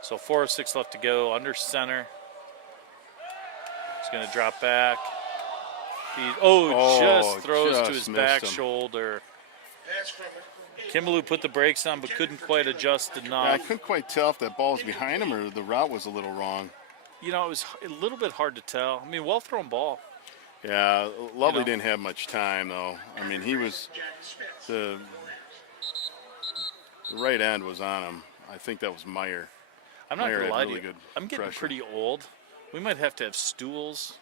So 4 of 6 left to go. Under center. He's going to drop back. Just throws to his back him. shoulder. That's from Kimbaloo put the brakes on but couldn't quite adjust Yeah, I enough. couldn't quite tell if that ball was behind him or the route was a little wrong. You know, it was a little bit hard to tell. I mean, well-thrown ball. Yeah, Lovely You know. didn't have much time, though. I mean, he was the right end was on him. I think that was Meyer. I'm not Meyer going to had lie really to you. good I'm getting pressure. pretty old. We might have to have stools.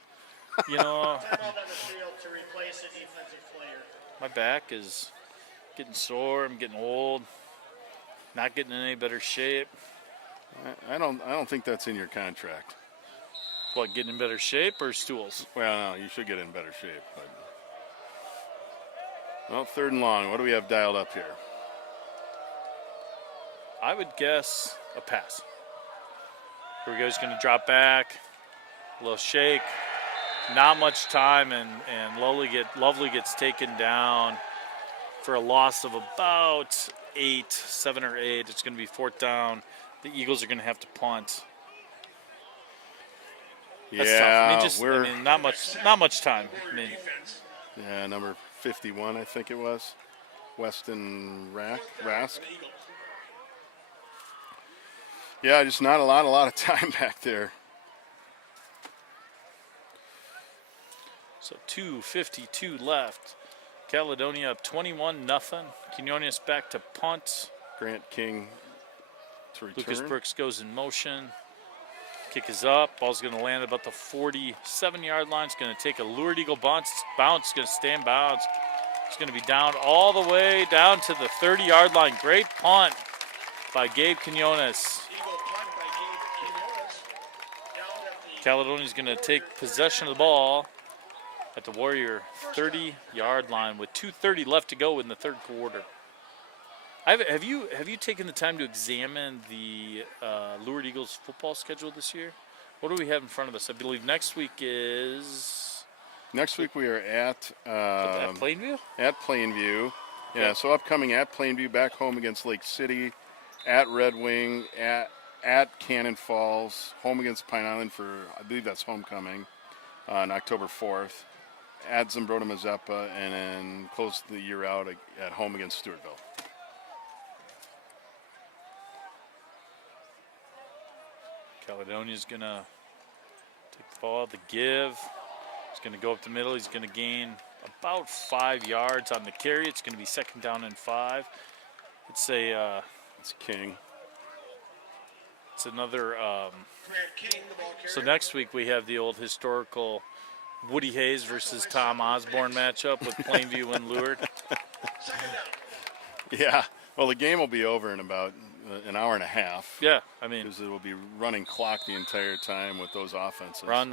You know, Time out on the field to replace a defensive player. my back is getting sore. I'm getting old. Not getting in any better shape. I don't think that's in your contract. What, getting in better shape or stools? Well, no, you should get in better shape. But well, 3rd and long. What do we have dialed up here? I would guess a pass. Here we go. He's going to drop back. A little shake. Not much time, and Lovely gets taken down for a loss of about 7 or 8. It's going to be 4th down. The Eagles are going to have to punt. That's tough. I mean, not much time. I mean, Yeah, number 51, I think it was. Weston Rask. Yeah, just not a lot of time back there. so 2:52 left. Caledonia up 21-0. Quinones back to punt. Grant King to return. Lucas Brooks goes in motion. Kick is up. Ball's going to land about the 47-yard line. It's going to take a Lourdes Eagle bounce. It's going to stay in bounds. It's going to be down all the way down to the 30-yard line. Great punt by Gabe Quinones. Eagle punt by Gabe Quinones. Down at the Caledonia's going to take possession of the ball at the Warrior 30-yard line with 2:30 left to go in the third quarter. Have you taken the time to examine the Lourdes Eagles football schedule this year? What do we have in front of us? I believe next week is... Next week we are at Plainview? At Plainview. Yeah, Okay. so upcoming at Plainview, back home against Lake City, at Red Wing, at Cannon Falls, home against Pine Island for, I believe that's homecoming, on October 4th, at Zumbrota Mazeppa, and then close the year out at home against Stewartville. Caledonia's going to take the ball, the give. He's going to go up the middle. He's going to gain about 5 yards on the carry. It's going to be second down and 5. It's King. It's another. Grant King, the ball carrier. So next week we have the old historical Woody Hayes versus Tom Osborne matchup with Plainview and Lourdes. Second down. Yeah, well, the game will be over in about an hour and a half. Yeah, I mean, Because it will be running clock the entire time with those offenses. run.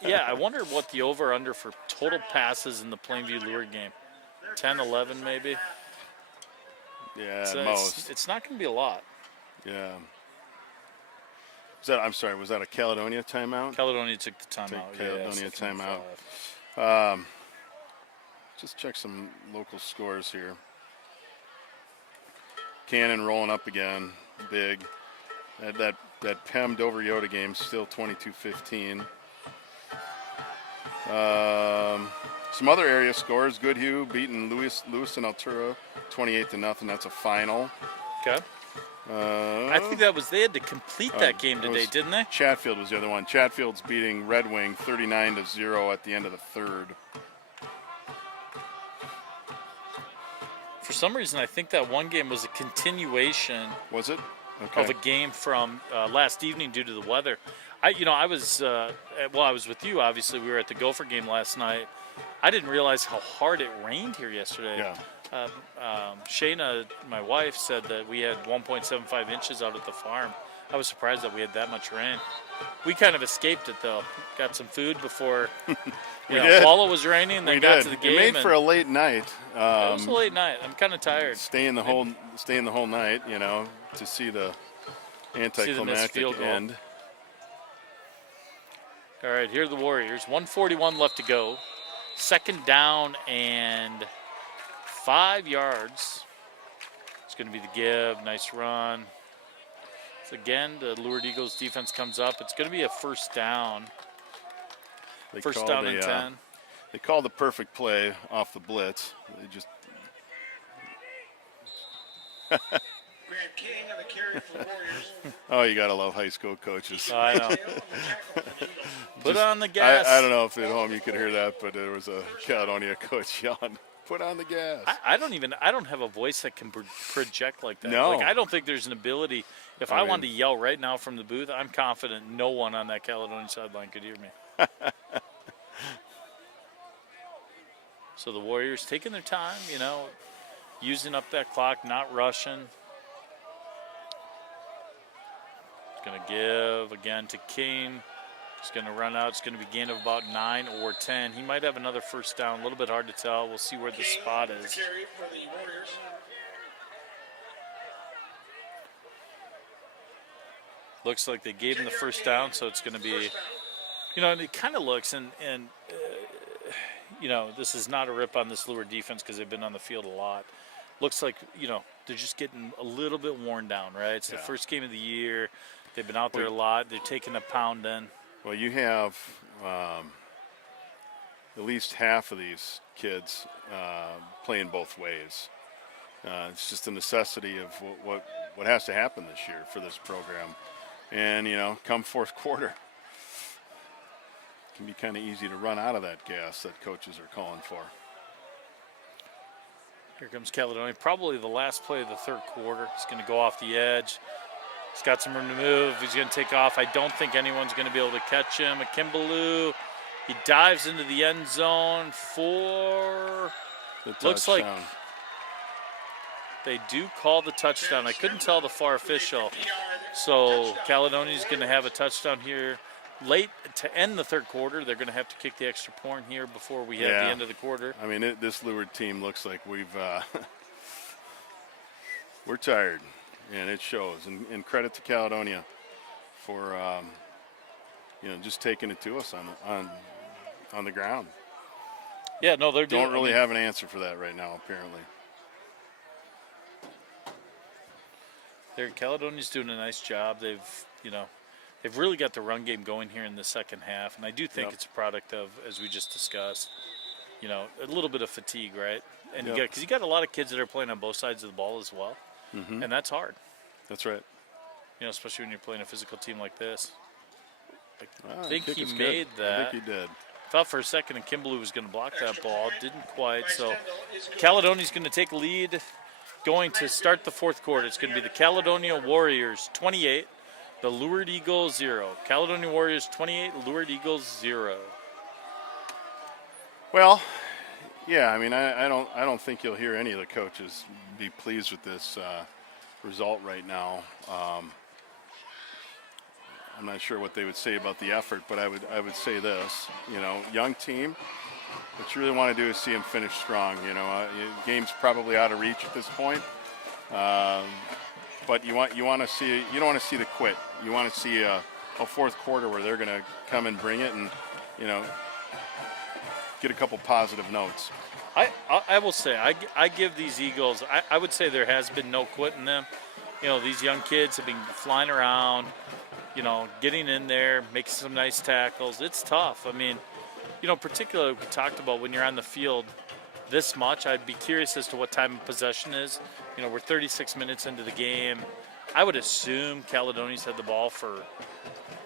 yeah, I wonder what the over-under for total passes in the Plainview Lourdes game. 10, 11 maybe? Yeah, So at most. it's not going to be a lot. Yeah. I'm sorry, was that a Caledonia timeout? Caledonia took the timeout. Caledonia second and timeout. 5. Just check some local scores here. Cannon rolling up again, big. That Pem Dover Yoda game still 22-15. Some other area scores: Goodhue beating Lewiston Altura 28-0. That's a final. Okay. I think they had to complete that game today, didn't they? Chatfield was the other one. Chatfield's beating Red Wing 39-0 at the end of the third. For some reason, I think that one game was a continuation Was it? Okay. of a game from last evening due to the weather. I was with you. Obviously, we were at the Gopher game last night. I didn't realize how hard it rained here yesterday. Yeah. Shayna, my wife, said that we had 1.75 inches out at the farm. I was surprised that we had that much rain. We kind of escaped it, though. Got some food before did. while it was raining, then We got did. to the game. It made for a late night. It was a late night. I'm kind of tired. Staying the whole night, to see the anticlimactic field goal. end. All right, here are the Warriors. 1:41 left to go. Second down and 5 yards. It's going to be the give. Nice run. So again, the Lourdes Eagles defense comes up. It's going to be a first down. First down and 10. They called the perfect play off the blitz. They just Grant King on the carry for the Warriors. Oh, you gotta love high school coaches. I know. Tail on the tackle for the Eagles. Put on the gas. I don't know if at home you could hear that, but there was a Caledonia coach yelling, "Put on the gas." I don't have a voice that can project like that. No. Like, I don't think there's an ability. If I wanted to yell right now from the booth, I'm confident no one on that Caledonia sideline could hear me. So the Warriors taking their time, using up that clock, not rushing. It's going to give again to King. He's going to run out. It's going to be a gain of about 9 or 10. He might have another first down. A little bit hard to tell. We'll see where the King spot on the is. carry for the Warriors. Looks like they gave him the first down, so it's going to be, and it kind of looks, and this is not a rip on this Lourdes defense because they've been on the field a lot. Looks like, they're just getting a little bit worn down, right? It's the first game of the year. They've been out there a lot. They're taking a pound in. Well, you have at least half of these kids playing both ways. It's just a necessity of what has to happen this year for this program. And, come fourth quarter, it can be kind of easy to run out of that gas that coaches are calling for. Here comes Caledonia. Probably the last play of the third quarter. He's going to go off the edge. He's got some room to move. He's going to take off. I don't think anyone's going to be able to catch him. Akimbaloo, he dives into the end zone for, looks like they do call the touchdown. I couldn't tell the far official. So Caledonia's going to have a touchdown here late to end the third quarter. They're going to have to kick the extra point here before we have the end of the quarter. I mean, this Lourdes team looks like we're tired, and it shows. And credit to Caledonia for just taking it to us on the ground. Yeah, no, they're don't really have an answer for that right now, apparently. Caledonia's doing a nice job. They've really got the run game going here in the second half, and I do think it's a product of, as we just discussed, a little bit of fatigue, right? And because you got a lot of kids that are playing on both sides of the ball as well, and that's hard. That's right. Especially when you're playing a physical team like this. I think he it's made good. that. I think he did. Thought for a second and Kimbaloo was going to block that ball. Didn't quite. So Caledonia's going to take lead going to start the fourth quarter. It's going to be the Caledonia Warriors 28, the Lourdes Eagles 0. Caledonia Warriors 28, Lourdes Eagles 0. Well, yeah, I mean, I don't think you'll hear any of the coaches be pleased with this result right now. I'm not sure what they would say about the effort, but I would say this, young team. What you really want to do is see them finish strong. Game's probably out of reach at this point, but you don't want to see the quit. You want to see a fourth quarter where they're going to come and bring it and get a couple positive notes. I will say I give these Eagles. I would say there has been no quit in them. These young kids have been flying around. Getting in there, making some nice tackles. It's tough. I mean, particularly we talked about when you're on the field this much, I'd be curious as to what time of possession is. We're 36 minutes into the game. I would assume Caledonia's had the ball for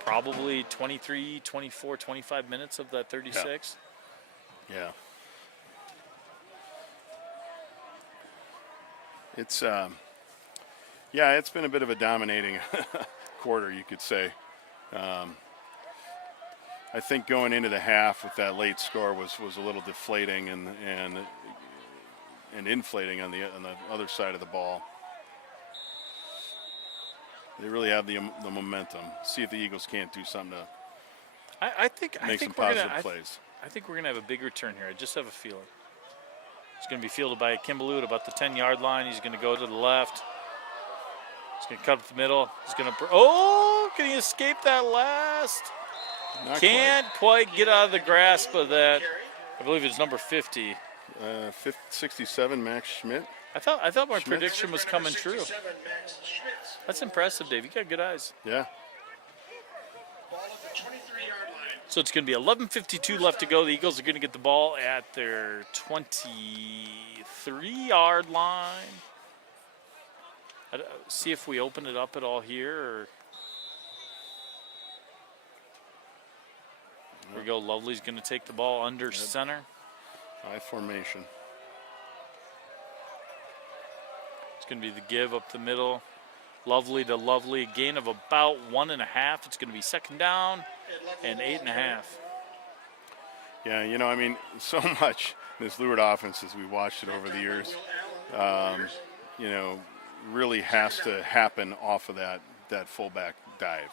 probably 23, 24, 25 minutes of that 36. Yeah. It's it's been a bit of a dominating quarter, you could say. I think going into the half with that late score was a little deflating and inflating on the other side of the ball. They really have the momentum. See if the Eagles can't do something to make some positive plays. I think we're going to have a big return here. I just have a feeling. It's going to be fielded by Kimbaloo at about the 10-yard line. He's going to go to the left. He's going to cut up the middle. He's going to can he escape that last? Can't quite get out of the grasp of that. I believe it's number 50. 67, Max Schmidt. I thought my prediction was coming true. That's impressive, Dave. You got good eyes. Yeah. So it's going to be 11:52 left to go. The Eagles are going to get the ball at their 23-yard line. See if we open it up at all here. Or... There we go. Lovely's going to take the ball under center. High formation. It's going to be the give up the middle. Lovely to Lovely. Gain of about 1.5. It's going to be second down and 8.5. Yeah, so much in this Lourdes offense as we watched it over the years, really has to happen off of that fullback dive.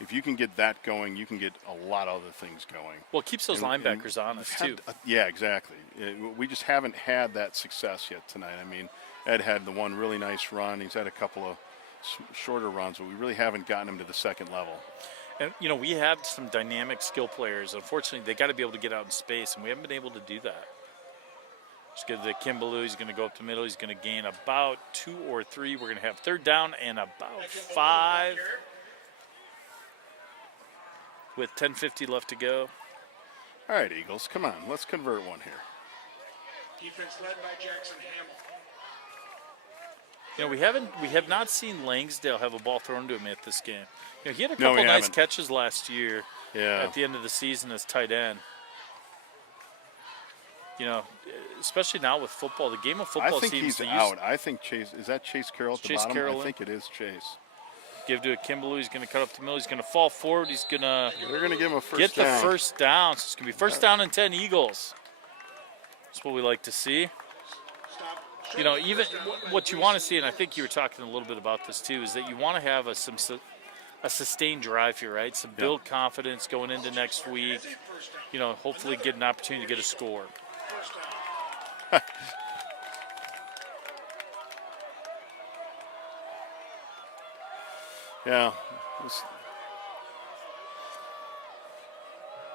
If you can get that going, you can get a lot of other things going. Well, it keeps those linebackers honest, too. Yeah, exactly. We just haven't had that success yet tonight. Ed had the one really nice run. He's had a couple of shorter runs, but we really haven't gotten him to the second level. And, we have some dynamic skill players. Unfortunately, they got to be able to get out in space, and we haven't been able to do that. Just give the Kimbaloo. He's going to go up the middle. He's going to gain about 2 or 3. We're going to have third down and about 5 with 10:50 left to go. All right, Eagles, come on. Let's convert one here. Defense led by Jackson Hamill. We have not seen Langsdale have a ball thrown to him at this game. He had a couple nice catches last year at the end of the season as tight end. Especially now with football, the game of football seems. I think he's out. I think Chase, is that Chase Carroll at the bottom? I think it is Chase. Give to a Kimbaloo. He's going to cut up the middle. He's going to fall forward. They're going to give him a first down. Get the first down. So it's going to be first down and 10 Eagles. That's what we like to see. Even what you want to see, and I think you were talking a little bit about this too, is that you want to have some a sustained drive here, right? Some build confidence going into next week. Hopefully get an opportunity to get a score. Yeah.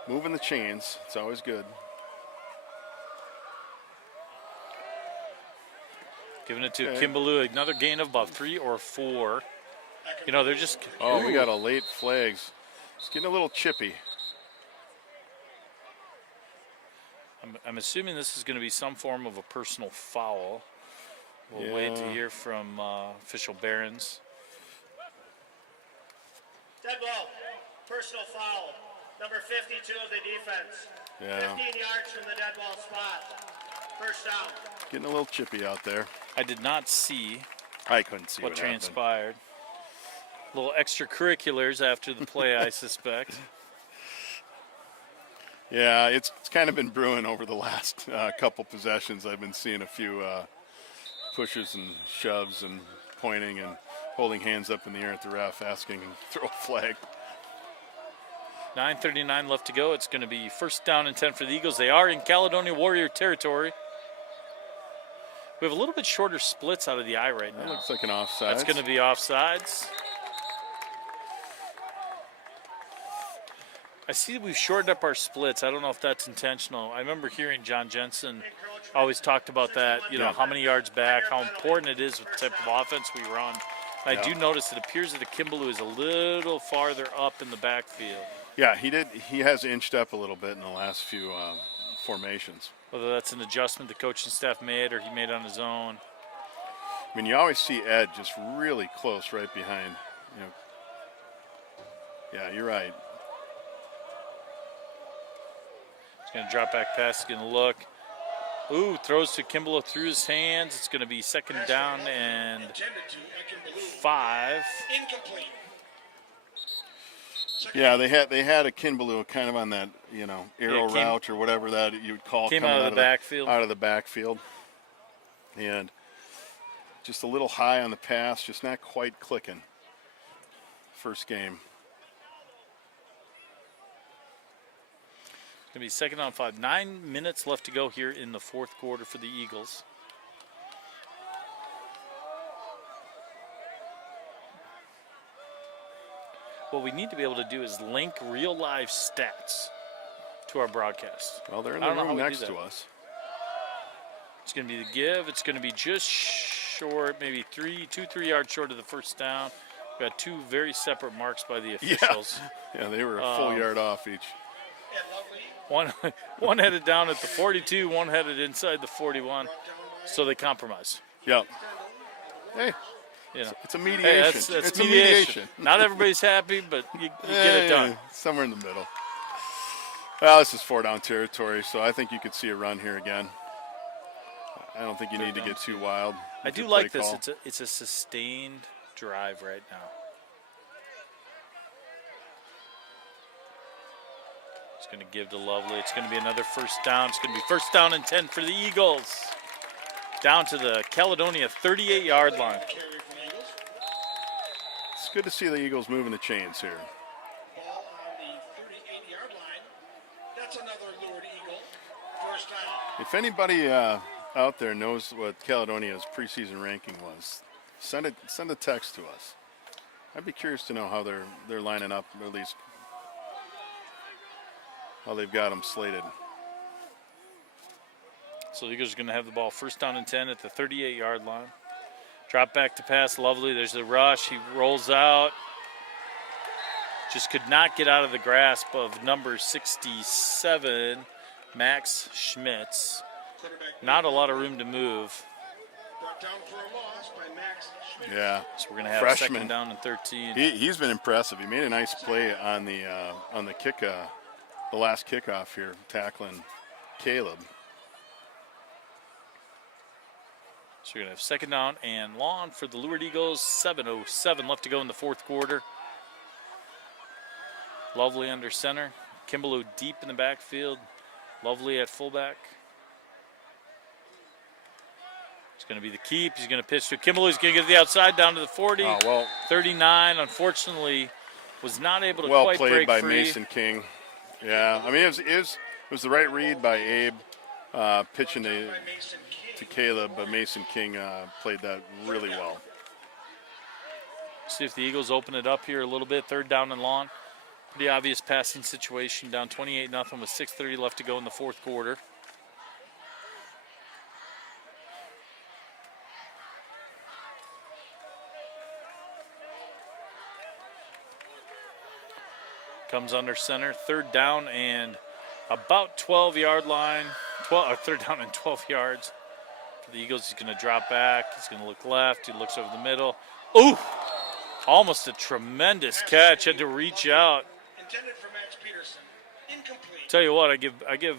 Moving the chains, it's always good. Giving it to Kimbaloo, another gain of about 3 or 4. They're just. Oh, we got a late flags. It's getting a little chippy. I'm assuming this is going to be some form of a personal foul. We'll wait to hear from official Barons. Dead ball, personal foul, number 52 of the defense. Yeah. 15 yards from the dead ball spot. First down. Getting a little chippy out there. I did not see I couldn't see what happened. transpired. Little extracurriculars after the play, I suspect. Yeah, it's kind of been brewing over the last couple possessions. I've been seeing a few pushes and shoves and pointing and holding hands up in the air at the ref, asking him to throw a flag. 9:39 left to go. It's going to be first down and 10 for the Eagles. They are in Caledonia Warrior territory. We have a little bit shorter splits out of the eye right now. That looks like an offside. That's going to be offsides. I see we've shortened up our splits. I don't know if that's intentional. I remember hearing John Jensen always talked about that, how many yards back, how important it is with the type of offense we run. I do notice it appears that the Kimbaloo is a little farther up in the backfield. Yeah, he has inched up a little bit in the last few formations. Whether that's an adjustment the coaching staff made or he made on his own. I mean, you always see Ed just really close right behind. Yeah, you're right. He's going to drop back pass, he's going to look. Ooh, throws to Kimbaloo through his hands. It's going to be second down and 5. Incomplete. Yeah, they had a Kimbaloo kind of on that, arrow route or whatever that you would call. Came out of the backfield. Out of the backfield. And just a little high on the pass, just not quite clicking. First game. It's going to be second down 5. 9 minutes left to go here in the fourth quarter for the Eagles. What we need to be able to do is link real live stats to our broadcast. Well, they're in the room next to us. It's going to be the give. It's going to be just short, maybe 3 yards short of the first down. We've got 2 very separate marks by the officials. Yeah, they were a full yard off each. One headed down at the 42, one headed inside the 41. So they compromise. Yep. Hey. It's a mediation. Hey, that's it's mediation. Not everybody's happy, but you get it done. Yeah, somewhere in the middle. Well, this is 4-down territory, so I think you could see a run here again. I don't think you need to get too wild. I do like this. It's a sustained drive right now. It's going to give to Lovely. It's going to be another first down. It's going to be first down and 10 for the Eagles. Down to the Caledonia 38-yard line. It's good to see the Eagles moving the chains here. Ball on the 38-yard line. That's another Lourdes Eagle. First down. If anybody out there knows what Caledonia's preseason ranking was, send a text to us. I'd be curious to know how they're lining up, or at least how they've got them slated. So the Eagles are going to have the ball first down and 10 at the 38-yard line. Drop back to pass, Lovely. There's the rush. He rolls out. Just could not get out of the grasp of number 67, Max Schmitz. Not a lot of room to move. Brought down for a loss by Max Schmitz. Yeah. So we're going to have Freshman. second down and 13. He's been impressive. He made a nice play on the kick, the last kickoff here, tackling Caleb. So you're going to have second down and long for the Lourdes Eagles. 7:07 left to go in the fourth quarter. Lovely under center. Kimbaloo deep in the backfield. Lovely at fullback. It's going to be the keep. He's going to pitch to Kimbaloo. He's going to get to the outside down to the 40. Oh, well. 39. Unfortunately, was not able to Well quite played break by free. Mason King. Yeah, I mean, it was the right read by Abe, pitching to Caleb, but Mason King played that really well. See if the Eagles open it up here a little bit. 3rd down and long. Pretty obvious passing situation. Down 28-0 with 6:30 left to go in the 4th quarter. Comes under center. 3rd down and about 12-yard line. 3rd down and 12 yards. For the Eagles, he's going to drop back. He's going to look left. He looks over the middle. Ooh! Almost a tremendous catch. Had to reach out. Intended for Max Peterson. Incomplete. Tell you what, I give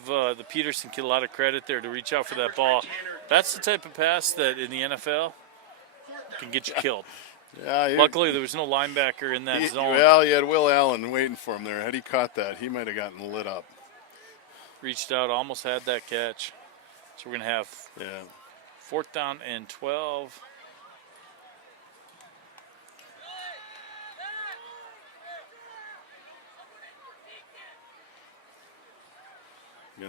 the Peterson kid a lot of credit there to reach out for that ball. That's the type of pass that in the NFL can get you killed. Yeah, Luckily, there was no linebacker in that zone. Well, you had Will Allen waiting for him there. Had he caught that, he might have gotten lit up. Reached out, almost had that catch. So we're going to have 4th down and 12.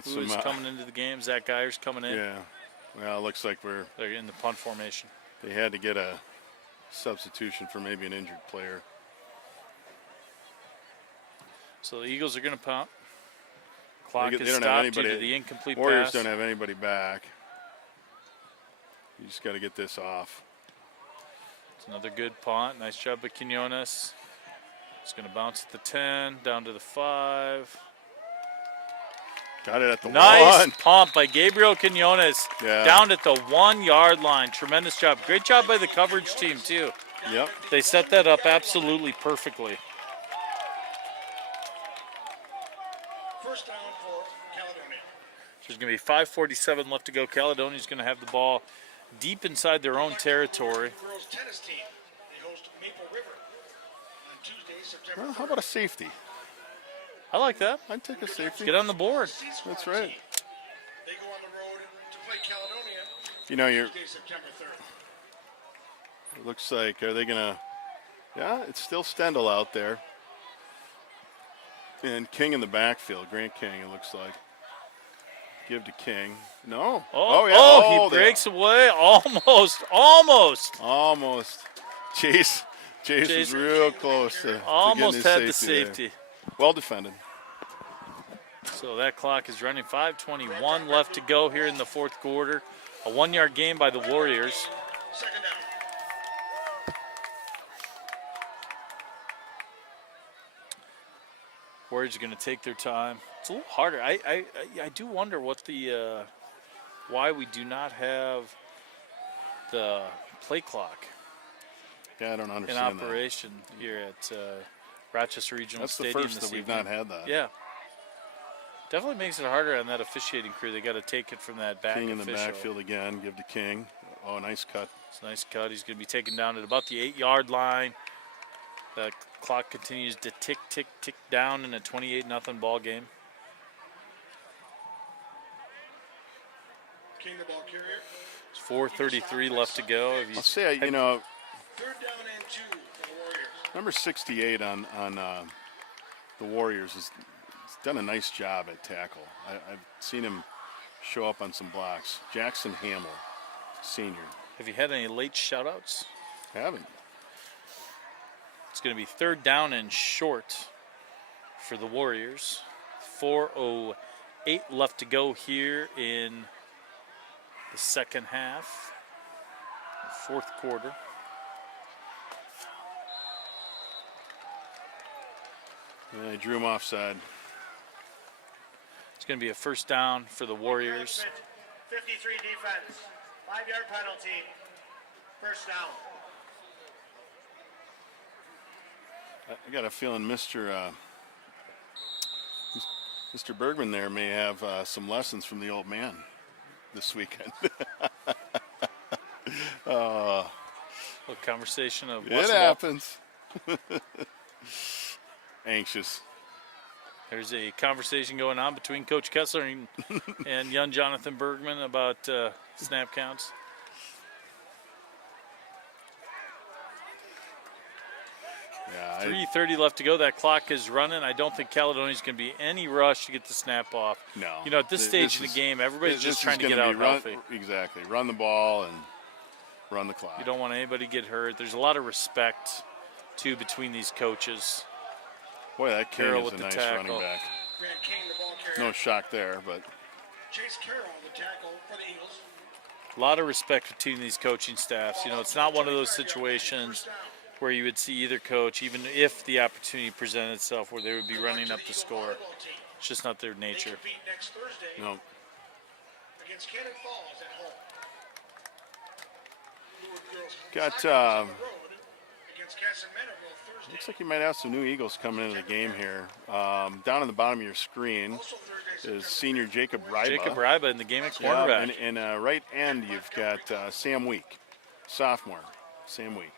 Who's coming into the game? Zach Geyer's coming in. Yeah. Well, it looks like they're in the punt formation. They had to get a substitution for maybe an injured player. So the Eagles are going to punt. Clock is they don't have stopped anybody. due to the incomplete Warriors pass. don't have anybody back. You just got to get this off. It's another good punt. Nice job by Quinones. It's going to bounce at the 10, down to the 5. Got it at the nice 1. pump by Gabriel Quinones. Yeah. Down at the 1-yard line. Tremendous job. Great job by the coverage team, too. Yep. They set that up absolutely perfectly. First down for Caledonia. There's going to be 5:47 left to go. Caledonia's going to have the ball deep inside their own territory. Girls tennis team. They host Maple River on Tuesday, September Well, how about a safety? I like that. I'd take a safety. Get on the board. That's right. They go on the road to play Caledonia You know, Tuesday, September 3rd. it looks like, are they going to, yeah, it's still Stendhal out there. And King in the backfield, Grant King, it looks like. Give to King. No. Yeah. He breaks away. Almost. Chase was real close to almost getting had his the there. safety. Well defended. So that clock is running. 5:21 left to go here in the 4th quarter. A 1-yard gain by the Warriors. Second down. Warriors are going to take their time. It's a little harder. I do wonder what the why we do not have the play clock Yeah, I don't in understand operation here at Rochester Regional That's Stadium. the first this that we've evening. not had that. Yeah. Definitely makes it harder on that officiating crew. They got to take it from that back King in official. the backfield again. Give to King. Oh, nice cut. It's a nice cut. He's going to be taken down at about the 8-yard line. The clock continues to tick, tick, tick down in a 28-0 ball game. King the ball carrier. There's 4:33 left to go. I'll say, you know, 3rd down and 2 for the Warriors. number 68 on the Warriors has done a nice job at tackle. I've seen him show up on some blocks. Jackson Hamill, senior. Have you had any late shout-outs? Haven't. It's going to be 3rd down and short for the Warriors. 4:08 left to go here in the second half, the 4th quarter. Yeah, he drew him offside. It's going to be a first down for the Warriors. 53 defense. 5-yard penalty. First down. I got a feeling Mr. Bergman there may have some lessons from the old man this weekend. A conversation of It happens. Anxious. There's a conversation going on between Coach Kessler and young Jonathan Bergman about snap counts. Yeah, 3:30 left to go. That clock is running. I don't think Caledonia's going to be any rush to get the snap off. No. You know, at this stage in the game, everybody's just trying to get out healthy. Exactly. Run the ball and run the clock. You don't want anybody to get hurt. There's a lot of respect, too, between these coaches. Boy, that King Carroll is with a the nice tackle. running back. Grant King, the ball carrier. No shock there, but Chase Carroll, the tackle for the Eagles. A lot of respect between these coaching staffs. You know, it's not one of those situations where you would see either coach, even if the opportunity presented itself, where they would be running up the score. It's just not their They nature. compete next Thursday no. against Cannon Falls at home. Lourdes girls Got, soccer on the road against Casamanteville Thursday. Looks like you might have some new Eagles coming into the game here. Down on the bottom of your screen Also Thursday, is senior Jacob Ryba. Jacob Ryba in the game at Yeah, cornerback. and right end, you've got Sam Week, sophomore. Sam Week.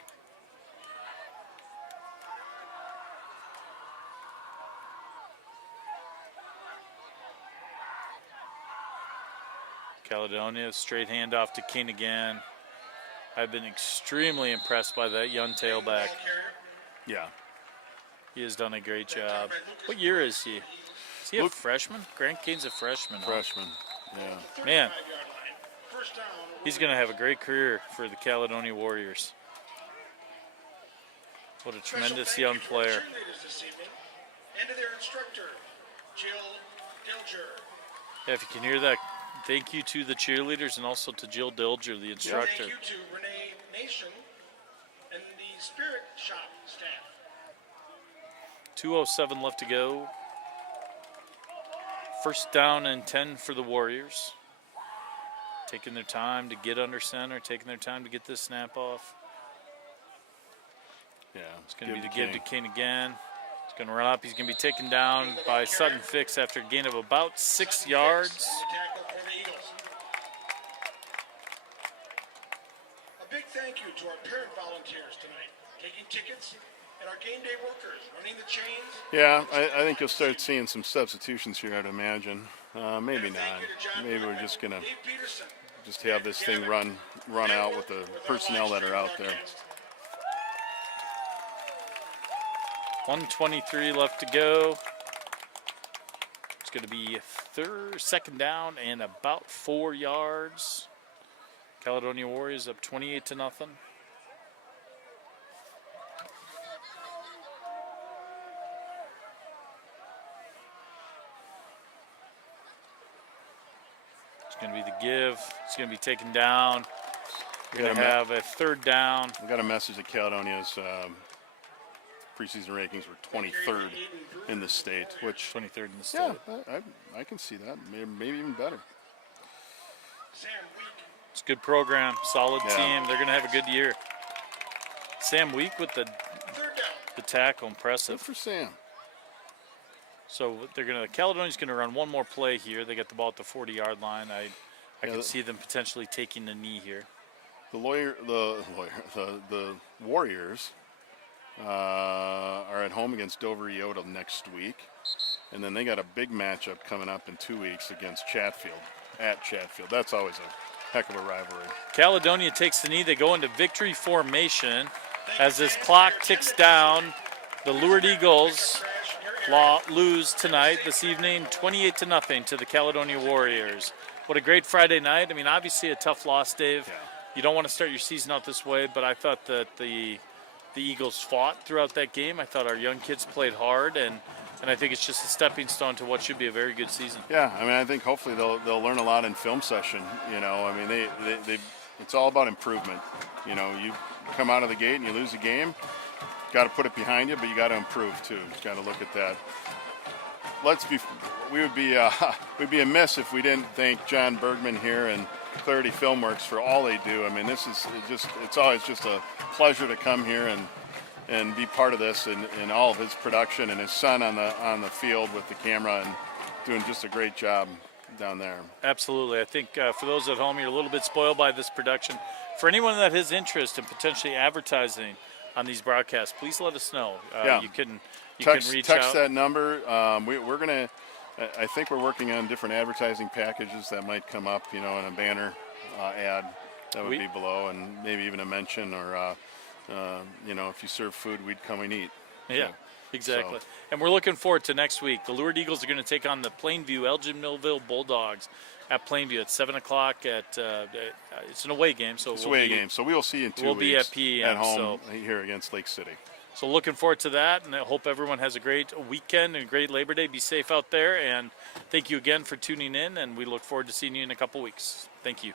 Caledonia, straight handoff to King again. I've been extremely impressed by that young tailback. Yeah. He has done a great job. What year is he? Is he a freshman? Grant King's a freshman. huh? Freshman. Yeah. Man, 35-yard line. First down. he's going to have a great career for the Caledonia Warriors. What a Special tremendous thank young you to our player. cheerleaders this evening and to their instructor, Jill Dilger. Yeah, if you can hear that, thank you to the cheerleaders and also to Jill Dilger, the instructor. Thank you to Renee Nation and the Spirit Shop staff. 2:07 left to go. First down and 10 for the Warriors. Taking their time to get under center, taking their time to get this snap off. Yeah. It's going to be the give to King again. He's going to run up. He's going to be taken down by Sutton Fix after a gain of about 6 yards. Tackle for the Eagles. A big thank you to our parent volunteers tonight, taking tickets, and our game day workers, running the chains. Yeah, I think you'll start seeing some substitutions here, I'd imagine. Maybe not. Maybe we're just going to Dave Peterson. just have this thing run out with the personnel that are out there. 1:23 left to go. It's going to be second down and about 4 yards. Caledonia Warriors up 28-0. It's going to be the give. It's going to be taken down. We're going to have a third down. We got a message that Caledonia's preseason rankings were 23rd in the state, which 23rd in the state. yeah, I can see that. Maybe even better. Sam Week. It's a good program, solid Yeah. team. They're going to have a good year. Sam Week with the Third down. tackle, Good impressive. for Sam. So Caledonia's going to run one more play here. They get the ball at the 40-yard line. I Yeah, can see them potentially taking the knee here. The Warriors are at home against Dover Iota next week, and then they got a big matchup coming up in 2 weeks against Chatfield at Chatfield. That's always a heck of a rivalry. Caledonia takes the knee. They go into victory formation. As this clock ticks down, the Lourdes Eagles lose tonight, this evening, 28-0 to the Caledonia Warriors. What a great Friday night. I mean, obviously a tough loss, Dave. Yeah. You don't want to start your season out this way, but I thought that the Eagles fought throughout that game. I thought our young kids played hard, and I think it's just a stepping stone to what should be a very good season. Yeah, I mean, I think hopefully they'll learn a lot in film session. You know, I mean, they it's all about improvement. You know, you come out of the gate and you lose a game, got to put it behind you, but you got to improve too. You got to look at that. We'd be amiss if we didn't thank John Bergman here and Clarity Filmworks for all they do. I mean, it's always just a pleasure to come here and be part of this and all of his production, and his son on the field with the camera and doing just a great job down there. Absolutely. I think for those at home, you're a little bit spoiled by this production. For anyone that has interest in potentially advertising on these broadcasts, please let us know. Yeah. You can reach text out. that number. We're gonna. I think we're working on different advertising packages that might come up. You know, in a banner ad that would be below, and maybe even a mention or. You know, if you serve food, we'd come and eat. Yeah, exactly. So- And we're looking forward to next week. The Lourdes Eagles are going to take on the Plainview Elgin Millville Bulldogs at Plainview at 7 o'clock. It's an away game, so It's a away game, so we will see you in 2 we'll weeks. be at PEM, home here against Lake City. So looking forward to that, and I hope everyone has a great weekend and a great Labor Day. Be safe out there, and thank you again for tuning in, and we look forward to seeing you in a couple weeks. Thank you.